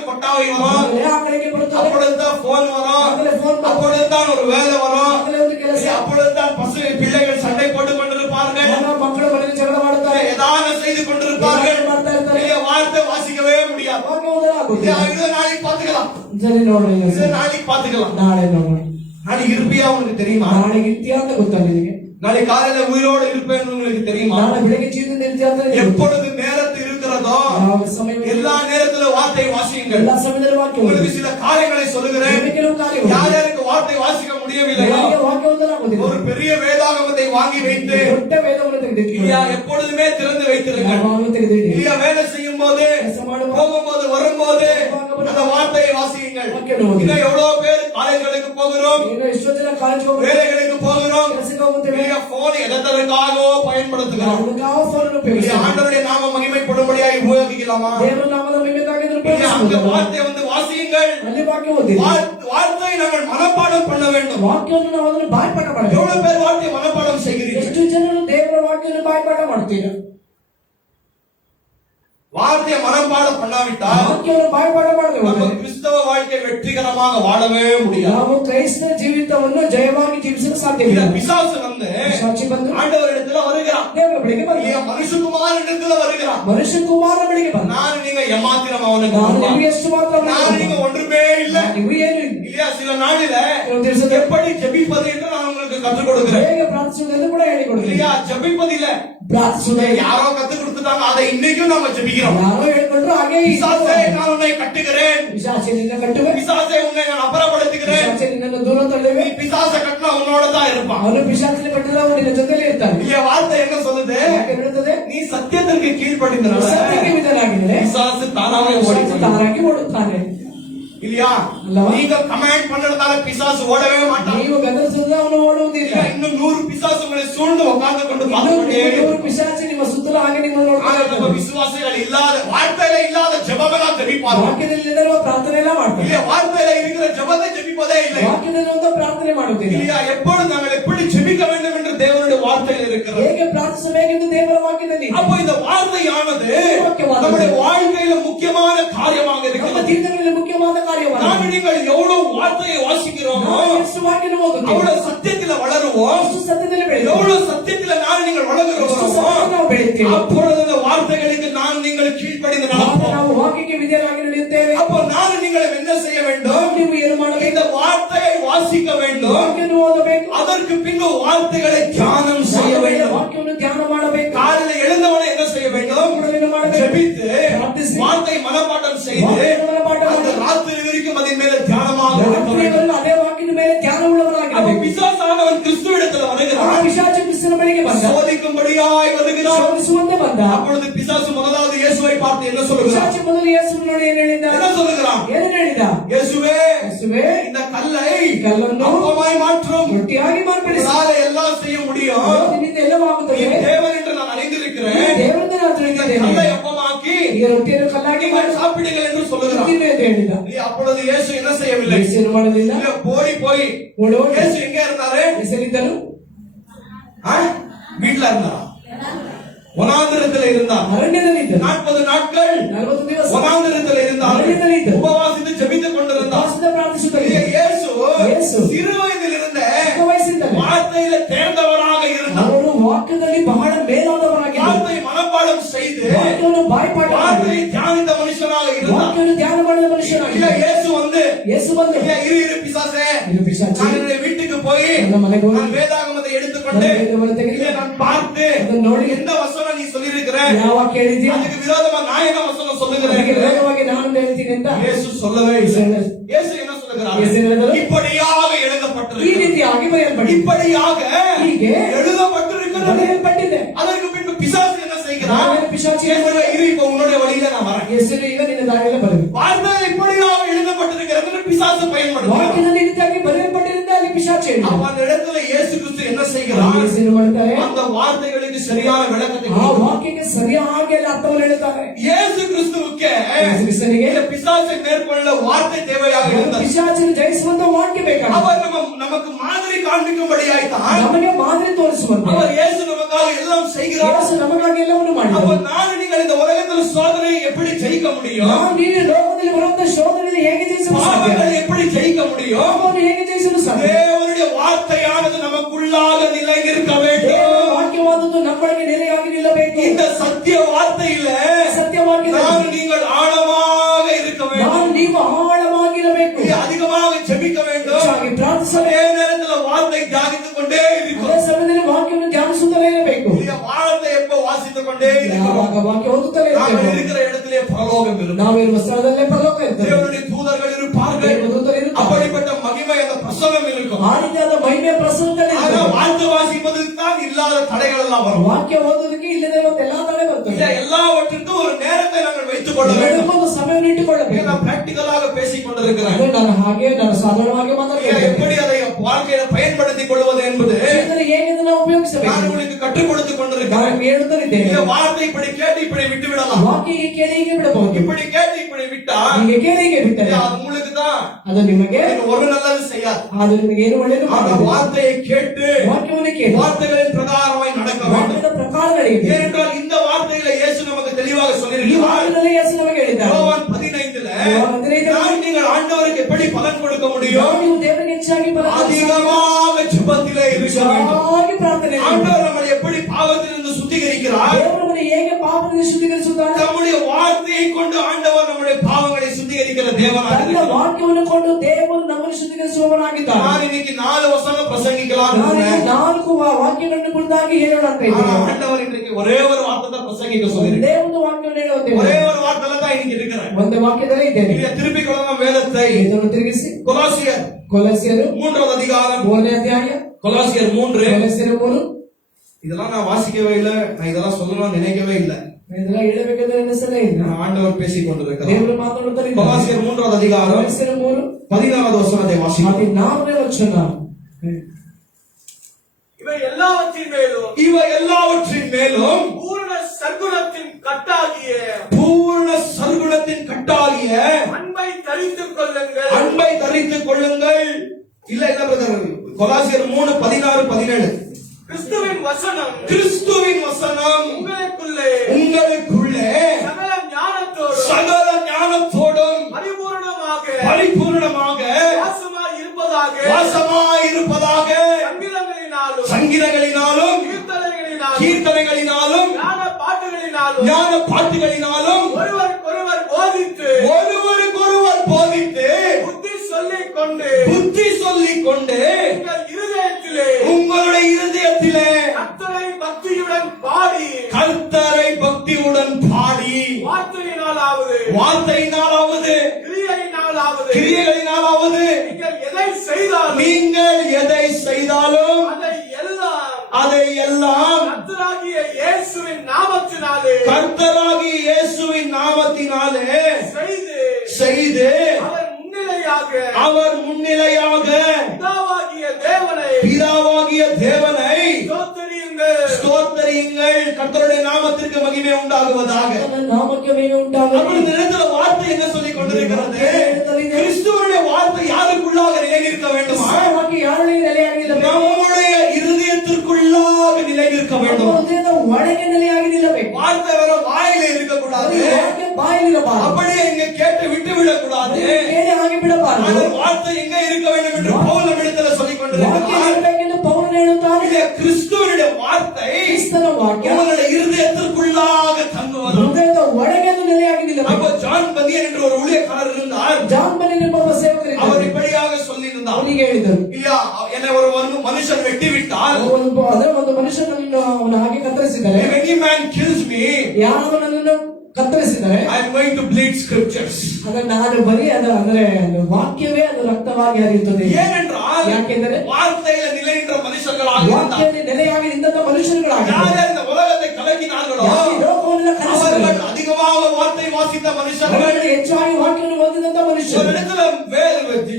கொட்டாவை வரும், ಆಗಲೇ ಆ ಕಡೆಗೆ ಬರುತ್ತದೆ. அப்பொழுதுதான் போன் வரும், ಆಗಲೇ ಫೋನ್ ಬರುತ್ತದೆ. அப்பொழுதுதான் ஒரு வேலை வரும், ಆಗಲೇ ಒಂದು ಕೆಲಸ. அப்பொழுதுதான் பிள்ளைகள் சண்டை போட்டுக் கொண்டிருப்பார்கள், ಆಗ ಮಕ್ಕಳು ಮನೆಯಲ್ಲಿ ಜಗಳ ಮಾಡುತ್ತಾರೆ. ஏதான செய்து கொண்டிருப்பார்கள். ಮಾಡ್ತಾ ಇರ್ತಾರೆ. இந்த வார்த்தை வாசிக்கவே முடியாது. ವಾಕ್ಯ ಓದಲಾಗುವುದಿಲ್ಲ. இதை நாளைக்கு பாத்துக்கலாம், ಸರಿ ನೋಡ್ರಿ இதை நாளைக்கு பாத்துக்கலாம். ನಾಳೆ ನೋಡೋಣ. நாளைக்கு இருப்பியா உங்களுக்கு தெரியுமா? ನಾಳೆಗೆ ಇರ್ತೀಯ ಅಂತ ಗೊತ್ತಾ ನಿನಗೆ? நாளைக்கு காலையில உயிரோடு இருப்பேன்னு உங்களுக்கு தெரியுமா? ನಾಳೆ ಬೆಳಗ್ಗೆ ಜೀವನದಲ್ಲಿ ಇರ್ತೀಯ ಅಂತ ನಿನಗೆ ಗೊತ್ತಾ? எப்பொழுது நேரத்தில் இருக்கிறதோ ಯಾವ ಸಮಯ எல்லா நேரத்துல வார்த்தை வாசியுங்கள். ಎಲ್ಲ ಸಮಯದಲ್ಲಿ ವಾಕ್ಯ உங்களுக்கு ಓದಿ. சில காரியங்களை சொல்லுகிறேன். ನಿಮಗೆ ಕೆಲವು ಕಾರ್ಯಗಳು. யார் யாருக்கு வார்த்தை வாசிக்க முடியவில்லையோ ಯಾರಿಗೆ ವಾಕ್ಯ ಓದಲಾಗುವುದಿಲ್ಲ. ஒரு பெரிய வேதாகமத்தை வாங்கி வைத்து ದೊಡ್ಡ ವೇದವನ್ನು ತೆಗೆದಿಟ್ಟು இல்லையா எப்பொழுதுமே திறந்து வைத்திருங்கள். ಯಾವಾಗಲೂ ತೆಗೆದಿಡಿ. இல்லையா வேலை செய்யும் போது, ಕೆಲಸ ಮಾಡುವಾಗ போகும்போது, வரும்போது அந்த வார்த்தையை வாசியுங்கள். ವಾಕ್ಯವನ್ನು ಓದಿ. இன்னும் எவ்வளவு பேர் காலேஜ்களுக்கு போகிறோம், ಇನ್ನು ಎಷ್ಟೋ ಜನ ಕಾಲೇಜ್ ಹೋಗ್ತಾರೆ, வேலைகளுக்கு போகிறோம், ಕೆಲಸಕ್ಕೆ ಹೋಗುತ್ತೇವೆ. இல்லையா போன் எதற்காகவோ பயன்படுத்துகிறோம். ಅದಕ್ಕೆ ಯಾವ ಫೋನ್ இல்லையா ಉಪಯೋಗಿಸ್ತಾರೆ? ஆண்டவருடைய நாம மகிமைப்படும்படியாக உபயோகிக்கலாமா? ದೇವರ ನಾಮದ ಮಹಿಮೆಗಾಗಿ ಅದನ್ನು இல்லையா அங்க ಉಪಯೋಗಿಸಬಹುದು. வார்த்தை வந்து வாசியுங்கள். ಅಲ್ಲಿ ವಾಕ್ಯ ಓದಿ. வார்த்தை நாங்கள் மனப்பாடம் பண்ண வேண்டும். ವಾಕ್ಯವನ್ನು ನಾವು ಅದನ್ನು ಬಾಯ್ಪಾಠ ಮಾಡಬೇಕು. எவ்வளவு பேர் வார்த்தை மனப்பாடம் செய்கிறீர்கள்? ಎಷ್ಟು ಜನರು ದೇವರ ವಾಕ್ಯವನ್ನು ಬಾಯ್ಪಾಠ ಮಾಡ್ತೀರಾ? வார்த்தையை மனப்பாடம் பண்ணாவிட்டால் ವಾಕ್ಯವನ್ನು ಬಾಯ್ಪಾಠ ಮಾಡಬೇಕು. நம்ம கிறிஸ்தவ வாழ்க்கை வெற்றிகரமாக வாழவே முடியாது. ನಾವು ಕ್ರೈಸ್ತ ಜೀವಿತವನ್ನು ಜಯವಾಗಿ ಜೀವಿಸಲು ಸಾಧ್ಯವಿಲ್ಲ. பிசாசு வந்து ಸಾಕ್ಷಿ ಬಂದು ஆண்டவரிடத்துல வருகிறான், ದೇವರ ಬಳಿಗೆ ಬಂದ. இல்லையா மனுஷகுமாரனிடத்துல வருகிறான். ಮನುಷ್ಯ ಕುಮಾರನ ಬಳಿಗೆ ಬಂದ. நான் நீங்க ஏமாத்திரம் அவனுக்கு ನಾನು கொடுப்பான். ನಿಮಗೆ ಎಷ್ಟು ಮಾತ್ರ நான் நீங்க ஒன்றுமே இல்ல, ನೀವು ಏನು ಇಲ್ಲ. இல்லையா சில நாளில ಕೆಲವು ದಿವಸದಲ್ಲಿ எப்படி ஜெபிப்பது என்று நான் உங்களுக்கு கற்றுக் கொடுக்கிறேன். ಹೇಗೆ ಪ್ರಾರ್ಥಿಸುವುದೆಂದು ಕೂಡ ಹೇಳಿಕೊಡುತ್ತೇನೆ. இல்லையா ஜெபிப்பது இல்ல, ಪ್ರಾರ್ಥಿಸುವುದೇ யாரோ கத்துக் கொடுத்துட்டாங்க, அதை இன்னைக்கும் நம்ம ஜெபிக்கிறோம். ಯಾರೋ ಹೇಳ್ಕೊಂಡ್ರು ಹಾಗೆ பிசாசே நான் உன்னை கட்டுகிறேன், ಪಿಶಾಚಿ ನಿನ್ನ ಕಟ್ಟುವೆ. பிசாசே உன்னை நான் அப்புறப்படுத்துகிறேன். ಪಿಶಾಚಿ ನಿನ್ನನ್ನು ದೂರ ತಳ್ಳುವೆ. நீ பிசாசை கட்டினா உன்னோட தான் இருப்பான். ಅವನು ಪಿಶಾಚಿನ ಕಟ್ಟಿದ ಅವನು ನಿನ್ನ ಜೊತೆಲಿ ಇರ್ತಾನೆ. இல்லையா வார்த்தை என்ன சொல்லுது? ಯಾಕೆ ಹೇಳುತ್ತದೆ? நீ சத்தியத்திற்கு கீழ்ப்படிந்தனால ಸತ್ಯಕ್ಕೆ ವಿಧನಾಗಿದ್ರೆ பிசாசு தானாவே ஓடி ಪಿಶಾಚಿ ತಾನಾಗಿ ಓಡುತ್ತಾನೆ. இல்லையா? அல்லவா? நீங்க கமாண்ட் பண்றதால பிசாசு ஓடவே மாட்டான். ನೀವು ಗದರಿಸುವುದ ಅವನು ಓಡುವುದಿಲ್ಲ. இல்ல, இன்னும் 100 பிசாசு உங்களை சூழ்ந்து உட்கார்ந்து கொண்டு பார்த்து கொண்டே இருக்கும். ಇನ್ನೂರು ಪಿಶಾಚಿ ನಿಮ್ಮ ಸುತ್ತಲೂ ಹಾಗೆ ನಿಮ್ಮನ್ನು ನೋಡ್ತಾ ஆனா நம்ம ಇರ್ತಾನೆ. விசுவாசிகள் இல்லாத வார்த்தையில இல்லாத ஜெபமெல்லாம் ஜெபிப்பாங்க. ವಾಕ್ಯದಲ್ಲಿರುವ ಪ್ರಾರ್ಥನೆ ಎಲ್ಲ ಮಾಡ್ತಾರೆ. இல்லையா? வார்த்தையில இருக்கிற ஜெபத்தை ஜெபிப்பதே இல்லை. ವಾಕ್ಯದಲ್ಲಿರುವ ಪ್ರಾರ್ಥನೆ ಮಾಡುವುದಿಲ್ಲ. இல்லையா? எப்பொழுது நாங்கள் எப்படி ஜெபிக்க வேண்டும் என்று தேவனுடைய வார்த்தையில் இருக்கிறது. ಹೇಗೆ ಪ್ರಾರ್ಥಿಸಬೇಕೆಂದು ದೇವರ ವಾಕ್ಯದಲ್ಲಿ. அப்போ இந்த வார்த்தையானது நம்முடைய வாழ்க்கையில முக்கியமான காரியமாக ನಮ್ಮ இருக்கிறது. ಜೀವಿತಗಳಲ್ಲಿ ಮುಖ್ಯವಾದ ಕಾರ್ಯವಾಗಿದೆ. நாம் நீங்கள் எவ்வளவு வார்த்தையை வாசிக்கிறோமோ ನಾವು ಎಷ್ಟು ವಾಕ್ಯವನ್ನು ಓದುತ್ತೇವೆ, அவ்வளவு சத்தியத்துல வளருவோம். ಅಷ್ಟು ಸತ್ಯದಲ್ಲಿ ಬೆಳೆಯುತ್ತೇವೆ. எவ்வளவு சத்தியத்துல நான் நீங்கள் ಎಷ್ಟು வளர்கிறோமோ ಸತ್ಯದಲ್ಲಿ ನಾವು ಬೆಳೆಯುತ್ತೇವೆ. அப்பொழுது அந்த வார்த்தைகளுக்கு நான் நீங்கள் கீழ்ப்படிந்து ಆಗ நடப்போம். ನಾವು ವಾಕ್ಯಕ್ಕೆ ವಿಧೇಯರಾಗಿ ನಡೆಯುತ್ತೇವೆ. அப்போ நான் நீங்கள் என்ன செய்ய வேண்டும்? ನೀವು ಏನು ಮಾಡಬೇಕು? இந்த வார்த்தையை வாசிக்க வேண்டும். ವಾಕ್ಯವನ್ನು ಓದಬೇಕು. அதற்கு பின்பு வார்த்தைகளை தியானம் செய்ய வேண்டும். ವಾಕ್ಯವನ್ನು ಧ್ಯಾನ ಮಾಡಬೇಕು. காலையில எழுந்தவனை என்ன செய்ய வேண்டும்? ಏನು ಮಾಡಬೇಕು? ஜெபித்து ಪ್ರಾರ್ಥಿಸಿ வார்த்தை மனப்பாடம் செய்து ವಾಕ್ಯವನ್ನು ಮನಪಾಠ அந்த ಮಾಡಿ ராத்திரி வரைக்கும் அதன் மேல தியானமாக இருக்க வேண்டும். ರಾತ್ರಿಯವರೆಗೂ ಅದೇ ವಾಕ್ಯದ ಮೇಲೆ அப்ப ಧ್ಯಾನವುಳ್ಳವರಾಗಿರಬೇಕು. பிசாசானவன் கிறிஸ்துவிடத்தில் ಆ வருகிறான், ಪಿಶಾಚ ಕ್ರಿಸ್ತನ ಬಳಿಗೆ ಬಂದ. சோதிக்கும்படியாய் வருகிறான். ಶೋಧಿಸುವಂತೆ ಬಂದ. அப்பொழுது பிசாசு முதலாவது இயேசுவை பார்த்து என்ன சொல்லுகிறான்? ಪಿಶಾಚ ಮೊದಲು ಯೇಸುವನ್ನು ನೋಡಿ ಏನು ಹೇಳಿದ? என்ன சொல்லுகிறான்? ಏನು ಹೇಳಿದ? இயேசுவே, ಯೇಸುವೇ, இந்த கல்லை ಕಲ್ಲನ್ನು அப்பமாய் மாற்றும், ರೊಟ್ಟಿಯಾಗಿ ಮಾರ್ಪಡಿಸಿ. உன்னால எல்லாம் செய்ய முடியும். ನಿನ್ನಿಂದ ಎಲ್ಲವಾಗುತ್ತದೆ. நீ தேவன் என்று நான் அறிந்திருக்கிறேன். ದೇವರನ್ನು ನಾನು இந்த ತಿಳಿದಿದ್ದೇನೆ. கல்லை அப்பமாக்கி ಈಗ ರೊಟ್ಟಿಯನ್ನು ಕಲ್ಲಾಗಿ நீங்கள் சாப்பிடுங்கள் என்று சொல்லுகிறான். ತಿನ್ನು ಎಂದು ಹೇಳಿದ. நீ அப்பொழுது இயேசு என்ன செய்யவில்லை? ಯೇಸು ಏನು ಮಾಡಲಿಲ್ಲ? இல்ல, போய் ಓಡೋಡಿ இயேசு எங்க இருந்தாரு? ಹೆಸರಿದ್ದನು வீட்டுல இருந்தாரா? வனாந்திரத்தில் இருந்தார். ಅರಣ್ಯದಲ್ಲಿ ಇದ್ದನು. 40 நாட்கள் 40 ದಿವಸ வனாந்திரத்தில் இருந்தார். ಅರಣ್ಯದಲ್ಲಿ ಇದ್ದನು. உபவாசித்து ஜெபித்துக் கொண்டிருந்தார். ಉಪವಾಸದ ಪ್ರಾರ್ಥಿಸುತ್ತಲೇ இயேசு சிறு வயதிலிருந்த ಚಿಕ್ಕ ವಯಸ್ಸಿಂದಲೇ வார்த்தையில தேர்ந்தவராக இருந்தார். ಅವರು ವಾಕ್ಯದಲ್ಲಿ ಬಹಳ ಮೇಲಾದವರಾಗಿದ್ದರು. வார்த்தை மனப்பாடம் செய்து ವಾಕ್ಯವನ್ನು ಬಾಯ್ಪಾಠ ಮಾಡಿ வார்த்தையை தியானித்த மனுஷனாக இருந்தார். ವಾಕ್ಯವನ್ನು ಧ್ಯಾನ ಮಾಡಿದ இல்ல, ಮನುಷ್ಯನಾಗಿದ್ದರು. இயேசு வந்து ಯೇಸು ಬಂದು இரு பிசாசே, ಇದು ಪಿಶಾಚಿ நான் என்னுடைய வீட்டுக்கு போய் ನನ್ನ ಮನೆಗೆ ಹೋಗಿ நான் வேதாகமத்தை எடுத்துக்கொண்டு ನನ್ನ ವೇದವನ್ನು ತೆಗೆದು இதை நான் பார்த்து ಅದನ್ನು ನೋಡಿ எந்த வசனம் நீ சொல்லியிருக்கிற ಯಾವ ವಾಕ್ಯ ಹೇಳಿದ್ಯಾ அதுக்கு விரோதமா நான் என்ன வசனம் ಅದಕ್ಕೆ சொல்லுகிறேன் ವಿರೋಧವಾಗಿ ನಾನು ಹೇಳ್ತೀನಿ ಅಂತ இயேசு சொல்லவே ಯೇಸು இல்லை. ಹೇಳಿದ. இயேசு என்ன சொல்லுகிறார்? இயேசு ಹೇಳಿದರು, இப்படியாக ಈ எழுதப்பட்டிருக்கிறது. ರೀತಿಯಾಗಿ ಬರೆಯಲ್ಪಟ್ಟಿದೆ, இப்படியாக ಹೀಗೆ எழுதப்பட்டிருக்கிறது. ಬರೆಯಲ್ಪಟ್ಟಿದೆ. அதற்கு பின்பு பிசாசு என்ன செய்கிறார்? ಆಮೇಲೆ ಪಿಶಾಚಿ இயேசு இரு, இப்ப உன்னுடைய வழியில நான் வரேன். ಹೆಸರು ಈಗ ನಿನ್ನ ದಾರಿಯಲ್ಲಿ ಬರಬೇಕು. வார்த்தை இப்படியாக எழுதப்பட்டிருக்கிறது என்று பிசாசு பயன்படுத்துகிறார். ವಾಕ್ಯದಲ್ಲಿ ಈ ರೀತಿಯಾಗಿ ಬರೆಯಲ್ಪಟ್ಟಿರುತ್ತೆ, ಅಲ್ಲಿ ಪಿಶಾಚಿ ಹೇಳಿದ. அப்ப அந்த இடத்துல இயேசு கிறிஸ்து என்ன செய்கிறார்? ಯೇಸು ಏನು ಮಾಡ್ತಾರೆ? அந்த வார்த்தைகளுக்கு சரியான விளக்கத்தை ಆ கொடுக்கிறார். ವಾಕ್ಯಕ್ಕೆ ಸರಿಯಾಗಿ ಅಲ್ಲಿ ಅರ್ಥವನ್ನು ಹೇಳ್ತಾರೆ. இயேசு கிறிஸ்துவுக்கு ಯೇಸು ಕ್ರಿಸ್ತನಿಗೆ இந்த பிசாசை மேற்கொள்ள வார்த்தை தேவையாக இருந்தது. ಪಿಶಾಚಿನ ಜಯಿಸುವಂತ ವಾಕ್ಯ ಬೇಕಾಗಿದೆ. அவர் நமக்கு மாதிரி காண்பிக்கும்படியாய்த்தான் ನಮಗೆ ಮಾದರಿ ತೋರಿಸುವಂತೆ அவர் இயேசு நமக்காக எல்லாம் செய்கிறார். ಯೇಸು ನಮಗಾಗಿ ಎಲ್ಲವನ್ನು அப்ப ಮಾಡಿದ್ದಾರೆ. நான் நீங்கள் இந்த உலகத்தில் சோதனையை எப்படி ஜெயிக்க முடியும்? ನಾವು ನೀವು ಲೋಕದಲ್ಲಿ ಬರುವಂತ ಶೋಧನೆಯಲ್ಲಿ ಹೇಗೆ ಜಯಿಸಲು ಸಾಧ್ಯ? பாவங்களை எப்படி ஜெயிக்க முடியும்? ಪಾಪವನ್ನು ಹೇಗೆ ಜಯಿಸಲು ಸಾಧ್ಯ? தேவனுடைய வார்த்தையானது நமக்குள்ளாக நிலைநிற்க ದೇವರ வேண்டும். ವಾಕ್ಯವಾದದ್ದು ನಮ್ಮೊಳಗೆ ನೆಲೆಯಾಗಿ ನಿಲ್ಲಬೇಕು. இந்த சத்திய வார்த்தையில ಸತ್ಯವಾಗಿದೆ. நான் நீங்கள் ஆழமாக இருக்க ನಾವು வேண்டும். ನೀವು ಆಳವಾಗಿರಬೇಕು. நீ அதிகமாக ஜெபிக்க வேண்டும். ಹೆಚ್ಚಾಗಿ ಪ್ರಾರ್ಥಿಸಬೇಕು. அதே நேரத்தில் வார்த்தை தியானித்துக் கொண்டே ಅದೇ இருக்கும். ಸಮಯದಲ್ಲಿ ವಾಕ್ಯವನ್ನು ಧ್ಯಾನಿಸುತ್ತಲೇ ಇರಬೇಕು. இந்த வார்த்தை எப்ப வாசித்துக் கொண்டே இருக்கும். ಯಾವಾಗ ವಾಕ್ಯ ಓದುತ್ತಲೇ நாம் ಇರಬೇಕು. இருக்கிற இடத்திலே பரலோகம் இருக்கும். ನಾವಿರುವ ಸ್ಥಳದಲ್ಲೇ ಪರಲೋಕ ಇರ್ತದೆ. தேவனுடைய தூதர்கள் இருப்பார்கள். ದೇವದೂತರು ಇರುತ್ತಾರೆ. அப்படிப்பட்ட மகிமை அந்த பிரசவம் இருக்கும். ಆ ರೀತಿಯಾದ ಮಹಿಮೆ ಪ್ರಸನ್ನದಲ್ಲಿ ஆனா ಇರ್ತದೆ. வார்த்தை வாசிப்பதற்கு தான் இல்லாத தடைகள் எல்லாம் வரும். ವಾಕ್ಯ ಓದುವುದಕ್ಕೆ ಇಲ್ಲದೆ ಎಲ್ಲಾ ತಡೆ ಬರ್ತದೆ. இந்த எல்லாவற்றுக்கும் ஒரு நேரத்தை நாங்கள் வைத்துக் கொள்ள வேண்டும். ಎಲ್ಲದಕ್ಕೂ ಸಮಯವನ್ನು ಇಟ್ಟುಕೊಳ್ಳಬೇಕು. நான் பிராக்டிகலாக பேசிக் கொண்டிருக்கிறேன். ಅದು ನಾನು ಸಾಧಾರಣವಾಗಿ ಮಾತಾಡ್ತೇನೆ. எப்படி அதை வாழ்க்கையில பயன்படுத்திக் கொள்வது என்பது ಜೀವನದಲ್ಲಿ ಹೇಗೆ ಅದನ್ನು ಉಪಯೋಗಿಸಬೇಕು நான் உங்களுக்கு கற்றுக் கொடுத்துக் கொண்டிருக்கிறேன். ನಾನು ಹೇಳುತ್ತಿದ್ದೇನೆ. இந்த வார்த்தை இப்படி கேட்டு இப்படி விட்டு விடலாம். ವಾಕ್ಯ ಹೀಗೆ ಕೇಳಿ ಹೀಗೆ ಬಿಡಬಹುದು. இப்படி கேட்டு இப்படி விட்டா ಹೀಗೆ ಕೇಳಿ ಹೀಗೆ ಬಿಟ್ಟರೆ அது உங்களுக்கு தான் ಅದು ನಿಮಗೆ ஒரு நல்லது செய்யாது. ಅದು ನಿಮಗೆ ಏನು ಒಳ್ಳೆಯದು அந்த ಮಾಡಬಹುದು. வார்த்தையை கேட்டு ವಾಕ್ಯವನ್ನು ಕೇಳಿ வார்த்தைகளின் பிரகாரமாய் நடக்க வேண்டும். ವಾಕ್ಯದ ಪ್ರಕಾರ ನಡೆಯಿರಿ. ஏனென்றால் இந்த வார்த்தைகளை இயேசு நமக்கு தெளிவாக ಈ சொல்லியிருக்கிறார். ವಾಕ್ಯದಲ್ಲಿ ಯೇಸು ನಮಗೆ ಹೇಳಿದ್ದಾರೆ. யோவான் 15ல யோவான் 15 நான் நீங்கள் ஆண்டவருக்கு எப்படி பலன் கொடுக்க முடியும்? ನೀವು ದೇವರಿಗೆ ಹೆಚ್ಚಾಗಿ அதிகமாக ஜெபத்திலே இருக்க வேண்டும். ಹೆಚ್ಚಾಗಿ ಪ್ರಾರ್ಥನೆ ಮಾಡಿ. ஆண்டவர் நம்மை எப்படி பாவத்திலிருந்து சுத்திகரிக்கிறார்? ದೇವರು ನಮ್ಮನ್ನು ಹೇಗೆ ಪಾಪದಿಂದ ಶುದ್ಧೀಕರಿಸುತ್ತಾನೆ? நம்முடைய வார்த்தையை கொண்டு ஆண்டவர் நம்முடைய பாவங்களை சுத்திகரிக்கிற தேவனாக ತನ್ನ இருக்கிறார். ವಾಕ್ಯವನ್ನು ಕೊಂಡು ದೇವರು ನಮ್ಮನ್ನು ಶುದ್ಧೀಕರಿಸುವವನಾಗಿದ್ದಾನೆ. நான் இன்னைக்கு 4 வசனம் பிரசங்கிக்கலாம் ನಾನು ಈ இருக்கிறேன். 4 ವಾಕ್ಯಗಳನ್ನು ಕುರಿತಾಗಿ ಹೇಳೋಣ ಅಂತ ஆனா ಇದ್ದೇನೆ. ஆண்டவர் இன்றைக்கு ஒரே ஒரு வார்த்தை தான் பிரசங்கிக்க சொல்லியிருக்கிறார். ಒಂದೇ ಒಂದು ವಾಕ್ಯವನ್ನು ಹೇಳುತ್ತೇನೆ. ஒரே ஒரு வார்த்தையில தான் இன்னைக்கு இருக்கிறேன். ಒಂದು ವಾಕ್ಯದಲ್ಲೇ ಇದ್ದೇನೆ. இதை திருப்பிக் கொள்ளுங்க வேதத்தை. ಇದನ್ನು ತಿರುಗಿಸಿ கொலோசியர் ಕೊಲೊಸ್ಸೆಯರು 3வது அதிகாரம் 3ನೇ ಅಧ್ಯಾಯ கொலோசியர் 3. ಕೊಲೊಸ್ಸೆಯರು 3 இதெல்லாம் நான் வாசிக்கவே இல்லை. நான் இதெல்லாம் சொல்லணும்னு நினைக்கவே இல்லை. ಇದೆಲ್ಲ ಹೇಳಬೇಕಂತ ಅನಿಸಲೇ ಇಲ್ಲ. நான் ஆண்டவர் பேசிக் கொண்டிருக்கிறார். ದೇವರು ಮಾತಾಡುತ್ತಾರೆ. கொலோசியர் 3வது அதிகாரம் ಕೊಲೊಸ್ಸೆಯರು 3 14வது வசனத்தை வாசிக்கிறோம். 14ನೇ ವಚನ. இவை எல்லாவற்றின் மேலும் இவை எல்லாவற்றின் மேலும் பூரண சர்க்குணத்தின் கட்டாகிய பூர்ண சர்க்குணத்தின் கட்டாகிய அன்பை தரித்துக் கொள்ளுங்கள். அன்பை தரித்துக் கொள்ளுங்கள். இல்ல இல்ல பிரதர், கொலாசியர் 3:16-17. கிறிஸ்துவின் வசனம் கிறிஸ்துவின் வசனம் உங்களுக்குள்ளே உங்களுக்குள்ளே சகல ஞானத்தோடும் சகல ஞானத்தோடும் பரிபூர்ணமாக வாசமாய் இருப்பதாக வாசமாயிருப்பதாக சங்கீதங்களினாலும் கீர்த்தனைகளினாலும் ஞான பாட்டுகளினாலும் ஒருவருக்கொருவர் போதித்து ஒருவருக்கொருவர் போதித்து புத்தி சொல்லிக் கொண்டு உங்களுடைய இருதயத்திலே கர்த்தரை பக்தியுடன் பாடி வார்த்தையினாலாவது கிரியைகளினாலாவது நீங்கள் எதை செய்தாலும் அதை எல்லாம் கர்த்தராகிய இயேசுவின் நாமத்தினாலே செய்து அவர் முன்னிலையாக பிதாவாகிய தேவனை ஸ்தோத்திரியுங்கள். கர்த்தருடைய நாமத்திற்கு மகிமை உண்டாகுவதாக. நாமಕ್ಕೆ ಮಹಿಮೆ ಉಂಟಾಗಲಿ. அப்படி இந்த நேரத்துல வார்த்தை என்ன சொல்லிக் கொண்டிருக்கிறது? கிறிஸ்துவனுடைய வார்த்தை யாருக்குள்ளாக நிலைநிற்க வேண்டுமா? ವಾಕ್ಯ ಯಾರೊಳಗೆ ನೆಲೆಯಾಗಿ ನಿಲ್ಲಬೇಕು? நம்முடைய இருதயத்திற்குள்ளாக நிலைநிற்க வேண்டும். ಹೃದಯದ ಒಳಗೆ ನೆಲೆಯಾಗಿ ನಿಲ್ಲಬೇಕು. வார்த்தை வர வாயில இருக்கக்கூடாது. ವಾಕ್ಯ ಬಾಯಿಲಿರಬಾರದು. அப்படியே இங்க கேட்டு விட்டு விடக்கூடாது. ಕೇಳಿ ಹಾಗೆ ಬಿಡಬಾರದು. அந்த வார்த்தை எங்க இருக்க வேண்டும் என்று பவுல் நம்மிடத்தில் சொல்லிக் ವಾಕ್ಯ கொண்டிருக்கிறார். ಇರಬೇಕೆಂದು ಪೌಲನು ಹೇಳುತ್ತಾನೆ. இது கிறிஸ்துவனுடைய வார்த்தை ಕ್ರಿಸ್ತನ ವಾಕ್ಯ உங்களுடைய இருதயத்திற்குள்ளாக தங்குவது. ಹೃದಯದ ಒಳಗೆ ಅದು ನೆಲೆಯಾಗಿ ನಿಲ್ಲಬೇಕು. அப்போ ஜான் பந்தியன் என்று ஒரு ஊழியக்காரர் இருந்தார். ಜಾನ್ ಬನ್ನಿ ಎಂಬ ಒಬ್ಬ ಸೇವಕರಿದ್ದರು. ಹೇಳಿದರು. இல்ல என்னை ஒரு மனுஷன் வெட்டி விட்டால், ಒಂದು ಮನುಷ್ಯನನ್ನು ಅವನು ಹಾಗೆ ಕತ್ತರಿಸಿದರೆ, if any man kills me, ಯಾರು ನನ್ನನ್ನು ಕತ್ತರಿಸಿದರೆ, I am going to bleed scriptures. ಅದನ್ನು ನಾನು ಬರೀ ಅಂದ್ರೆ ವಾಕ್ಯವೇ ಅದು ರಕ್ತವಾಗಿ ಹರಿಯುತ್ತದೆ. ஏனென்றால் ಯಾಕೆಂದರೆ வார்த்தையில நிலைநின்ற மனுஷர்களாக ವಾಕ್ಯದಲ್ಲಿ ನೆಲೆಯಾಗಿ ನಿಂತ ಮನುಷ್ಯರುಗಳಾಗಿ யார் இந்த உலகத்தை கலக்கினார்களோ அவர்கள் அதிகமாக வார்த்தை வாசித்த மனுஷர்கள், ಹೆಚ್ಚಾಗಿ ವಾಕ್ಯವನ್ನು ಓದಿದಂತ ஒரு ಮನುಷ್ಯರು. இடத்துல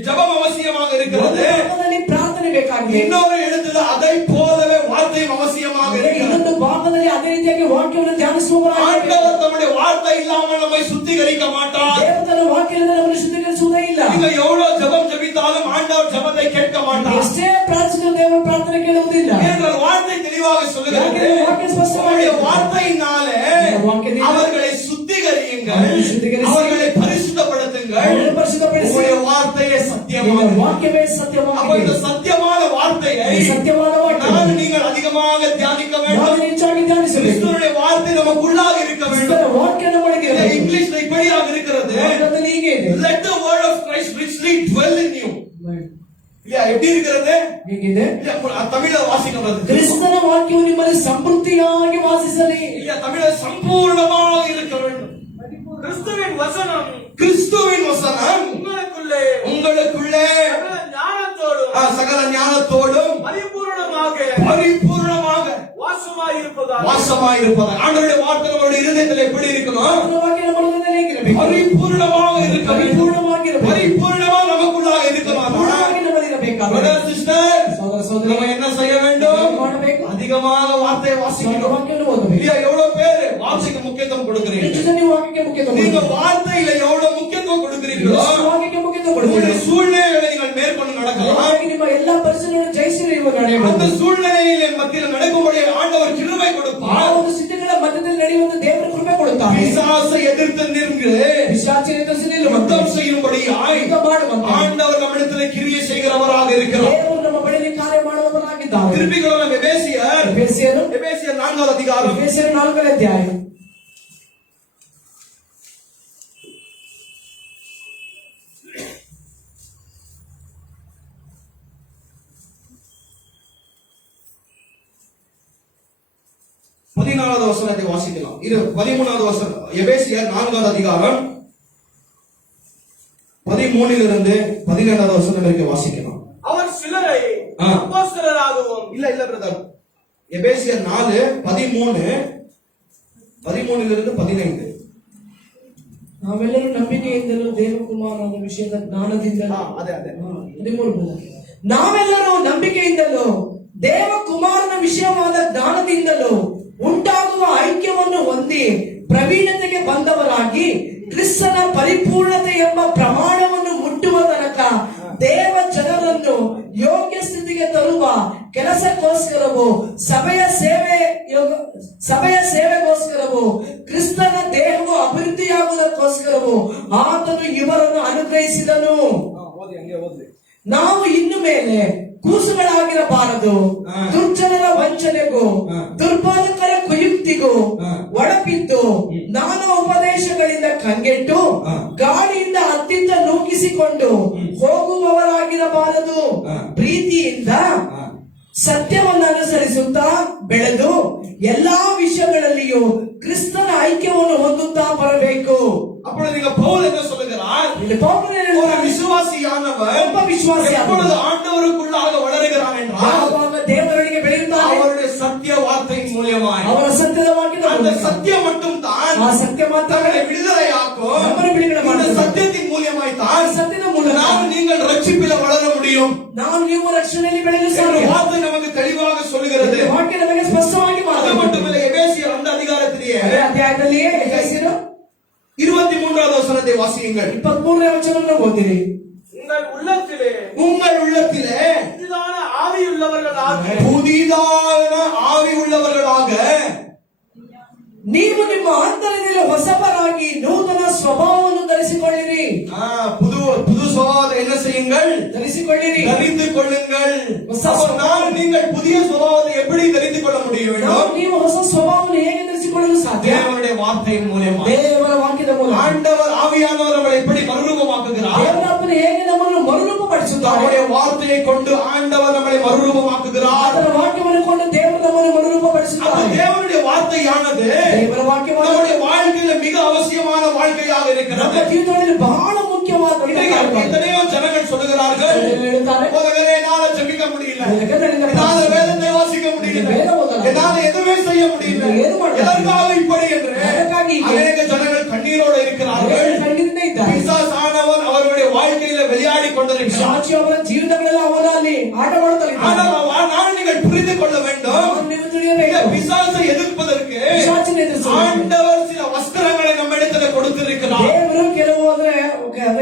ஜெபம் அவசியமாக இருக்கிறது, ಭಾಗದಲ್ಲಿ ಪ್ರಾರ್ಥನೆ ಬೇಕಾಗಿದೆ, இன்னொரு இடத்துல அதை போலவே வார்த்தை அவசியமாக இருக்கிறது. ಇನ್ನೊಂದು ಭಾಗದಲ್ಲಿ ಅದೇ ರೀತಿಯಾಗಿ ವಾಕ್ಯವನ್ನು ಧ್ಯಾನಿಸುವವರಾಗಿ ஆண்டவர் தம்முடைய வார்த்தை இல்லாமல் நம்மை சுத்திகரிக்க மாட்டார். ದೇವರ ವಾಕ್ಯದಿಂದ ನಮ್ಮನ್ನು ಶುದ್ಧೀಕರಿಸುವುದೇ ಇಲ್ಲ. நீங்க எவ்வளவு ஜெபம் ஜெபித்தாலும் ஆண்டவர் ஜெபத்தை கேட்க மாட்டார். ಎಷ್ಟೇ ಪ್ರಾರ್ಥಿಸಿದರೂ ದೇವರ ಪ್ರಾರ್ಥನೆ ಕೇಳುವುದಿಲ್ಲ. ஏனென்றால் வார்த்தை தெளிவாக சொல்லுகிறது, ವಾಕ್ಯ ಸ್ಪಷ್ಟವಾಗಿ அவருடைய வார்த்தையினாலே அவர்களை சுத்திகரியுங்கள், அவர்களை பரிசுத்தப்படுத்துங்கள், உங்களுடைய வார்த்தையே சத்தியமானது. ವಾಕ್ಯವೇ அப்ப ಸತ್ಯವಾಗಿದೆ. இந்த சத்தியமான வார்த்தையை ಸತ್ಯವಾದ ವಾಕ್ಯ நான் நீங்கள் அதிகமாக தியானிக்க ನಾವು வேண்டும். ಹೆಚ್ಚಾಗಿ ಧ್ಯಾನಿಸಬೇಕು. கிறிஸ்துவினுடைய வார்த்தை நமக்குள்ளாக இருக்க வேண்டும். ಕ್ರಿಸ್ತನ ವಾಕ್ಯ ನಮ್ಮೊಳಗೆ ಇರಬೇಕು. இங்கிலீஷ்ல இப்படியாக இருக்கிறது, ವಾಕ್ಯದಲ್ಲಿ ಹೀಗೆ ಇದೆ. let the word of Christ richly dwell in you. இல்லையா, எப்படி இருக்கிறது? ಹೀಗಿದೆ. இல்லையா, தமிழ்ல வாசிக்கிறது, ಕ್ರಿಸ್ತನ ವಾಕ್ಯವು ನಿಮ್ಮಲ್ಲಿ ಸಮೃದ್ಧಿಯಾಗಿ ವಾಸಿಸಲಿ. இல்லையா, தமிழ்ல சம்பூர்ணமாக இருக்க வேண்டும். கிறிஸ்துவின் வசனம் கிறிஸ்துவின் வசனம் உங்களுக்குள்ளே உங்களுக்குள்ளே சகல ஞானத்தோடும் சகல ஞானத்தோடும் பரிபூரணமாக வாசமாயிருப்பதாக வாசமாயிருப்பதாக. ஆண்டவருடைய வார்த்தை நம்முடைய இருதயத்தில் எப்படி இருக்கணும்? ಅವನ ವಾಕ್ಯ ನಮ್ಮ ಹೃದಯದಲ್ಲಿ ಹೇಗಿರಬೇಕು? பரிபூர்ணமாக இருக்க வேண்டும். ಪರಿಪೂರ್ಣವಾಗಿರಬೇಕು. பரிபூர்ணமாக நமக்குள்ளாக இருக்கணும். ಪೂರ್ಣವಾಗಿ ನಮ್ಮಲ್ಲಿ ಇರಬೇಕಾಗಿದೆ. Brother, sister, ಸಹೋದರ ಸಹೋದರಿ, நம்ம என்ன செய்ய வேண்டும்? ಮಾಡಬೇಕು. அதிகமாக வார்த்தையை ದೇವರ வாசிக்கணும். ವಾಕ್ಯವನ್ನು ಓದಬೇಕು. இல்லையா, எவ்வளவு பேரு வார்த்தைக்கு முக்கியத்துவம் கொடுக்கிறீங்க? ಹೆಚ್ಚು ಜನ ವಾಕ್ಯಕ್ಕೆ ಮುಖ್ಯತ್ವ நீங்க ಕೊಡ್ತಾರೆ. வார்த்தையில எவ்வளவு முக்கியத்துவம் கொடுக்கிறீர்களோ ಎಷ್ಟು ವಾಕ್ಯಕ್ಕೆ ಮುಖ್ಯತ್ವ உங்களுடைய ಕೊಡ್ತಾರೆ. சூழ்நிலைகளை நீங்கள் மேற்கொண்டு நடக்கலாம். ಹಾಗಾಗಿ ನಿಮ್ಮ ಎಲ್ಲಾ ಪರಿಸ್ಥಿತಿಗಳನ್ನು ಜಯಿಸಿ ನೀವು அந்த ನಡೆಯಬಹುದು. சூழ்நிலையில மத்தியில் நடக்கும்படி ஆண்டவர் கிருபை ಆ கொடுப்பார். ಒಂದು ಸ್ಥಿತಿಗಳ ಮಧ್ಯದಲ್ಲಿ ನಡೆಯುವಂತ ದೇವರ ಕೃಪೆ ಕೊಡುತ್ತಾರೆ. பிசாசை எதிர்த்து நின்று ಪಿಶಾಚಿನ ಎದುರಿಸಿ யுத்தம் செய்யும்படியாய் ಯುದ್ಧ ಮಾಡುವಂತೆ ஆண்டவர் நம்மிடத்தில் கிரியை செய்கிறவராக இருக்கிறார். ದೇವರು ನಮ್ಮ ಬಳಿಯಲ್ಲಿ ಕಾರ್ಯ ಮಾಡುವವರಾಗಿದ್ದಾರೆ. திருப்பிகளும் எபேசியர் ಎಫೆಸಿಯರು 4வது அதிகாரம் ಎಫೆಸಿಯರು 4ನೇ ಅಧ್ಯಾಯ 14வது வசனத்தை வாசிக்கலாம். இது 13வது வசனம். எபேசியர் 4வது அதிகாரம் 13லிருந்து 17வது வசனம் வரைக்கும் வாசிக்கலாம். அவர் சிலரை அப்போஸ்தலராகவும் இல்ல பிரதர், எபேசியர் 4:13 13லிருந்து 15. ನಾವೆಲ್ಲರೂ ನಂಬಿಕೆಯಿಂದಲೂ ದೇವಕುಮಾರನ ವಿಷಯದ ಜ್ಞಾನದಿಂದಲೂ ಅದೇ 13 ನಾವೆಲ್ಲರೂ ನಂಬಿಕೆಯಿಂದಲೂ ದೇವಕುಮಾರನ ವಿಷಯವಾದ ಜ್ಞಾನದಿಂದಲೂ ಉಂಟಾಗುವ ಐಕ್ಯವನ್ನು ಹೊಂದಿ ಪ್ರವೀಣತೆಗೆ ಬಂದವರಾಗಿ ಕ್ರಿಸ್ತನ ಪರಿಪೂರ್ಣತೆ ಎಂಬ ಪ್ರಮಾಣವನ್ನು ಮುಟ್ಟುವ ತನಕ ದೇವ ಜನರನ್ನು ಯೋಗ್ಯ ಸ್ಥಿತಿಗೆ ತರುವ ಕೆಲಸಕ್ಕೋಸ್ಕರವೂ ಸಭೆಯ ಸೇವೆಗೋಸ್ಕರವೂ ಕ್ರಿಸ್ತನ ದೇಹವು ಅಭಿವೃದ್ಧಿಯಾಗುವುದಕ್ಕೋಸ್ಕರವೂ ಆತನು ಇವರನ್ನು ಅನುಗ್ರಹಿಸಿದನು. ನಾವು ಇನ್ನು ಮೇಲೆ ಕೂಸುಗಳಾಗಿರಬಾರದು, ದುರ್ಜನರ ವಂಚನೆಗೂ ದುರ್ಬೋಧಕರ ಕುಯುಕ್ತಿಗೂ ಒಳಬಿದ್ದು ನಾನಾ ಉಪದೇಶಗಳಿಂದ ಕಂಗೆಟ್ಟು ಗಾಳಿಯಿಂದ ಅತ್ತಿತ್ತ ನೂಕಿಸಿಕೊಂಡು ಹೋಗುವವರಾಗಿರಬಾರದು. ಪ್ರೀತಿಯಿಂದ ಸತ್ಯವನ್ನು ಅನುಸರಿಸುತ್ತಾ ಬೆಳೆದು ಎಲ್ಲಾ ವಿಷಯಗಳಲ್ಲಿಯೂ ಕ್ರಿಸ್ತನ ಐಕ್ಯವನ್ನು ಹೊಂದುತ್ತಾ ಬರಬೇಕು. அப்பொழுது நீங்க பவுல் என்ன சொல்லுகிறார்? ಇಲ್ಲಿ ಪೌಲನು ಏನು ஒரு விசுவாசியானவர் ಒಬ್ಬ ವಿಶ್ವಾಸಿ எப்பொழுது ஆண்டவருக்குள்ளாக வளருகிறான் என்றால் ಯಾವಾಗ ದೇವರೊಳಗೆ ಬೆಳೆಯುತ್ತಾನೆ அவருடைய சத்திய வார்த்தையின் மூலமாய் ಅವರ ಸತ್ಯದ ವಾಕ್ಯದ அந்த ಮೂಲಕ சத்தியம் மட்டும் தான் ಆ ಸತ್ಯ ಮಾತ್ರ தங்களை விடுதலையாக்கும். நம்மை விடுதலை இந்த ಮಾಡುತ್ತದೆ. சத்தியத்தின் மூலமாய் தான் ಸತ್ಯದ ಮೂಲಕ நாம் நீங்கள் ரட்சிப்பில வளர முடியும். ನಾವು ನೀವು ರಕ್ಷಣೆಯಲ್ಲಿ ಬೆಳೆಯಲು என்ற ಸಾಧ್ಯ. வார்த்தை நமக்கு தெளிவாக சொல்லுகிறது. ವಾಕ್ಯ ನಮಗೆ ಸ್ಪಷ್ಟವಾಗಿ அது ಮಾತನಾಡುತ್ತದೆ. மட்டுமல்ல, எபேசியர் அந்த அதிகாரத்திலேயே ಅದೇ ಅಧ್ಯಾಯದಲ್ಲಿಯೇ ಎಫೆಸಿಯರು 23வது வசனத்தை வாசியுங்கள். 23ನೇ ವಚನವನ್ನು ಓದಿರಿ. உங்கள் உள்ளத்திலே புதிதான ஆவியுள்ளவர்களாக புதிதான ஆவி உள்ளவர்களாக ನೀವು ನಿಮ್ಮ ಅಂತರಂಗದಲ್ಲಿ ಹೊಸಬರಾಗಿ ನೂತನ ಸ್ವಭಾವವನ್ನು ಧರಿಸಿಕೊಳ್ಳಿರಿ. புது சுபாவத்தை என்ன செய்யுங்கள்? ಧರಿಸಿಕೊಳ್ಳಿರಿ, தரித்து கொள்ளுங்கள். அப்போ நான் நீங்கள் புதிய சுபாவத்தை எப்படி தரித்து கொள்ள முடியும்? ನೀವು ಹೊಸ ಸ್ವಭಾವವನ್ನು ಹೇಗೆ ಧರಿಸಿಕೊಳ್ಳಲು ಸಾಧ್ಯ? தேவனுடைய வார்த்தையின் மூலமா. ದೇವರ ವಾಕ್ಯದ ಮೂಲಕ. ஆண்டவர் ஆவியானவர் நம்மை எப்படி மறுரூபமாக்குகிறார்? ದೇವರಪ್ಪನು ಹೇಗೆ ನಮ್ಮನ್ನು ಮರುರೂಪಪಡಿಸುತ್ತಾನೆ? பரிசுத்தார் நம்முடைய வார்த்தையை கொண்டு ஆண்டவர் நம்மளை மறுரூபமாக்குகிறார். ಅದರ ವಾಕ್ಯವನ್ನು ಕೊಂಡು ದೇವರು ನಮ್ಮನ್ನು அந்த ಮರುರೂಪಪಡಿಸುತ್ತಾರೆ. தேவனுடைய வார்த்தையானது ದೇವರ ವಾಕ್ಯವನ್ನು நம்முடைய வாழ்க்கையில மிக அவசியமான வாழ்க்கையாக ನಮ್ಮ இருக்கிறது. ಜೀವಿತದಲ್ಲಿ ಬಹಳ ಮುಖ್ಯವಾದ எத்தனையோ ஜனங்கள் சொல்லுகிறார்கள், ಹೇಳುತ್ತಾರೆ, போதகரே என்னால ஜெபிக்க முடியல, ಯಾಕಂದ್ರೆ ನಿನ್ನ என்னால வேதத்தை வாசிக்க முடியல, என்னால எதுவுமே செய்ய முடியல, எதற்காக இப்படி என்று அநேக ஜனங்கள் கண்ணீரோடு இருக்கிறார்கள். ಖಂಡಿತ ಇದ್ದಾರೆ. பிசாசானவன் அவருடைய வாழ்க்கையில விளையாடி கொண்டிருக்கிறார். ಸಾಕ್ಷಿ ಅವರ ಜೀವಿತಗಳೆಲ್ಲ ಅವರಲ್ಲಿ ಆಟ ಮಾಡ್ತಾರೆ. ஆனால் நான் நீங்கள் புரிந்து கொள்ள வேண்டும், ನೀವು ತಿಳಿಯಬೇಕು, இந்த பிசாசை எதிர்ப்பதற்கு ಪಿಶಾಚನ ಎದುರಿಸಲು ஆண்டவர் சில வஸ்திரங்களை நம்மிடத்துல கொடுத்திருக்கிறார். ದೇವರು ಕೆಲವು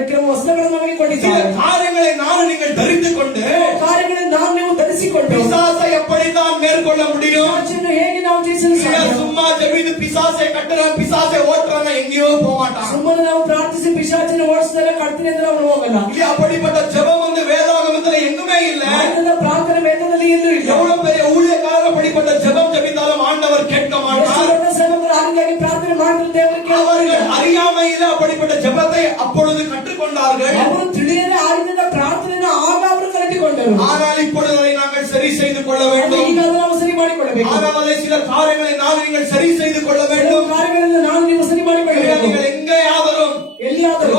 ಕೆಲವು ವಸ್ತ್ರಗಳನ್ನು ನಮಗೆ சில ಕೊಟ್ಟಿದ್ದಾರೆ. காரியங்களை நான் நீங்கள் தரித்து கொண்டு ಕಾರ್ಯಗಳನ್ನು ನಾವು ನೀವು ಧರಿಸಿಕೊಂಡು பிசாசை எப்படித்தான் மேற்கொள்ள முடியும்? ಪಿಶಾಚನ್ನು ಹೇಗೆ ನಾವು ಜಯಿಸಲು ಸಾಧ್ಯ? சும்மா ஜெபித்து பிசாசை கட்டுறான், பிசாசை ஓட்டுறான், எங்கேயோ போக மாட்டான். ಸುಮ್ಮನೆ ನಾವು ಪ್ರಾರ್ಥಿಸಿ ಪಿಶಾಚನ ಓಡಿಸಿದರೆ ಕಡ್ತೀನಿ ಅಂದ್ರೆ ಅವನು ಹೋಗಲ್ಲ. இல்ல, அப்படிப்பட்ட ஜெபம் வந்து வேதாகமத்துல எங்குமே இல்ல. ಆತನ ಪ್ರಾರ್ಥನೆ ವೇದದಲ್ಲಿ ಎಲ್ಲೂ ಇಲ್ಲ. எவ்வளவு பெரிய ஊழியக்காரர் அப்படிப்பட்ட ஜெபம் ஜெபித்தாலும் ஆண்டவர் கேட்க ಎಷ್ಟು மாட்டார். ದೊಡ್ಡ ಸೇವಕರು ಹಾಗಾಗಿ ಪ್ರಾರ್ಥನೆ ಮಾಡಿದ್ರು ದೇವರು ಕೇಳುವುದಿಲ್ಲ. அவர்கள் அறியாமையில அப்படிப்பட்ட ஜெபத்தை அப்பொழுது கற்றுக்கொண்டார்கள். ಅವರು ತಿಳಿಯದೆ ಆಗಿದ್ದ ಪ್ರಾರ್ಥನೆಯನ್ನು ಆಗ ಅವರು ಕಲಿತುಕೊಂಡರು. ஆனால் இப்பொழுது அதை நாங்கள் சரி செய்து கொள்ள வேண்டும். ಈಗ ಅದನ್ನು ನಾವು ಸರಿ ಮಾಡಿಕೊಳ್ಳಬೇಕು. ஆனால் அதை சில காரியங்களை நாம் நீங்கள் சரி செய்து கொள்ள ಕೆಲವು வேண்டும். ಕಾರ್ಯಗಳನ್ನು ನಾವು ನೀವು ಸರಿ ಮಾಡಿಕೊಳ್ಳಬೇಕು. நீங்கள் எங்கேயாவதும் ಎಲ್ಲಿಯಾದರೂ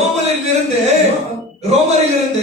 ரோமரிலிருந்து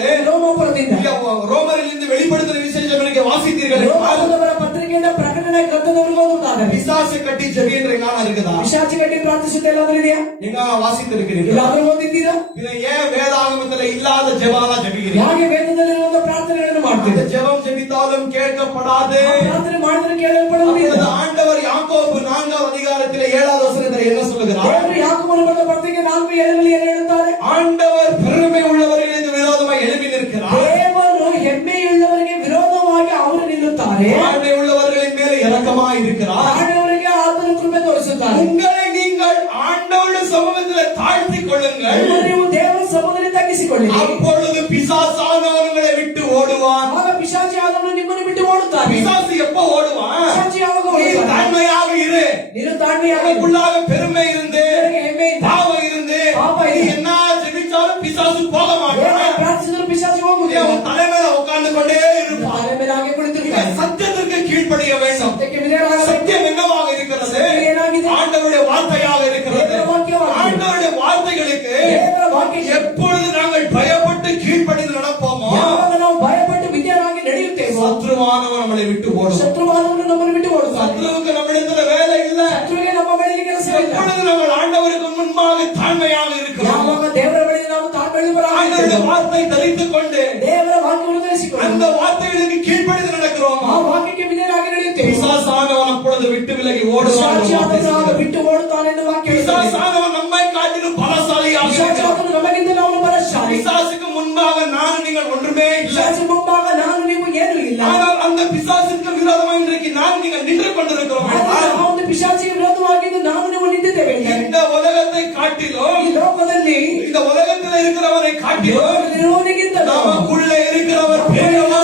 வெளிப்படுத்தின விசேஷம் எனக்கு வாசித்தீர்கள். ರೋಮದವರ ಪತ್ರಿಕೆಯಿಂದ ಪ್ರಕಟಣೆ ಗ್ರಂಥದವರೆಗೂ ಓದುತ್ತಾರೆ. பிசாசு கட்டி ஜெபி என்ற ஞானம் இருக்குதா? ಪಿಶಾಚಿ ಕಟ್ಟಿ ಪ್ರಾರ್ಥಿಸುತ್ತೆ ಎಲ್ಲಾದ್ರೂ ಇದೆಯಾ? எங்க வாசித்திருக்கிறீர்கள்? ಎಲ್ಲಾದ್ರೂ ಓದಿದ್ದೀರಾ? இதை ஏன் வேதாகமத்துல இல்லாத ஜெபாலா ஜெபிக்கிறீர்கள்? ಯಾಕೆ ವೇದದಲ್ಲಿರುವ ಪ್ರಾರ್ಥನೆಗಳನ್ನು ಮಾಡ್ತೀವಿ? இந்த ஜெபம் ஜெபித்தாலும் கேட்கப்படாது. ಪ್ರಾರ್ಥನೆ ಮಾಡಿದ್ರೆ ಕೇಳಲ್ಪಡುವುದಿಲ್ಲ. அப்பொழுது ஆண்டவர் யாக்கோபு 4ஆம் அதிகாரத்திலே 7வது வசனத்திலே என்ன சொல்லுகிறார்? ದೇವರು ಯಾಕೋಬನ ಬರೆದ ಪತ್ರಿಕೆ 4:7 ಏನು ಹೇಳುತ್ತಾರೆ? ஆண்டவர் பெருமை உள்ளவர்களுக்கு விரோதமாய் எழுப்பி நிற்கிறார். ದೇವರು ಹೆಮ್ಮೆಯುಳ್ಳವರಿಗೆ ವಿರೋಧವಾಗಿ ಅವರು ನಿಲ್ಲುತ್ತಾರೆ. தாழ்மை உள்ளவர்களின் மேல் இரக்கமாய் இருக்கிறார். ತಾழ்ಮೆಯವರಿಗೆ ಆತನ ಕೃಪೆ ತೋರಿಸುತ್ತಾರೆ. உங்களை நீங்கள் ஆண்டவருடைய சமூகத்தில் தாழ்த்திக் கொள்ளுங்கள். ನೀವು ದೇವರ ಸಮ್ಮುಖದಲ್ಲಿ ತಗ್ಗಿಸಿಕೊಳ್ಳಿ. அப்பொழுது பிசாசானவர்களை விட்டு ஓடுவான். ಆಗ ಪಿಶಾಚಿ ಆದವನು ನಿಮ್ಮನ್ನು ಬಿಟ್ಟು ಓಡುತ್ತಾನೆ. பிசாசு எப்ப ஓடுவான்? ಪಿಶಾಚಿ ಯಾವಾಗ நீ ಓಡುತ್ತಾನೆ? தாழ்மையாக இரு. ನೀನು ತಾಳ್ಮೆಯಾಗಿ உனக்குள்ளாக பெருமை இருந்து ಹೆಮ್ಮೆ ಇದ್ದ பாவம் இருந்து பாவ நீ இருந்து. என்ன ஜெபிச்சாலும் பிசாசு போக ಏನು மாட்டான். ಪ್ರಾರ್ಥಿಸಿದ್ರು ಪಿಶಾಚಿ நீ ಹೋಗುವುದಿಲ್ಲ. அவன் தலைமையில உட்கார்ந்து கொண்டே இருப்பான். ತಲೆ ಮೇಲೆ ಹಾಗೆ ಕುಳಿತಿರುತ್ತಾನೆ. சத்தியத்திற்கு கீழ்ப்படிய வேண்டும். ಸತ್ಯಕ್ಕೆ ವಿಧೇಯರಾಗಬೇಕು. சத்தியம் என்னவாக இருக்கிறது? ಏನಾಗಿದೆ? ஆண்டவருடைய வார்த்தையாக இருக்கிறது. ದೇವರ ವಾಕ್ಯವಾಗಿದೆ. ஆண்டவருடைய வார்த்தைகளுக்கு ದೇವರ ವಾಕ್ಯಕ್ಕೆ எப்பொழுது நாங்கள் பயப்பட்டு கீழ்ப்படிந்து நடப்போமோ ಯಾವಾಗ ನಾವು ಭಯಪಟ್ಟು ವಿಧೇಯರಾಗಿ ನಡೆಯುತ್ತೇವೋ சத்ருவானவன் நம்மளை விட்டு ஓடுவான். ಶತ್ರುವಾದವನು ನಮ್ಮನ್ನು ಬಿಟ್ಟು ಓಡುತ್ತಾನೆ. சத்ருவுக்கு நம்மிடத்துல வேலை இல்ல. ಶತ್ರುವಿಗೆ ನಮ್ಮ ಬಳಿಯಲ್ಲಿ ಕೆಲಸ ಇಲ್ಲ. எப்பொழுது நம்ம ஆண்டவருக்கு முன்பாக தாழ்மையாக இருக்கிறோம், ಯಾವಾಗ ದೇವರ ಬಳಿ ನಾವು ತಾಳ್ಮೆಯುಳ್ಳವರಾಗಿ ஆண்டவருடைய வார்த்தை தரித்துக் கொண்டு ದೇವರ ವಾಕ್ಯವನ್ನು ಧರಿಸಿಕೊಂಡು அந்த வார்த்தைகளுக்கு கீழ்ப்படிந்து நடக்கிறோம், ಆ ವಾಕ್ಯಕ್ಕೆ ವಿಧೇಯರಾಗಿ ನಡೆಯುತ್ತೇವೆ. பிசாசானவன் அப்பொழுது விட்டு விலகி ஓடுவான். ಪಿಶಾಚಿಯಾದವನು ಆಗ ಬಿಟ್ಟು ಓಡುತ್ತಾನೆ ಎಂದು ವಾಕ್ಯ ಹೇಳುತ್ತದೆ. பிசாசானவன் நம்மை காட்டிலும் பலசாலியாக இருக்கிறான். ಪಿಶಾಚಿಯಾದವನು ನಮಗಿಂತ ಅವನು ಬಲಶಾಲಿ. பிசாசுக்கு முன்பாக நான் நீங்கள் ஒன்றுமே இல்லை. ಪಿಶಾಚಿ ಮುಂಭಾಗ ನಾನು ನೀವು ಏನೂ ಇಲ್ಲ. ஆனால் அந்த பிசாசுக்கு விரோதமாக இன்றைக்கு நான் நீங்கள் நின்று கொண்டிருக்கிறோம் ಆದರೆ என்றால், ಆ ಒಂದು ಪಿಶಾಚಿಗೆ ವಿರೋಧವಾಗಿದ್ದು ನಾವು ನೀವು ನಿಂತಿದ್ದೇವೆ. இந்த உலகத்தை காட்டிலும் ಈ ಲೋಕದಲ್ಲಿ இந்த உலகத்தில் இருக்கிறவரை காட்டிலும் ಇರುವವನಿಗಿಂತ நமக்குள்ள இருக்கிறவர் பெரியவர்.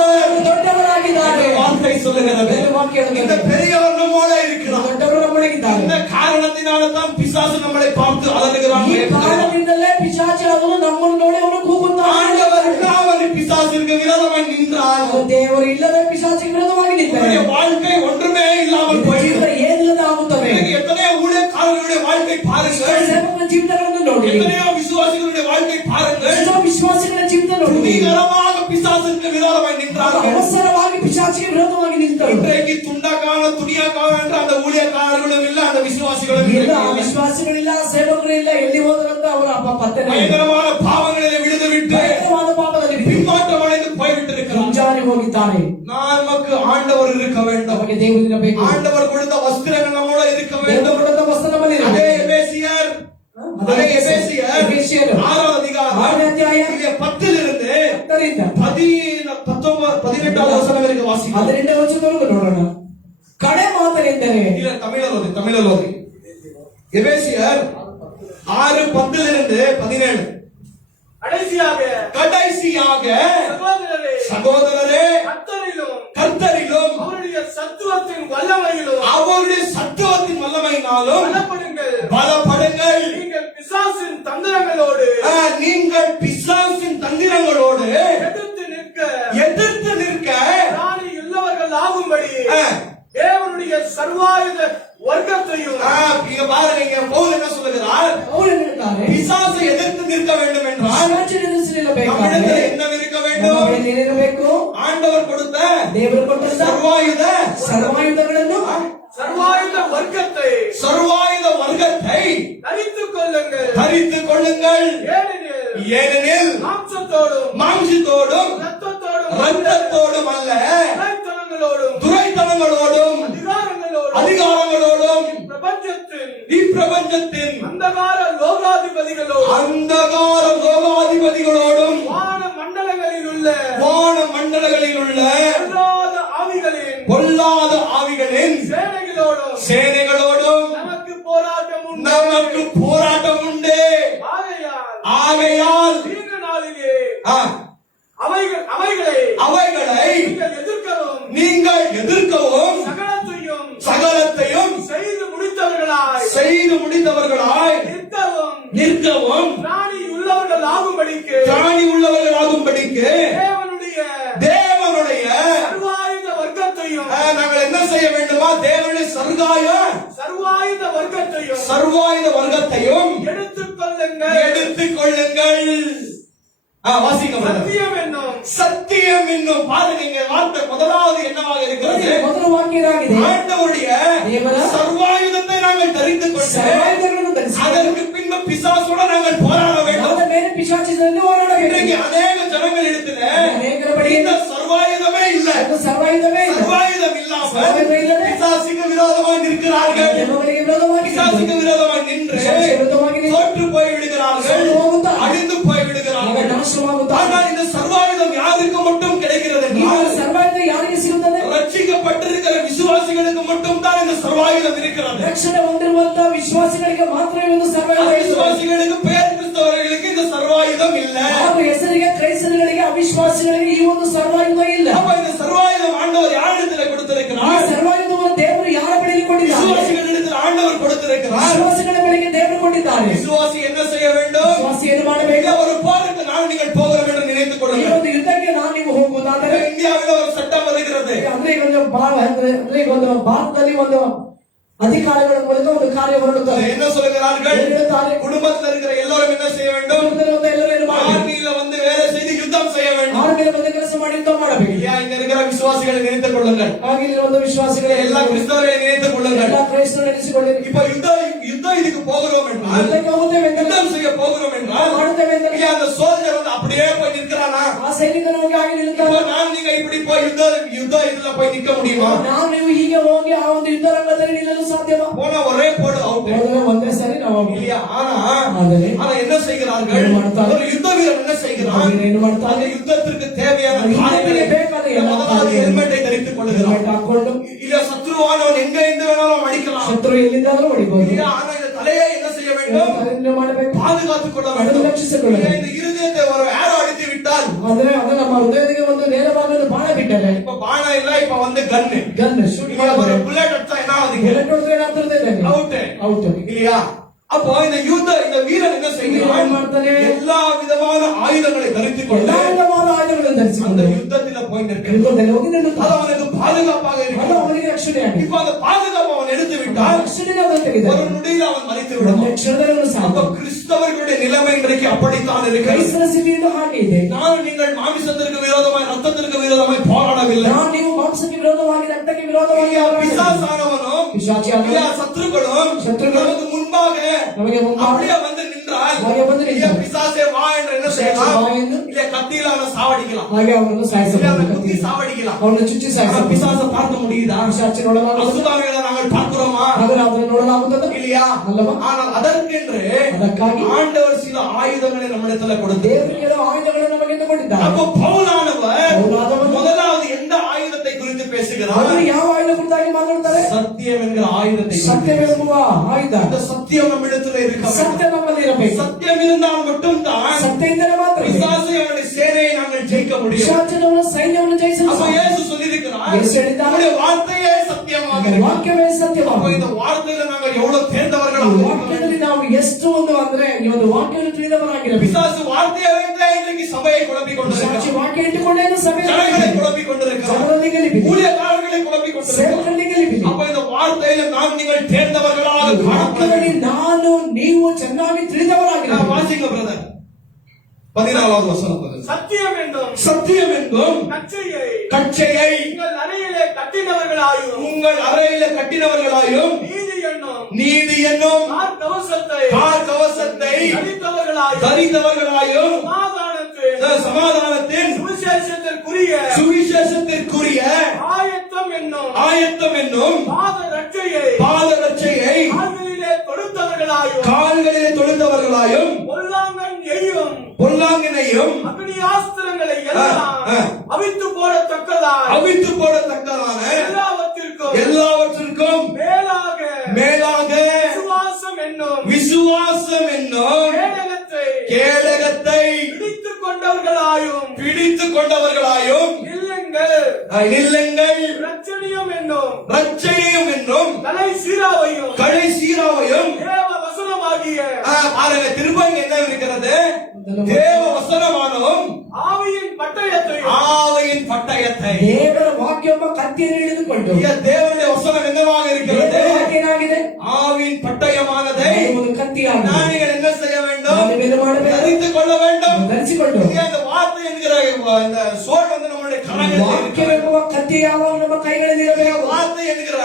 ದೊಡ್ಡವರಾಗಿದ್ದಾರೆ. வார்த்தை சொல்லுகிறது, இந்த ವಾಕ್ಯ இந்த ಹೇಳುತ್ತದೆ. பெரியவர் நம்மோட இருக்கிறார். ದೊಡ್ಡವರು ನಮ್ಮೊಳಗಿದ್ದಾರೆ. இந்த காரணத்தினால்தான் பிசாசு நம்மளை பார்த்து அலறுகிறான். ಈ ಕಾರಣದಿಂದಲೇ ಪಿಶಾಚಿ ಅವನು ನಮ್ಮನ್ನು ನೋಡಿ ಅವನು ಕೂಗುತ್ತಾನೆ. ஆண்டவர் இல்லாமல் பிசாசிற்கு விரோதமாய் நின்றால் ದೇವರು ಇಲ್ಲದೆ ಪಿಶಾಚಿಗೆ ವಿರೋಧವಾಗಿ ನಿಂತರೆ உங்களுடைய வாழ்க்கை ஒன்றுமே இல்லாமல் போய்விடும். ಜೀವನ ಏನಿಲ್ಲದೆ ಆಗುತ್ತದೆ. இன்னைக்கு எத்தனையோ ஊழியக்காரர்களுடைய வாழ்க்கை பாருங்கள், ಸೇವಕರ ಜೀವಿತಗಳನ್ನು ನೋಡಿ. எத்தனையோ விசுவாசிகளுடைய வாழ்க்கை பாருங்கள். ಎಷ್ಟೋ ವಿಶ್ವಾಸಿಗಳ ಜೀವಿತ ನೋಡಿ. துணிகரமாக பிசாசுக்கு விரோதமாய் நின்றார்கள். ಅವಸರವಾಗಿ ಪಿಶಾಚಿಗೆ ವಿರೋಧವಾಗಿ ನಿಂತರು. இன்றைக்கு துண்டக்கான துணியாக்கான என்று அந்த ஊழியக்காரர்களும் இல்ல, அந்த விசுவாசிகளும் ಇಲ್ಲ, இல்லை. ವಿಶ್ವಾಸಿಗಳಿಲ್ಲ, ಸೇವಕರು ಇಲ್ಲ, ಎಲ್ಲಿ ಹೋದ್ರಂತ ಅವರು ಪತ್ತೆ பயங்கரமான பாவங்களிலே விழுந்து விட்டு ಭಯಂಕರವಾದ ಪಾಪದಲ್ಲಿ பின்மாற்றம் அடைந்து போய்விட்டிருக்கிறார். ಮುಂಜಾನೆ ಹೋಗಿದ್ದಾರೆ. நமக்கு ஆண்டவர் இருக்க வேண்டும். ನಮಗೆ ದೇವರಿರಬೇಕು. ஆண்டவர் கொடுத்த வஸ்திரங்கள் நம்மோட இருக்க ದೇವರು வேண்டும். ಕೊಡುವಂತ ವಸ್ತ್ರ ನಮ್ಮಲ್ಲಿ ಇರಬೇಕು. அதே எபேசியர் 6ஆம் அதிகாரம் 6ನೇ ಅಧ್ಯಾಯ 10லிருந்து 10ರಿಂದ 18வது வசனம் வரைக்கும் வாசிக்கலாம். 12ನೇ ವಚನದವರೆಗೂ ನೋಡೋಣ. ಕಡೆ ಮಾತನೆಂದರೆ இல்ல தமிழில் ஓதி. எபேசியர் 6:10லிருந்து 17. கடைசியாக சகோதரரே கர்த்தரிலும் அவருடைய சத்துவத்தின் வல்லமையிலும் வல்லமையினாலும் பலப்படுங்கள். நீங்கள் பிசாசின் தந்திரங்களோடு நீங்கள் பிசாசின் தந்திரங்களோடு எதிர்த்து நிற்க சர்வாயுத வர்க்கத்தையும் இங்க பாருங்க, இங்க பவுல் என்ன சொல்லுகிறார்? ಅವರು ಹೇಳ್ತಾರೆ பிசாசை எதிர்த்து நிற்க வேண்டும் என்றால் ಪಿಶಾಚನ ಎದುರಿಸಲೇಬೇಕಾದ್ರೆ நம்மிடத்தில் என்ன இருக்க வேண்டும்? ನಮ್ಮಲ್ಲಿ ಏನಿರಬೇಕು? ஆண்டவர் கொடுத்த ದೇವರು ಕೊಟ್ಟಂತ ಸರ್ವಾಯುಧಗಳನ್ನು சர்வாயுத வர்க்கத்தை தரித்துக் கொள்ளுங்கள். ஏனெனில் மாம்சத்தோடும் இரத்தத்தோடும் அல்ல, துரைத்தனங்களோடும் அதிகாரங்களோடும் இப்பிரபஞ்சத்தின் அந்தகார லோகாதிபதிகளோடும் வான மண்டலங்களில் உள்ள பொல்லாத ஆவிகளின் சேனைகளோடும் நமக்கு போராட்டம் உண்டு. ஆகையால் அவைகளை நீங்கள் எதிர்க்கவும் சகலத்தையும் செய்து முடித்தவர்களாய் நிற்கவும் திராணி உள்ளவர்களாகும்படிக்கு தேவனுடைய நாங்கள் என்ன செய்ய வேண்டுமா? தேவனுடைய சர்வாயுத வர்க்கத்தையும் எடுத்துக் கொள்ளுங்கள். வாசிங்க. சத்தியம் என்னும் பாருங்க, இங்க வார்த்தை முதலாவது என்னவாக இருக்கிறது? ಮೊದಲ ವಾಕ್ಯ ಇದಾಗಿದೆ. ஆண்டவருடைய சர்வாயுதத்தை நாங்கள் தரித்துக் கொண்டு அதற்கு பின்பு பிசாசோட நாங்கள் போராட வேண்டும். ಅದರ ಮೇಲೆ ಪಿಶಾಚಿಗಳನ್ನು ಹೋರಾಡಬೇಕು. இன்றைக்கு அநேக ஜனங்கள் இடத்துல இந்த சர்வாயுதமே இல்ல. சர்வாயுதம் இல்லாம பிசாசுக்கு விரோதமாக நிற்கிறார்கள். பிசாசுக்கு விரோதமாக நின்று தோற்று போய் விடுகிறார்கள், அழிந்து போய் விடுகிறார்கள். ஆனால் இந்த சர்வாயுதம் யாருக்கு மட்டும் கிடைக்கிறது? ಸರ್ವಾಯುಧ ಯಾರಿಗೆ ಸಿಗುತ್ತದೆ? ரட்சிக்கப்பட்டிருக்கிற விசுவாசிகளுக்கு மட்டும் தான் இந்த சர்வாயுதம் இருக்கிறது. ರಕ್ಷಣೆ ಹೊಂದಿರುವಂತಹ ವಿಶ್ವಾಸಿಗಳಿಗೆ ಮಾತ್ರ ಒಂದು ಸರ್ವಾಯುಧ ಇದೆ. விசுவாசிகளுக்கு பெயர் கிறிஸ்தவர்களுக்கு இந்த சர்வாயுதம் இல்ல. ಆದರೆ ಹೆಸರಿಗೆ ಕ್ರೈಸ್ತರಿಗೆ ಅವಿಶ್ವಾಸಿಗಳಿಗೆ ಈ ಒಂದು ಸರ್ವಾಯುಧ ಇಲ್ಲ. அப்ப இந்த சர்வாயுதம் ஆண்டவர் யாரிடத்தில் கொடுத்திருக்கிறார்? ಈ ಸರ್ವಾಯುಧವನ್ನು ದೇವರು ಯಾರ ಬಳಿಯಲ್ಲಿ ಕೊಟ್ಟಿದ್ದಾರೆ? விசுவாசிகளிடத்தில் ஆண்டவர் கொடுத்திருக்கிறார். ವಿಶ್ವಾಸಿಗಳ ಬಳಿಗೆ ದೇವರು ಕೊಟ್ಟಿದ್ದಾರೆ. விசுவாசி என்ன செய்ய வேண்டும்? ವಿಶ್ವಾಸಿ ಏನು ಮಾಡಬೇಕು? ஒரு போருக்கு நான் நீங்கள் போகிறோம் என்று நினைத்துக் ಈ கொள்ளுங்கள். ಒಂದು ಯುದ್ಧಕ್ಕೆ ನಾನು ನೀವು ಹೋಗುವುದಾದರೆ இந்தியாவில் ஒரு சட்டம் வருகிறது. ಅಂದ್ರೆ ಈಗ ಒಂದು ಭಾರತದಲ್ಲಿ ಒಂದು ಅಧಿಕಾರಿಗಳ ಮೂಲಕ ಒಂದು ಕಾರ್ಯ ಹೊರಡುತ್ತದೆ. என்ன சொல்லுகிறார்கள்? குடும்பத்தில் இருக்கிற எல்லாரும் என்ன செய்ய வேண்டும்? ஆர்மியில வந்து வேலை செய்து யுத்தம் செய்ய வேண்டும். ಆರ್ಮಿಯಲ್ಲಿ ಬಂದು ಕೆಲಸ ಮಾಡಿ ಯುದ್ಧ ಮಾಡಬೇಕು. இங்க இருக்கிற விசுவாசிகளை நினைத்துக் கொள்ளுங்கள். ಹಾಗೆ ಒಂದು ವಿಶ್ವಾಸಿಗಳೇ எல்லா கிறிஸ்தவரை நினைத்துக் கொள்ளுங்கள். ಎಲ್ಲ ಕ್ರೈಸ್ತರನ್ನು ನೆನೆಸಿಕೊಳ್ಳಿರಿ. இப்ப யுத்தம் இதுக்கு போகிறோம் என்றால், ಯುದ್ಧಕ್ಕೆ ಹೋಗುತ್ತೇವೆ ಎಂದು யுத்தம் செய்ய போகிறோம் என்றால் ಮಾಡುತ್ತೇವೆ ಎಂದು அந்த சோல்ஜர் வந்து அப்படியே போய் நிற்கிறானா? ಆ ಸೈನಿಕನು ಹೋಗಿ ಹಾಗೆ ನಿಲ್ತಾನೆ. இப்ப நான் நீங்க இப்படி போய் யுத்த இதுல போய் நிக்க முடியுமா? ನಾವು ನೀವು ಹೀಗೆ ಹೋಗಿ ಆ ಒಂದು ಯುದ್ಧ ರಂಗದಲ್ಲಿ ನಿಲ್ಲಲು ಸಾಧ್ಯವಾ? போன ஒரே போடு அவுட். ಒಂದೇ ಸರಿ ನಾವು இல்லையா? ஆனா என்ன செய்கிறார்கள்? ಏನು ಮಾಡ್ತಾರೆ? ஒரு யுத்த வீரன் என்ன செய்கிறான்? ಏನು ಮಾಡ್ತಾನೆ? அந்த யுத்தத்திற்கு தேவையான முதலாவது ஹெல்மெட்டை தரித்துக் கொள்கிறான். ಹಾಕೊಂಡು இல்ல சத்ருவானவன் எங்க இருந்து வேணாலும் அடிக்கலாம். ಶತ್ರು ಎಲ್ಲಿಂದಾದರೂ ಹೊಡಿಬಹುದು. இல்லையா? ஆனா இந்த தலையை என்ன செய்ய வேண்டும்? ಮಾಡಬೇಕು, பாதுகாத்துக் கொள்ள வேண்டும். ರಕ್ಷಿಸಿಕೊಳ್ಳಬೇಕು. இந்த இருதயத்தை ஒரு ஏரோ அடித்து விட்டால், ಅಂದ್ರೆ ಅದು ನಮ್ಮ ಹೃದಯಕ್ಕೆ ಒಂದು ನೇರವಾಗಿ ಬಾಣ ಬಿಟ್ಟರೆ, இப்ப ಬಾಣ ಇಲ್ಲ, இப்ப வந்து கன்னு ಶೂಟ್ ஒரு புல்லட் அடிச்சா என்ன ஆகுது? ಬುಲೆಟ್ ಹೊಡೆದ್ರೆ ಏನಾಗ್ತದೆ? ಔಟ್. இல்லையா? அப்போ இந்த வீரன் என்ன செய்கிறான்? எல்லா விதமான ஆயுதங்களை தரித்துக் கொண்டு எல்லா விதமான ஆயுதಗಳನ್ನು அந்த ಧರಿಸಿಕೊಂಡು யுத்தத்தில போய் நிற்கிறான். ಯುದ್ಧದಲ್ಲಿ ಹೋಗಿ ನಿಲ್ಲುತ್ತಾನೆ. அது அவனுக்கு பாதுகாப்பாக ಅದು இருக்கிறது. ಅವನಿಗೆ ರಕ್ಷಣೆಯಾಗಿದೆ. இப்ப அந்த பாதுகாப்பு அவன் எடுத்து விட்டால் ರಕ್ಷಣೆಯನ್ನು ಅವನು ತೆಗೆದರೆ ஒரு நொடியில் அவன் மரித்து விடுவான். ಒಂದು ಕ್ಷಣದಲ್ಲಿ ಅವನು அப்ப ಸಾವು. கிறிஸ்தவர்களுடைய நிலைமை இன்றைக்கு அப்படித்தான் இருக்கிறது. ಕ್ರೈಸ್ತರ ಸ್ಥಿತಿಯಿಂದ ಹಾಗೆ ಇದೆ. நான் நீங்கள் மாமிசத்திற்கு விரோதமாய் ரத்தத்திற்கு விரோதமாய் போராடவில்லை. ನಾವು ನೀವು ಮಾಂಸಕ್ಕೆ ವಿರೋಧವಾಗಿ ರಕ್ತಕ್ಕೆ ವಿರೋಧವಾಗಿ பிசாசானவனும் ಪಿಶಾಚಿಯಾದವನು சத்துருக்களும் நமக்கு முன்பாக ನಮಗೆ ಮುಂದೆ அப்படியே வந்து நின்றால் ಹಾಗೆ ಬಂದು ನಿಂತರೆ பிசாசே வா என்று என்ன செய்யலாம்? இல்ல கத்தியில அவனை சாவடிக்கலாம், ಹಾಗೆ ಅವನನ್ನು ಸಾಯಿಸಬಹುದು. குத்தி சாவடிக்கலாம். ಅವನನ್ನು ಚುಚ್ಚಿ ಸಾಯಿಸಬಹುದು. பிசாச பார்க்க முடியுதா? ಪಿಶಾಚಿನ ನೋಡಲಾಗುತ್ತದೆ. அசுத்தாவிகளை நாங்கள் பார்க்கிறோமா? ಆದರೆ ಅದನ್ನು ನೋಡಲಾಗುತ್ತದೆ இல்லையா? ಅಲ್ಲವಾ? ஆனால் அதற்கென்று ಅದಕ್ಕಾಗಿ ஆண்டவர் சில ஆயுதங்களை நம்மிடத்துல கொடுத்து ದೇವರಿಗೆ ಆಯುಧಗಳನ್ನು ನಮಗೆ ಕೊಟ್ಟಿದ್ದಾರೆ. அப்போ பவுலானவர் முதலாவது எந்த ஆயுதத்தை குறித்து பேசுகிறார்? ಅವರು ಯಾವ ಆಯುಧ ಕುರಿತಾಗಿ ಮಾತನಾಡುತ್ತಾರೆ? சத்தியம் என்கிற ஆயுதத்தை. ಸತ್ಯವೆಂಬುವ ಆಯುಧ. அந்த சத்தியம் நம்மிடத்துல இருக்க ಸತ್ಯ ನಮ್ಮಲ್ಲಿ ಇರಬೇಕು. சத்தியம் இருந்தால் மட்டும் தான் ಸತ್ಯದಿಂದಲೇ ಮಾತ್ರ பிசாசை அவனுடைய சேனையை நாங்கள் ஜெயிக்க முடியும். ಪಿಶಾಚನನ್ನು ಸೈನ್ಯವನ್ನು ಜಯಿಸಲು அப்ப இயேசு சொல்லியிருக்கிறார், ಯೇಸು ಹೇಳಿದ್ದಾನೆ, நம்முடைய வார்த்தையே சத்தியமாக இருக்கிறது. ವಾಕ್ಯವೇ அப்ப ಸತ್ಯವಾಗಿದೆ. இந்த வார்த்தையில நாங்கள் எவ்வளவு தேர்ந்தவர்கள். ವಾಕ್ಯದಲ್ಲಿ ನಾವು ಎಷ್ಟು ಒಂದು ಅಂದ್ರೆ ಈ ಒಂದು ವಾಕ್ಯವನ್ನು ತಿಳಿದವರಾಗಿರಬೇಕು. பிசாசு வார்த்தையை வைத்தே இன்றைக்கு சபையை குழப்பிக் கொண்டிருக்கிறார். ಸಾಕ್ಷಿ ವಾಕ್ಯ ಇಟ್ಟುಕೊಂಡೇನು ಸಭೆ ஜனங்களை குழப்பிக் கொண்டிருக்கிறார். ಜನರಲ್ಲಿ ಗಲಿಬಿದೆ, ஊழியக்காரர்களை குழப்பிக் கொண்டிருக்கிறார். ಸೇವಕರಲ್ಲಿ ಗಲಿಬಿದೆ. அப்ப இந்த வார்த்தை ನೀವು ಚೆನ್ನಾಗಿ ತಿಳಿದವರಾಗಿರಬೇಕು. வாசிங்க பிரதர் 14வது வசனம் brother. சத்தியம் என்றும் சத்தியம் என்றும் கச்சையை உங்கள் அறையிலே கட்டினவர்களாயும் உங்கள் அறையில கட்டினவர்களாயும் நீதி என்னும் கவசத்தை தரித்தவர்களாயும் சமாதானத்தின் சுவிசேஷத்திற்குரிய ஆயத்தம் என்னும் பாத ரட்சையை கால்களிலே தொடுத்தவர்களாயும் பொல்லாங்கனையும் அக்னியாஸ்திரங்களை எல்லாம் அவித்து போடத்தக்கதான எல்லாவற்றிற்கும் மேலாக விசுவாசம் என்னும் கேடகத்தை பிடித்துக் கொண்டவர்களாயும் நில்லுங்கள் ரட்சணியம் என்னும் கலை சீராவையும் பாருங்க திரும்ப என்ன இருக்கிறது? தேவ வசனமானவும் ஆவியின் பட்டயத்தை ದೇವರ ವಾಕ್ಯವ ಕತ್ತಿಯನ್ನು ಹಿಡಿದುಕೊಂಡು தேவனுடைய வசனம் என்னவாக இருக்கிறது? ಏನಾಗಿದೆ? ஆவியின் பட்டயமானதை ಒಂದು ಕತ್ತಿಯಾಗಿದೆ. நீங்கள் என்ன செய்ய வேண்டும்? தரித்துக் கொள்ள வேண்டும். ಧರಿಸಿಕೊಂಡು இந்த வார்த்தை என்கிற இந்த சோல் வந்து நம்மளுடைய கரங்களில் ವಾಕ್ಯವೆಂಬುವ ಕತ್ತಿ ಯಾವಾಗ ನಮ್ಮ ಕೈಗಳಲ್ಲಿ ಇರಬೇಕು. வார்த்தை என்கிற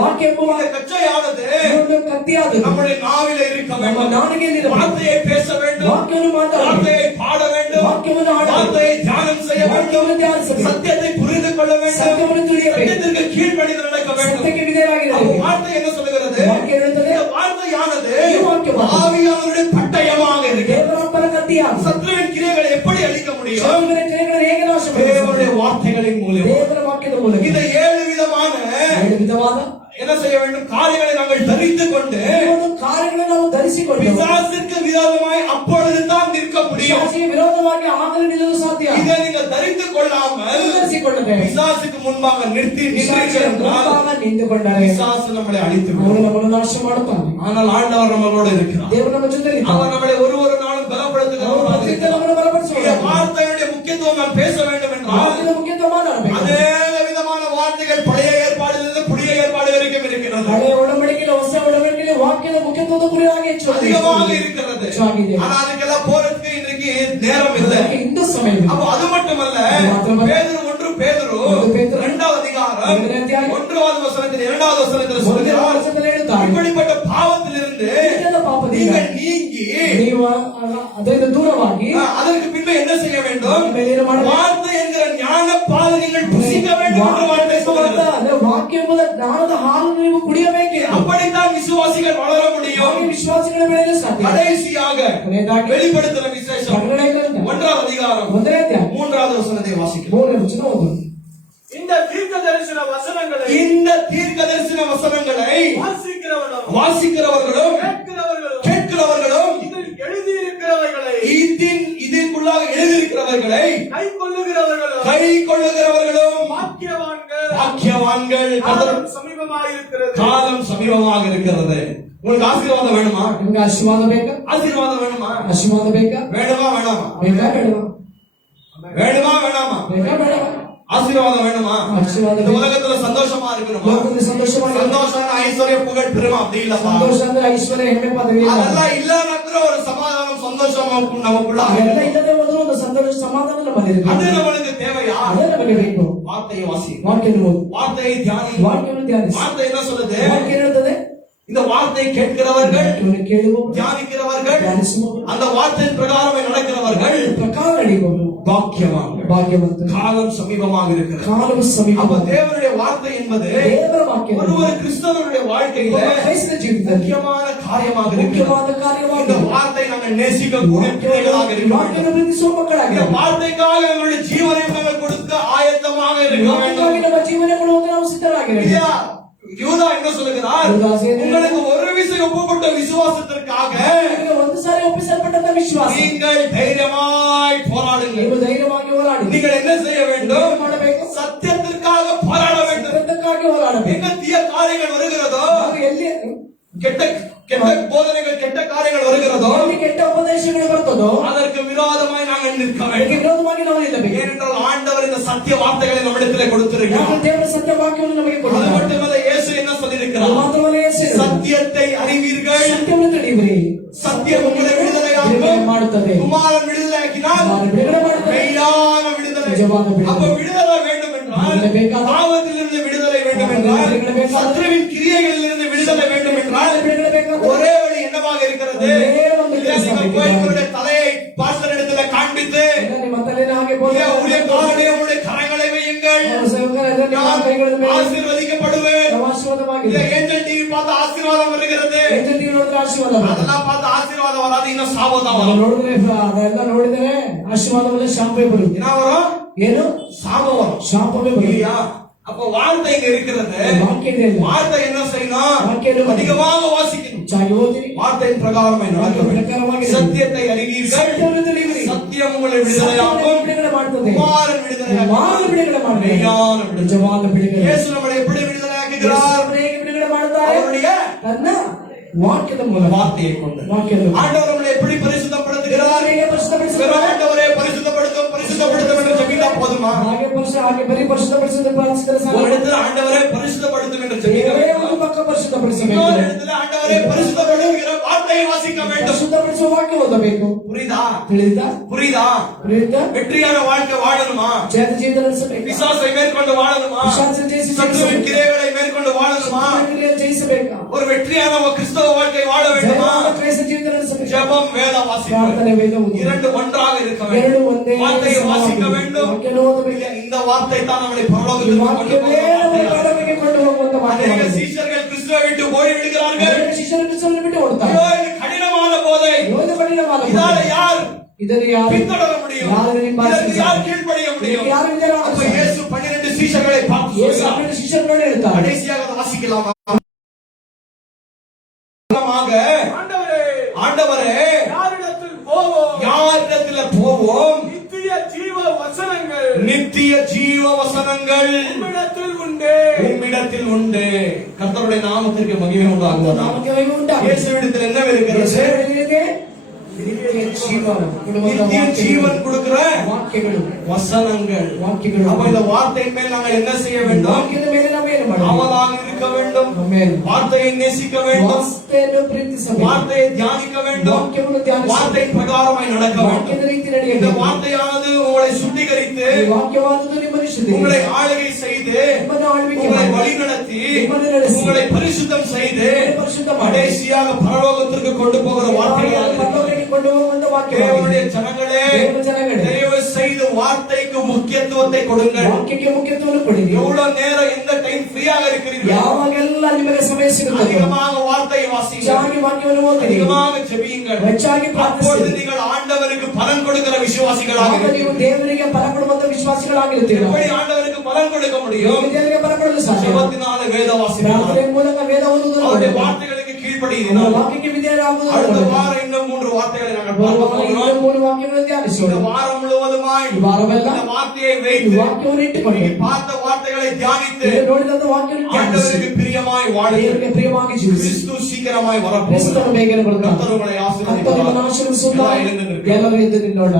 ವಾಕ್ಯ ಎಂಬುವ கச்சையானது ಒಂದು ಕತ್ತಿಯಾದ நம்முடைய நாவிலே இருக்க வேண்டும். ನಾಲಿಗೆಯಲ್ಲಿ வார்த்தையை பேச வேண்டும். ವಾಕ್ಯವನ್ನು ಮಾತಾಡಬೇಕು. வார்த்தையை பாட வேண்டும். ವಾಕ್ಯವನ್ನು ಹಾಡಬೇಕು. வார்த்தையை தியானம் செய்ய வேண்டும். ವಾಕ್ಯವನ್ನು ಧ್ಯಾನಿಸಬೇಕು. சத்தியத்தை புரிந்து கொள்ள வேண்டும். ಸತ್ಯವನ್ನು ತಿಳಿಯಬೇಕು. சத்தியத்திற்கு கீழ்ப்படிந்து நடக்க வேண்டும். ಸತ್ಯಕ್ಕೆ ವಿಧೇಯರಾಗಿರಬೇಕು. வார்த்தை என்ன சொல்லுகிறது? ವಾಕ್ಯ ಹೇಳುತ್ತದೆ, இந்த வார்த்தையானது வாக்கியமானது ஆவியானவருடைய பட்டயமாக இருக்கிறது. ದೇವರಾತ್ಮನ ಕತ್ತಿಯಾಗಿದೆ. சத்துருவின் கிரியைகளை எப்படி அழிக்க முடியும்? ಶತ್ರುವಿನ ಕ್ರಿಯೆಗಳನ್ನು ಹೇಗೆ ನಾಶ ಮಾಡಬಹುದು? தேவனுடைய வார்த்தைகளின் மூலம். ದೇವರ ವಾಕ್ಯದ ಮೂಲಕ. இந்த 7 விதமான என்ன செய்ய வேண்டும்? காரியங்களை நாங்கள் தரித்துக் கொண்டு ಕಾರ್ಯಗಳನ್ನು ನಾವು ಧರಿಸಿಕೊಂಡು பிசாசுக்கு விரோதமாய் அப்பொழுது தான் நிற்க முடியும். பிசாசுக்கு விரோதವಾಗಿ ಆಗಲೇ ನಿಲ್ಲಲು ಸಾಧ್ಯ. இதை நீங்கள் தரித்துக் கொள்ளாமல் ಧರಿಸಿಕೊಳ್ಳದೆ பிசாசுக்கு முன்பாக நின்றுಕೊಂಡರೆ பிசாசு நம்மளை அழித்து ಅವನು ನಮ್ಮನ್ನು ನಾಶ ಮಾಡುತ್ತಾನೆ. ஆனால் ஆண்டவர் நம்மளோடு இருக்கிறார். ದೇವರು ನಮ್ಮ ಜೊತೆಯಲ್ಲಿ ಇದ್ದಾನೆ. அவர் நம்மளை ஒரு நாளும் பலப்படுத்துகிறார். ನಮ್ಮನ್ನು ಬಲಪಡಿಸುತ್ತಾನೆ. வார்த்தையுடைய முக்கியத்துவம் நாம் பேச வேண்டும் என்றால் ವಾಕ್ಯದ ಮುಖ್ಯತ್ವ ಮಾತಾಡಬೇಕು. அநேக விதமான வார்த்தைகள் பழைய ஏற்பாடிலிருந்து புதிய ஏற்பாடு வரைக்கும் இருக்கிறது. ಹಳೆಯ ಒಡಂಬಡಿಕೆಯಲ್ಲಿ ಹೊಸ ಒಡಂಬಡಿಕೆಯಲ್ಲಿ ವಾಕ್ಯದ ಮುಖ್ಯತ್ವದ ಕುರಿಯಾಗಿ அதிகமாக இருக்கிறது. ஆனால் அதுக்கெல்லாம் போறதுக்கு இன்றைக்கு நேரம் இல்லை. இந்த சமயம் அப்போ அது மட்டுமல்ல, பேதுரு 2வது அதிகாரம் 1வது வசனத்தில் 2வது வசனத்தில் சொல்கிறார், இப்படிப்பட்ட பாவத்திலிருந்து நீங்கள் நீங்கி ಅದರಿಂದ ದೂರವಾಗಿ அதற்கு பின்பு என்ன செய்ய வேண்டும்? வார்த்தை என்கிற ஞான பாலை நீங்கள் புசிக்க வேண்டும் என்று வார்த்தை சொல்கிறது. ವಾಕ್ಯ ಎಂಬುದ ಜ್ಞಾನದ ಹಾಲು ನೀವು ಕುಡಿಯಬೇಕು. அப்படித்தான் விசுவாசிகள் வளர முடியும். ವಿಶ್ವಾಸಿಗಳ ಬೆಳೆಯಲು ಸಾಧ್ಯ. கடைசியாக வெளிப்படுத்தின விசேஷம் 1வது அதிகாரம் 3வது வசனத்தை வாசிக்கிறோம். இந்த தீர்க்கதரிசன வசனங்களை வாசிக்கிறவர்களும் கேட்கிறவர்களும் இதற்குள்ளாக எழுதியிருக்கிறவர்களை கை கொள்ளுகிறவர்களும் பாக்கியவான்கள். காலம் சமீபமாக இருக்கிறது. உங்களுக்கு ஆசீர்வாதம் வேணுமா? ನಿಮಗೆ ಆಶೀರ್ವಾದ ಬೇಕಾ? ஆசீர்வாதம் வேணுமா? ಆಶೀರ್ವಾದ ಬೇಕಾ? வேணுமா வேணாமா? ಬೇಕಾ ಬೇಡವಾ? வேணுமா வேணாமா? ಬೇಕಾ ಬೇಡವಾ? ஆசீர்வாதம் வேணுமா? ஆசீர்வாத இந்த உலகத்துல சந்தோஷமா இருக்கணுமா? ಸಂತೋಷವಾಗಿ சந்தோஷம் ஐஸ்வர்யம் புகழ் பெருமை அப்படி இல்லப்பா. ಸಂತೋಷ ಅಂದ್ರೆ ಐಶ್ವರ್ಯ ಹೆಮ್ಮೆ ಪದವಿ அதெல்லாம் இல்லைன்னா ஒரு சமாதானம் சந்தோஷம் நமக்குள்ள ಅದೆಲ್ಲ ಇಲ್ಲದೆ ಹೋದರೂ ಒಂದು ಸಂತೋಷ ಸಮಾಧಾನ ನಮ್ಮಲ್ಲಿರುತ್ತೆ. அது நம்மளுக்கு தேவையா? ಅದೇ ನಮಗೆ ಬೇಕು. வார்த்தையை வாசி, ವಾಕ್ಯವನ್ನು வார்த்தையை தியானி. ವಾಕ್ಯವನ್ನು ಧ್ಯಾನಿಸಿ. வார்த்தை என்ன சொல்லுது? ವಾಕ್ಯ ಹೇಳುತ್ತದೆ, இந்த வார்த்தையை கேட்கிறவர்கள், ಕೇಳುವವರು, தியானிக்கிறவர்கள், ಧ್ಯಾನಿಸುವವರು, அந்த வார்த்தையின் பிரகாரமே நடக்கிறவர்கள் ಪ್ರಕಾರ ನಡೆಯುವವರು பாக்கியவான்கள். ಭಾಗ್ಯವಂತರು. காலம் சமீபமாக இருக்கிறது. ಕಾಲವು ಸಮೀಪ. அப்ப தேவனுடைய வார்த்தை என்பது ದೇವರ ವಾಕ್ಯ ஒரு கிறிஸ்தவனுடைய வாழ்க்கையில ಕ್ರೈಸ್ತ ಜೀವಿತದಲ್ಲಿ முக்கியமான காரியமாக இருக்கிறது. ಮುಖ್ಯವಾದ இந்த ಕಾರ್ಯವಾಗಿದೆ. வார்த்தை நாங்கள் நேசிக்கக்கூடிய பிள்ளைகளாக இருக்க வேண்டும். ವಾಕ್ಯವನ್ನು ಪ್ರೀತಿಸುವ இந்த ಮಕ್ಕಳಾಗಿದೆ. வார்த்தைக்காக நம்முடைய ஜீவனை நாங்கள் கொடுக்க ஆயத்தமாக இருக்க வேண்டும். ವಾಕ್ಯಕ್ಕಾಗಿ ನಮ್ಮ ಜೀವನ ಕೊಡುವುದು ನಾವು ಸಿದ್ಧರಾಗಿರಬೇಕು. இல்லையா? யூதா என்ன சொல்லுகிறார்? யூதா உங்களுக்கு ஒரு விசை ஒப்புப்பட்ட விசுவாசத்திற்காக ಒಂದು ಸಾರಿ ಒಪ್ಪಿಸಲ್ಪಟ್ಟಂತ ವಿಶ್ವಾಸ, நீங்கள் தைரியமாய் போராடுங்கள். ನೀವು ಧೈರ್ಯವಾಗಿ ಹೋರಾಡಿ. நீங்கள் என்ன செய்ய வேண்டும்? ಏನು ಮಾಡಬೇಕು? சத்தியத்திற்காக போராட வேண்டும். ಸತ್ಯಕ್ಕಾಗಿ ಹೋರಾಡಬೇಕು. எங்க தீய காரியங்கள் வருகிறதோ, ನಾವು ಎಲ್ಲಿ கெட்ட போதனைகள், கெட்ட காரியங்கள் வருகிறதோ, ಎಲ್ಲಿ ಕೆಟ್ಟ ಉಪದೇಶಗಳು ಬರ್ತದೋ அதற்கு விரோதமாய் நாங்கள் நிற்க ಅದಕ್ಕೆ வேண்டும். ವಿರೋಧವಾಗಿ ನಾವು ನಿಲ್ಲಬೇಕು. ஏனென்றால் ஆண்டவர் இந்த சத்திய வார்த்தைகளை நம்மிடத்திலே கொடுத்திருக்கிறார். ಯಾಕಂದ್ರೆ ದೇವರ ಸತ್ಯ ವಾಕ್ಯವನ್ನು ನಮಗೆ அது ಕೊಟ್ಟಿದ್ದಾನೆ. மட்டுமல்ல, இயேசு என்ன ಅದು சொல்லியிருக்கிறார்? ಮಾತ್ರವಲ್ಲ, ಯೇಸು சத்தியத்தை அறிவீர்கள், ಸತ್ಯವನ್ನು ತಿಳಿಯಿರಿ. ಮಾಡುತ್ತದೆ. குமாரன் விடுதலையாக்கினால் ಕುಮಾರನು ಬಿಡುಗಡೆ ಮಾಡುತ್ತದೆ. மெய்யான விடுதலை. நிஜமான விடுதலை. அப்ப விடுதலை வேண்டும் என்றால் விடுதலை ಬೇಕಾದ. பாவத்திலிருந்து விடுதலை வேண்டும் என்றால் விடுதலை ಬೇಕಾದ. சத்துருவின் கிரியைகளிலிருந்து விடுதலை வேண்டும் என்றால் ಬಿಡುಗಡೆ ಬೇಕಾದ. ஒரே வழி என்னவாக இருக்கிறது? ஒரே ಒಂದು இல்லையா, ಕೆಲಸ நீங்கள் ಬೇಕು. போய் உங்களுடைய தலையை பாஸ்டர் இடத்துல காண்பித்து ನಿಮ್ಮ ತಲೆನ ಹಾಗೆ இல்லையா, ஊழியக்காரனே உங்களுடைய கரங்களை வையுங்கள், நான் ஆசீர்வதிக்கப்படுவேன். இல்ல, ஏஞ்சல் டிவி பார்த்து ஆசீர்வாதம் வருகிறது, அதெல்லாம் பார்த்து ஆசீர்வாதம் வராது, இன்னும் சாபம் தான் வரும். ಅದೆಲ್ಲ ನೋಡಿದರೆ ಆಶೀರ್ವಾದವೇ ಶಾಪವೇ ಬರುತ್ತೆ. என்ன வரும்? ಏನು சாபம் வரும் ಶಾಪವೇ ಬರುತ್ತೆ. இல்லையா? அப்ப வார்த்தை இங்க இருக்கிறது. ವಾಕ್ಯ ಇದೆ. வார்த்தை என்ன செய்யணும்? வாக்கியம் அதிகமாக வாசிக்கணும். ಹೆಚ್ಚಾಗಿ ಓದಿರಿ. வார்த்தையின் பிரகாரமாய் நடக்க வேண்டும். ಪ್ರಕಾರವಾಗಿ சத்தியத்தை அறிவீர்கள், ಸತ್ಯವನ್ನು ತಿಳಿಯಿರಿ. சத்தியம் உங்களை விடுதலையாக்கும், ಬಿಡುಗಡೆ ಮಾಡುತ್ತದೆ. குமாரன் விடுதலையாக்கும், ಕುಮಾರನು ಬಿಡುಗಡೆ ಮಾಡುತ್ತದೆ. மெய்யான விடுதலை. ನಿಜವಾದ ಬಿಡುಗಡೆ. இயேசு நம்மளை எப்படி விடுதலையாக்குகிறார்? ಯೇಸು ಹೇಗೆ ಬಿಡುಗಡೆ ಮಾಡುತ್ತಾರೆ? அவருடைய ತನ್ನ ವಾಕ್ಯದ ಮೂಲಕ. வார்த்தையை கொண்டு. ವಾಕ್ಯದ ಮೂಲಕ. ஆண்டவர் நம்மளை எப்படி பரிசுத்தப்படுத்துகிறார்? ಹೇಗೆ ಪರಿಶುದ್ಧಪಡಿಸುತ್ತಾರೆ? ஆண்டவரே பரிசுத்தப்படுத்தும் பரிசுத்தப்படுத்தும் என்று ஜெபித்தா போதுமா? ಹಾಗೆ ಬರೀ ಪರಿಶುದ್ಧಪಡಿಸಿದ ಪ್ರಾರ್ಥಿಸಿದರೆ ಸಾಕು. ஒரு இடத்துல ஆண்டவரே பரிசுத்தப்படுத்தும் என்று ஜெபிக்க ಬೇರೆ வேண்டும். ಒಂದು ಪಕ್ಕ ಪರಿಶುದ್ಧಪಡಿಸಬೇಕು. இன்னொரு இடத்துல ஆண்டவரே பரிசுத்தப்படுகிற வார்த்தையை வாசிக்க வேண்டும். ಪರಿಶುದ್ಧಪಡಿಸುವ ವಾಕ್ಯ ಓದಬೇಕು. புரியுதா? ತಿಳಿತಾ? புரியுதா? ತಿಳಿತಾ? வெற்றியான வாழ்க்கை வாழணுமா? ಜಯ ಜೀವಿತ ನಡೆಸಬೇಕು. பிசாசை மேற்கொண்டு வாழணுமா? பிசாசை ஜெயிಸಿ சத்துருவின் கிரியைகளை மேற்கொண்டு வாழணுமா? ಜಯಿಸಬೇಕಾ? ஒரு வெற்றியான கிறிஸ்தவ வாழ்க்கை வாழ வேண்டுமா? ಜಯವಾದ ಕ್ರೈಸ್ತ ಜೀವಿತ ನಡೆಸಬೇಕು. ஜெபம், வேத வாசிப்பு, ಪ್ರಾರ್ಥನೆ, ವೇದ ಓದು. இரண்டு ஒன்றாக இருக்க ಎರಡು வேண்டும். ಒಂದೇ வார்த்தையை வாசிக்க வேண்டும். ವಾಕ್ಯವನ್ನು ಓದಬೇಕು. இல்ல, இந்த வார்த்தை தான் நம்மளை ಈ பரலோகத்துக்கு கொண்டு ವಾಕ್ಯವೇ போகும் ನಮ್ಮ வார்த்தை. ಪರಲೋಕಕ್ಕೆ ಕೊಂಡು ಹೋಗುವಂತ அநேக ವಾಕ್ಯ. சீஷர்கள் கிறிஸ்துவை விட்டு போய் விடுகிறார்கள். ಶಿಷ್ಯರು ಕ್ರಿಸ್ತನನ್ನು ಬಿಟ್ಟು ಓಡ್ತಾರೆ. ஐயோ, இது கடினமான போதை, ಯೋಧ ಕಠಿಣವಾದ இதால யார் ಇದನ್ನು ಯಾರು பின்தொடர முடியும்? யாரு இதற்கு யார் கீழ்ப்படிய முடியும்? ಯಾರು ಇದನ್ನು அப்ப ಆಚರಿಸ್ತಾರೆ? இயேசு 12 சீஷர்களை பார்த்து ಯೇಸು சொல்கிறார். 12 ಶಿಷ್ಯರನ್ನು ಹೇಳ್ತಾರೆ. கடைசியாக அதை வாசிக்கலாமா? ஆண்டவரே, ஆண்டவரே, யாரிடத்தில் போவோம்? யாரிடத்துல போவோம்? நித்திய ஜீவ வசனங்கள் நித்திய ஜீவ வசனங்கள் உம்மிடத்தில் உண்டு. உம்மிடத்தில் உண்டு. கர்த்தருடைய நாமத்திற்கு மகிமை உண்டாகுவதாக. ನಮಗೆ ಮಹಿಮೆ ಉಂಟಾಗಲಿ. இயேசுவிடத்தில் என்ன இருக்கிறது? ಯೇಸುವಿಗೆ ನಿತ್ಯ ಜೀವ ಕೊಡುವಂತ நித்திய ஜீவன் கொடுக்கிற ವಾಕ್ಯಗಳು. வசனங்கள். ವಾಕ್ಯಗಳು. அப்ப இந்த வார்த்தையின் மேல் நாங்கள் என்ன செய்ய வேண்டும்? ವಾಕ್ಯದ ಮೇಲೆ ನಾವು ಏನು ಮಾಡಬೇಕು? அவலாக இருக்க வேண்டும். ಆಮೆನ್. வார்த்தையை நேசிக்க வேண்டும். ವಾಕ್ಯವನ್ನು ಪ್ರೀತಿಸಬೇಕು. வார்த்தையை தியானிக்க வேண்டும். ವಾಕ್ಯವನ್ನು ಧ್ಯಾನಿಸಬೇಕು. வார்த்தையின் பிரகாரமாய் நடக்க வேண்டும். ವಾಕ್ಯದ ರೀತಿ இந்த ನಡೆಯಬೇಕು. வார்த்தையானது உங்களை சுத்திகரித்து ಈ ವಾಕ್ಯವಾದದ್ದು ನಿಮ್ಮನ್ನು ಶುದ್ಧೀಕರಿಸಿ, உங்களை ஆளுகை செய்து ನಿಮ್ಮನ್ನು ಆಳ್ವಿಕೆ உங்களை ಮಾಡಿ, வழிநடத்தி ನಿಮ್ಮನ್ನು ನಡೆಸಿ, உங்களை பரிசுத்தம் செய்து ನಿಮ್ಮನ್ನು ಪರಿಶುದ್ಧ ಮಾಡಿ, கடைசியாக பரலோகத்திற்கு கொண்டு போகிற வார்த்தைகளாக இருக்கிறது. ಪರಲೋಕಕ್ಕೆ ಕೊಂಡು ಹೋಗುವಂತ ವಾಕ್ಯವಾಗಿದೆ. தேவனுடைய ஜனங்களே, ದೇವರ ಜನಗಳೇ, தயவு செய்து வார்த்தைக்கு முக்கியத்துவத்தை கொடுங்கள். ವಾಕ್ಯಕ್ಕೆ ಮುಖ್ಯತ್ವವನ್ನು ಕೊಡಿರಿ. எவ்வளவு நேரம் எந்த டைம் ஃப்ரீயாக இருக்கிறீர்கள் ಯಾವಾಗೆಲ್ಲ ನಿಮಗೆ ಸಮಯ ಸಿಗುತ್ತದೆ அதிகமாக வார்த்தையை வாசிங்கள், ಹೆಚ್ಚಾಗಿ ವಾಕ್ಯವನ್ನು ಓದಿರಿ, அதிகமாக ஜெபியுங்கள். ಹೆಚ್ಚಾಗಿ அப்பொழுது ಪ್ರಾರ್ಥಿಸಿರಿ. நீங்கள் ஆண்டவருக்கு பலன் கொடுக்கிற விசுவாசிகளாக ಆಗ ನೀವು இருக்கிறீர்கள். ದೇವರಿಗೆ ಫಲ ಕೊಡುವಂತ ವಿಶ್ವಾಸಿಗಳಾಗಿರುತ್ತೀರಾ. எப்படி ஆண்டவருக்கு பலன் கொடுக்க முடியும்? ನೀವು ದೇವರಿಗೆ ಫಲ ಕೊಡಲು ಸಾಧ್ಯ. ஜெபத்தினால வேத வாசிக்கலாம். ಪ್ರಾರ್ಥನೆ ಮೂಲಕ ವೇದ ಓದುವುದನ್ನು அவருடைய ಮಾಡಬೇಕು. வார்த்தைகளுக்கு ಅವರ கீழ்ப்படியினால் ವಾಕ್ಯಕ್ಕೆ ವಿಧೇಯರಾಗುವುದನ್ನು அடுத்த ಮಾಡಬೇಕು. வாரம் இன்னும் 3 வார்த்தைகளை நாங்கள் ಬರುವ பார்க்க ವಾರ போகிறோம். ಇನ್ನೂ 3 ವಾಕ್ಯಗಳನ್ನು ಧ್ಯಾನಿಸೋಣ. இந்த வாரம் முழுவதுமாய் ಈ ವಾರವೆಲ್ಲ இந்த வார்த்தையை ಈ வைத்து ವಾಕ್ಯವನ್ನು ಇಟ್ಟುಕೊಂಡು நீ பார்த்த வார்த்தைகளை தியானித்து ನೀವು ನೋಡಿದಂತ ವಾಕ್ಯವನ್ನು ಧ್ಯಾನಿಸಿ ஆண்டவருக்கு பிரியமாய் வாழுங்கள். ದೇವರಿಗೆ ಪ್ರಿಯವಾಗಿ ಜೀವಿಸಿ. கிறிஸ்து சீக்கிரமாய் வரப்போகிறார். ಕ್ರಿಸ್ತನು ಬೇಗನೆ ಬರುತ್ತಾನೆ. கர்த்தர் உங்களை ಕರ್ತನು ஆசீர்வதிப்பார். ನಿಮ್ಮನ್ನು ಆಶೀರ್ವದಿಸುತ್ತಾನೆ. ಎಲ್ಲರೂ ಎದ್ದು ನಿಲ್ಲೋಣ. ಎಲ್ಲರೂ ಎದ್ದು ನಿಲ್ಲೋಣ.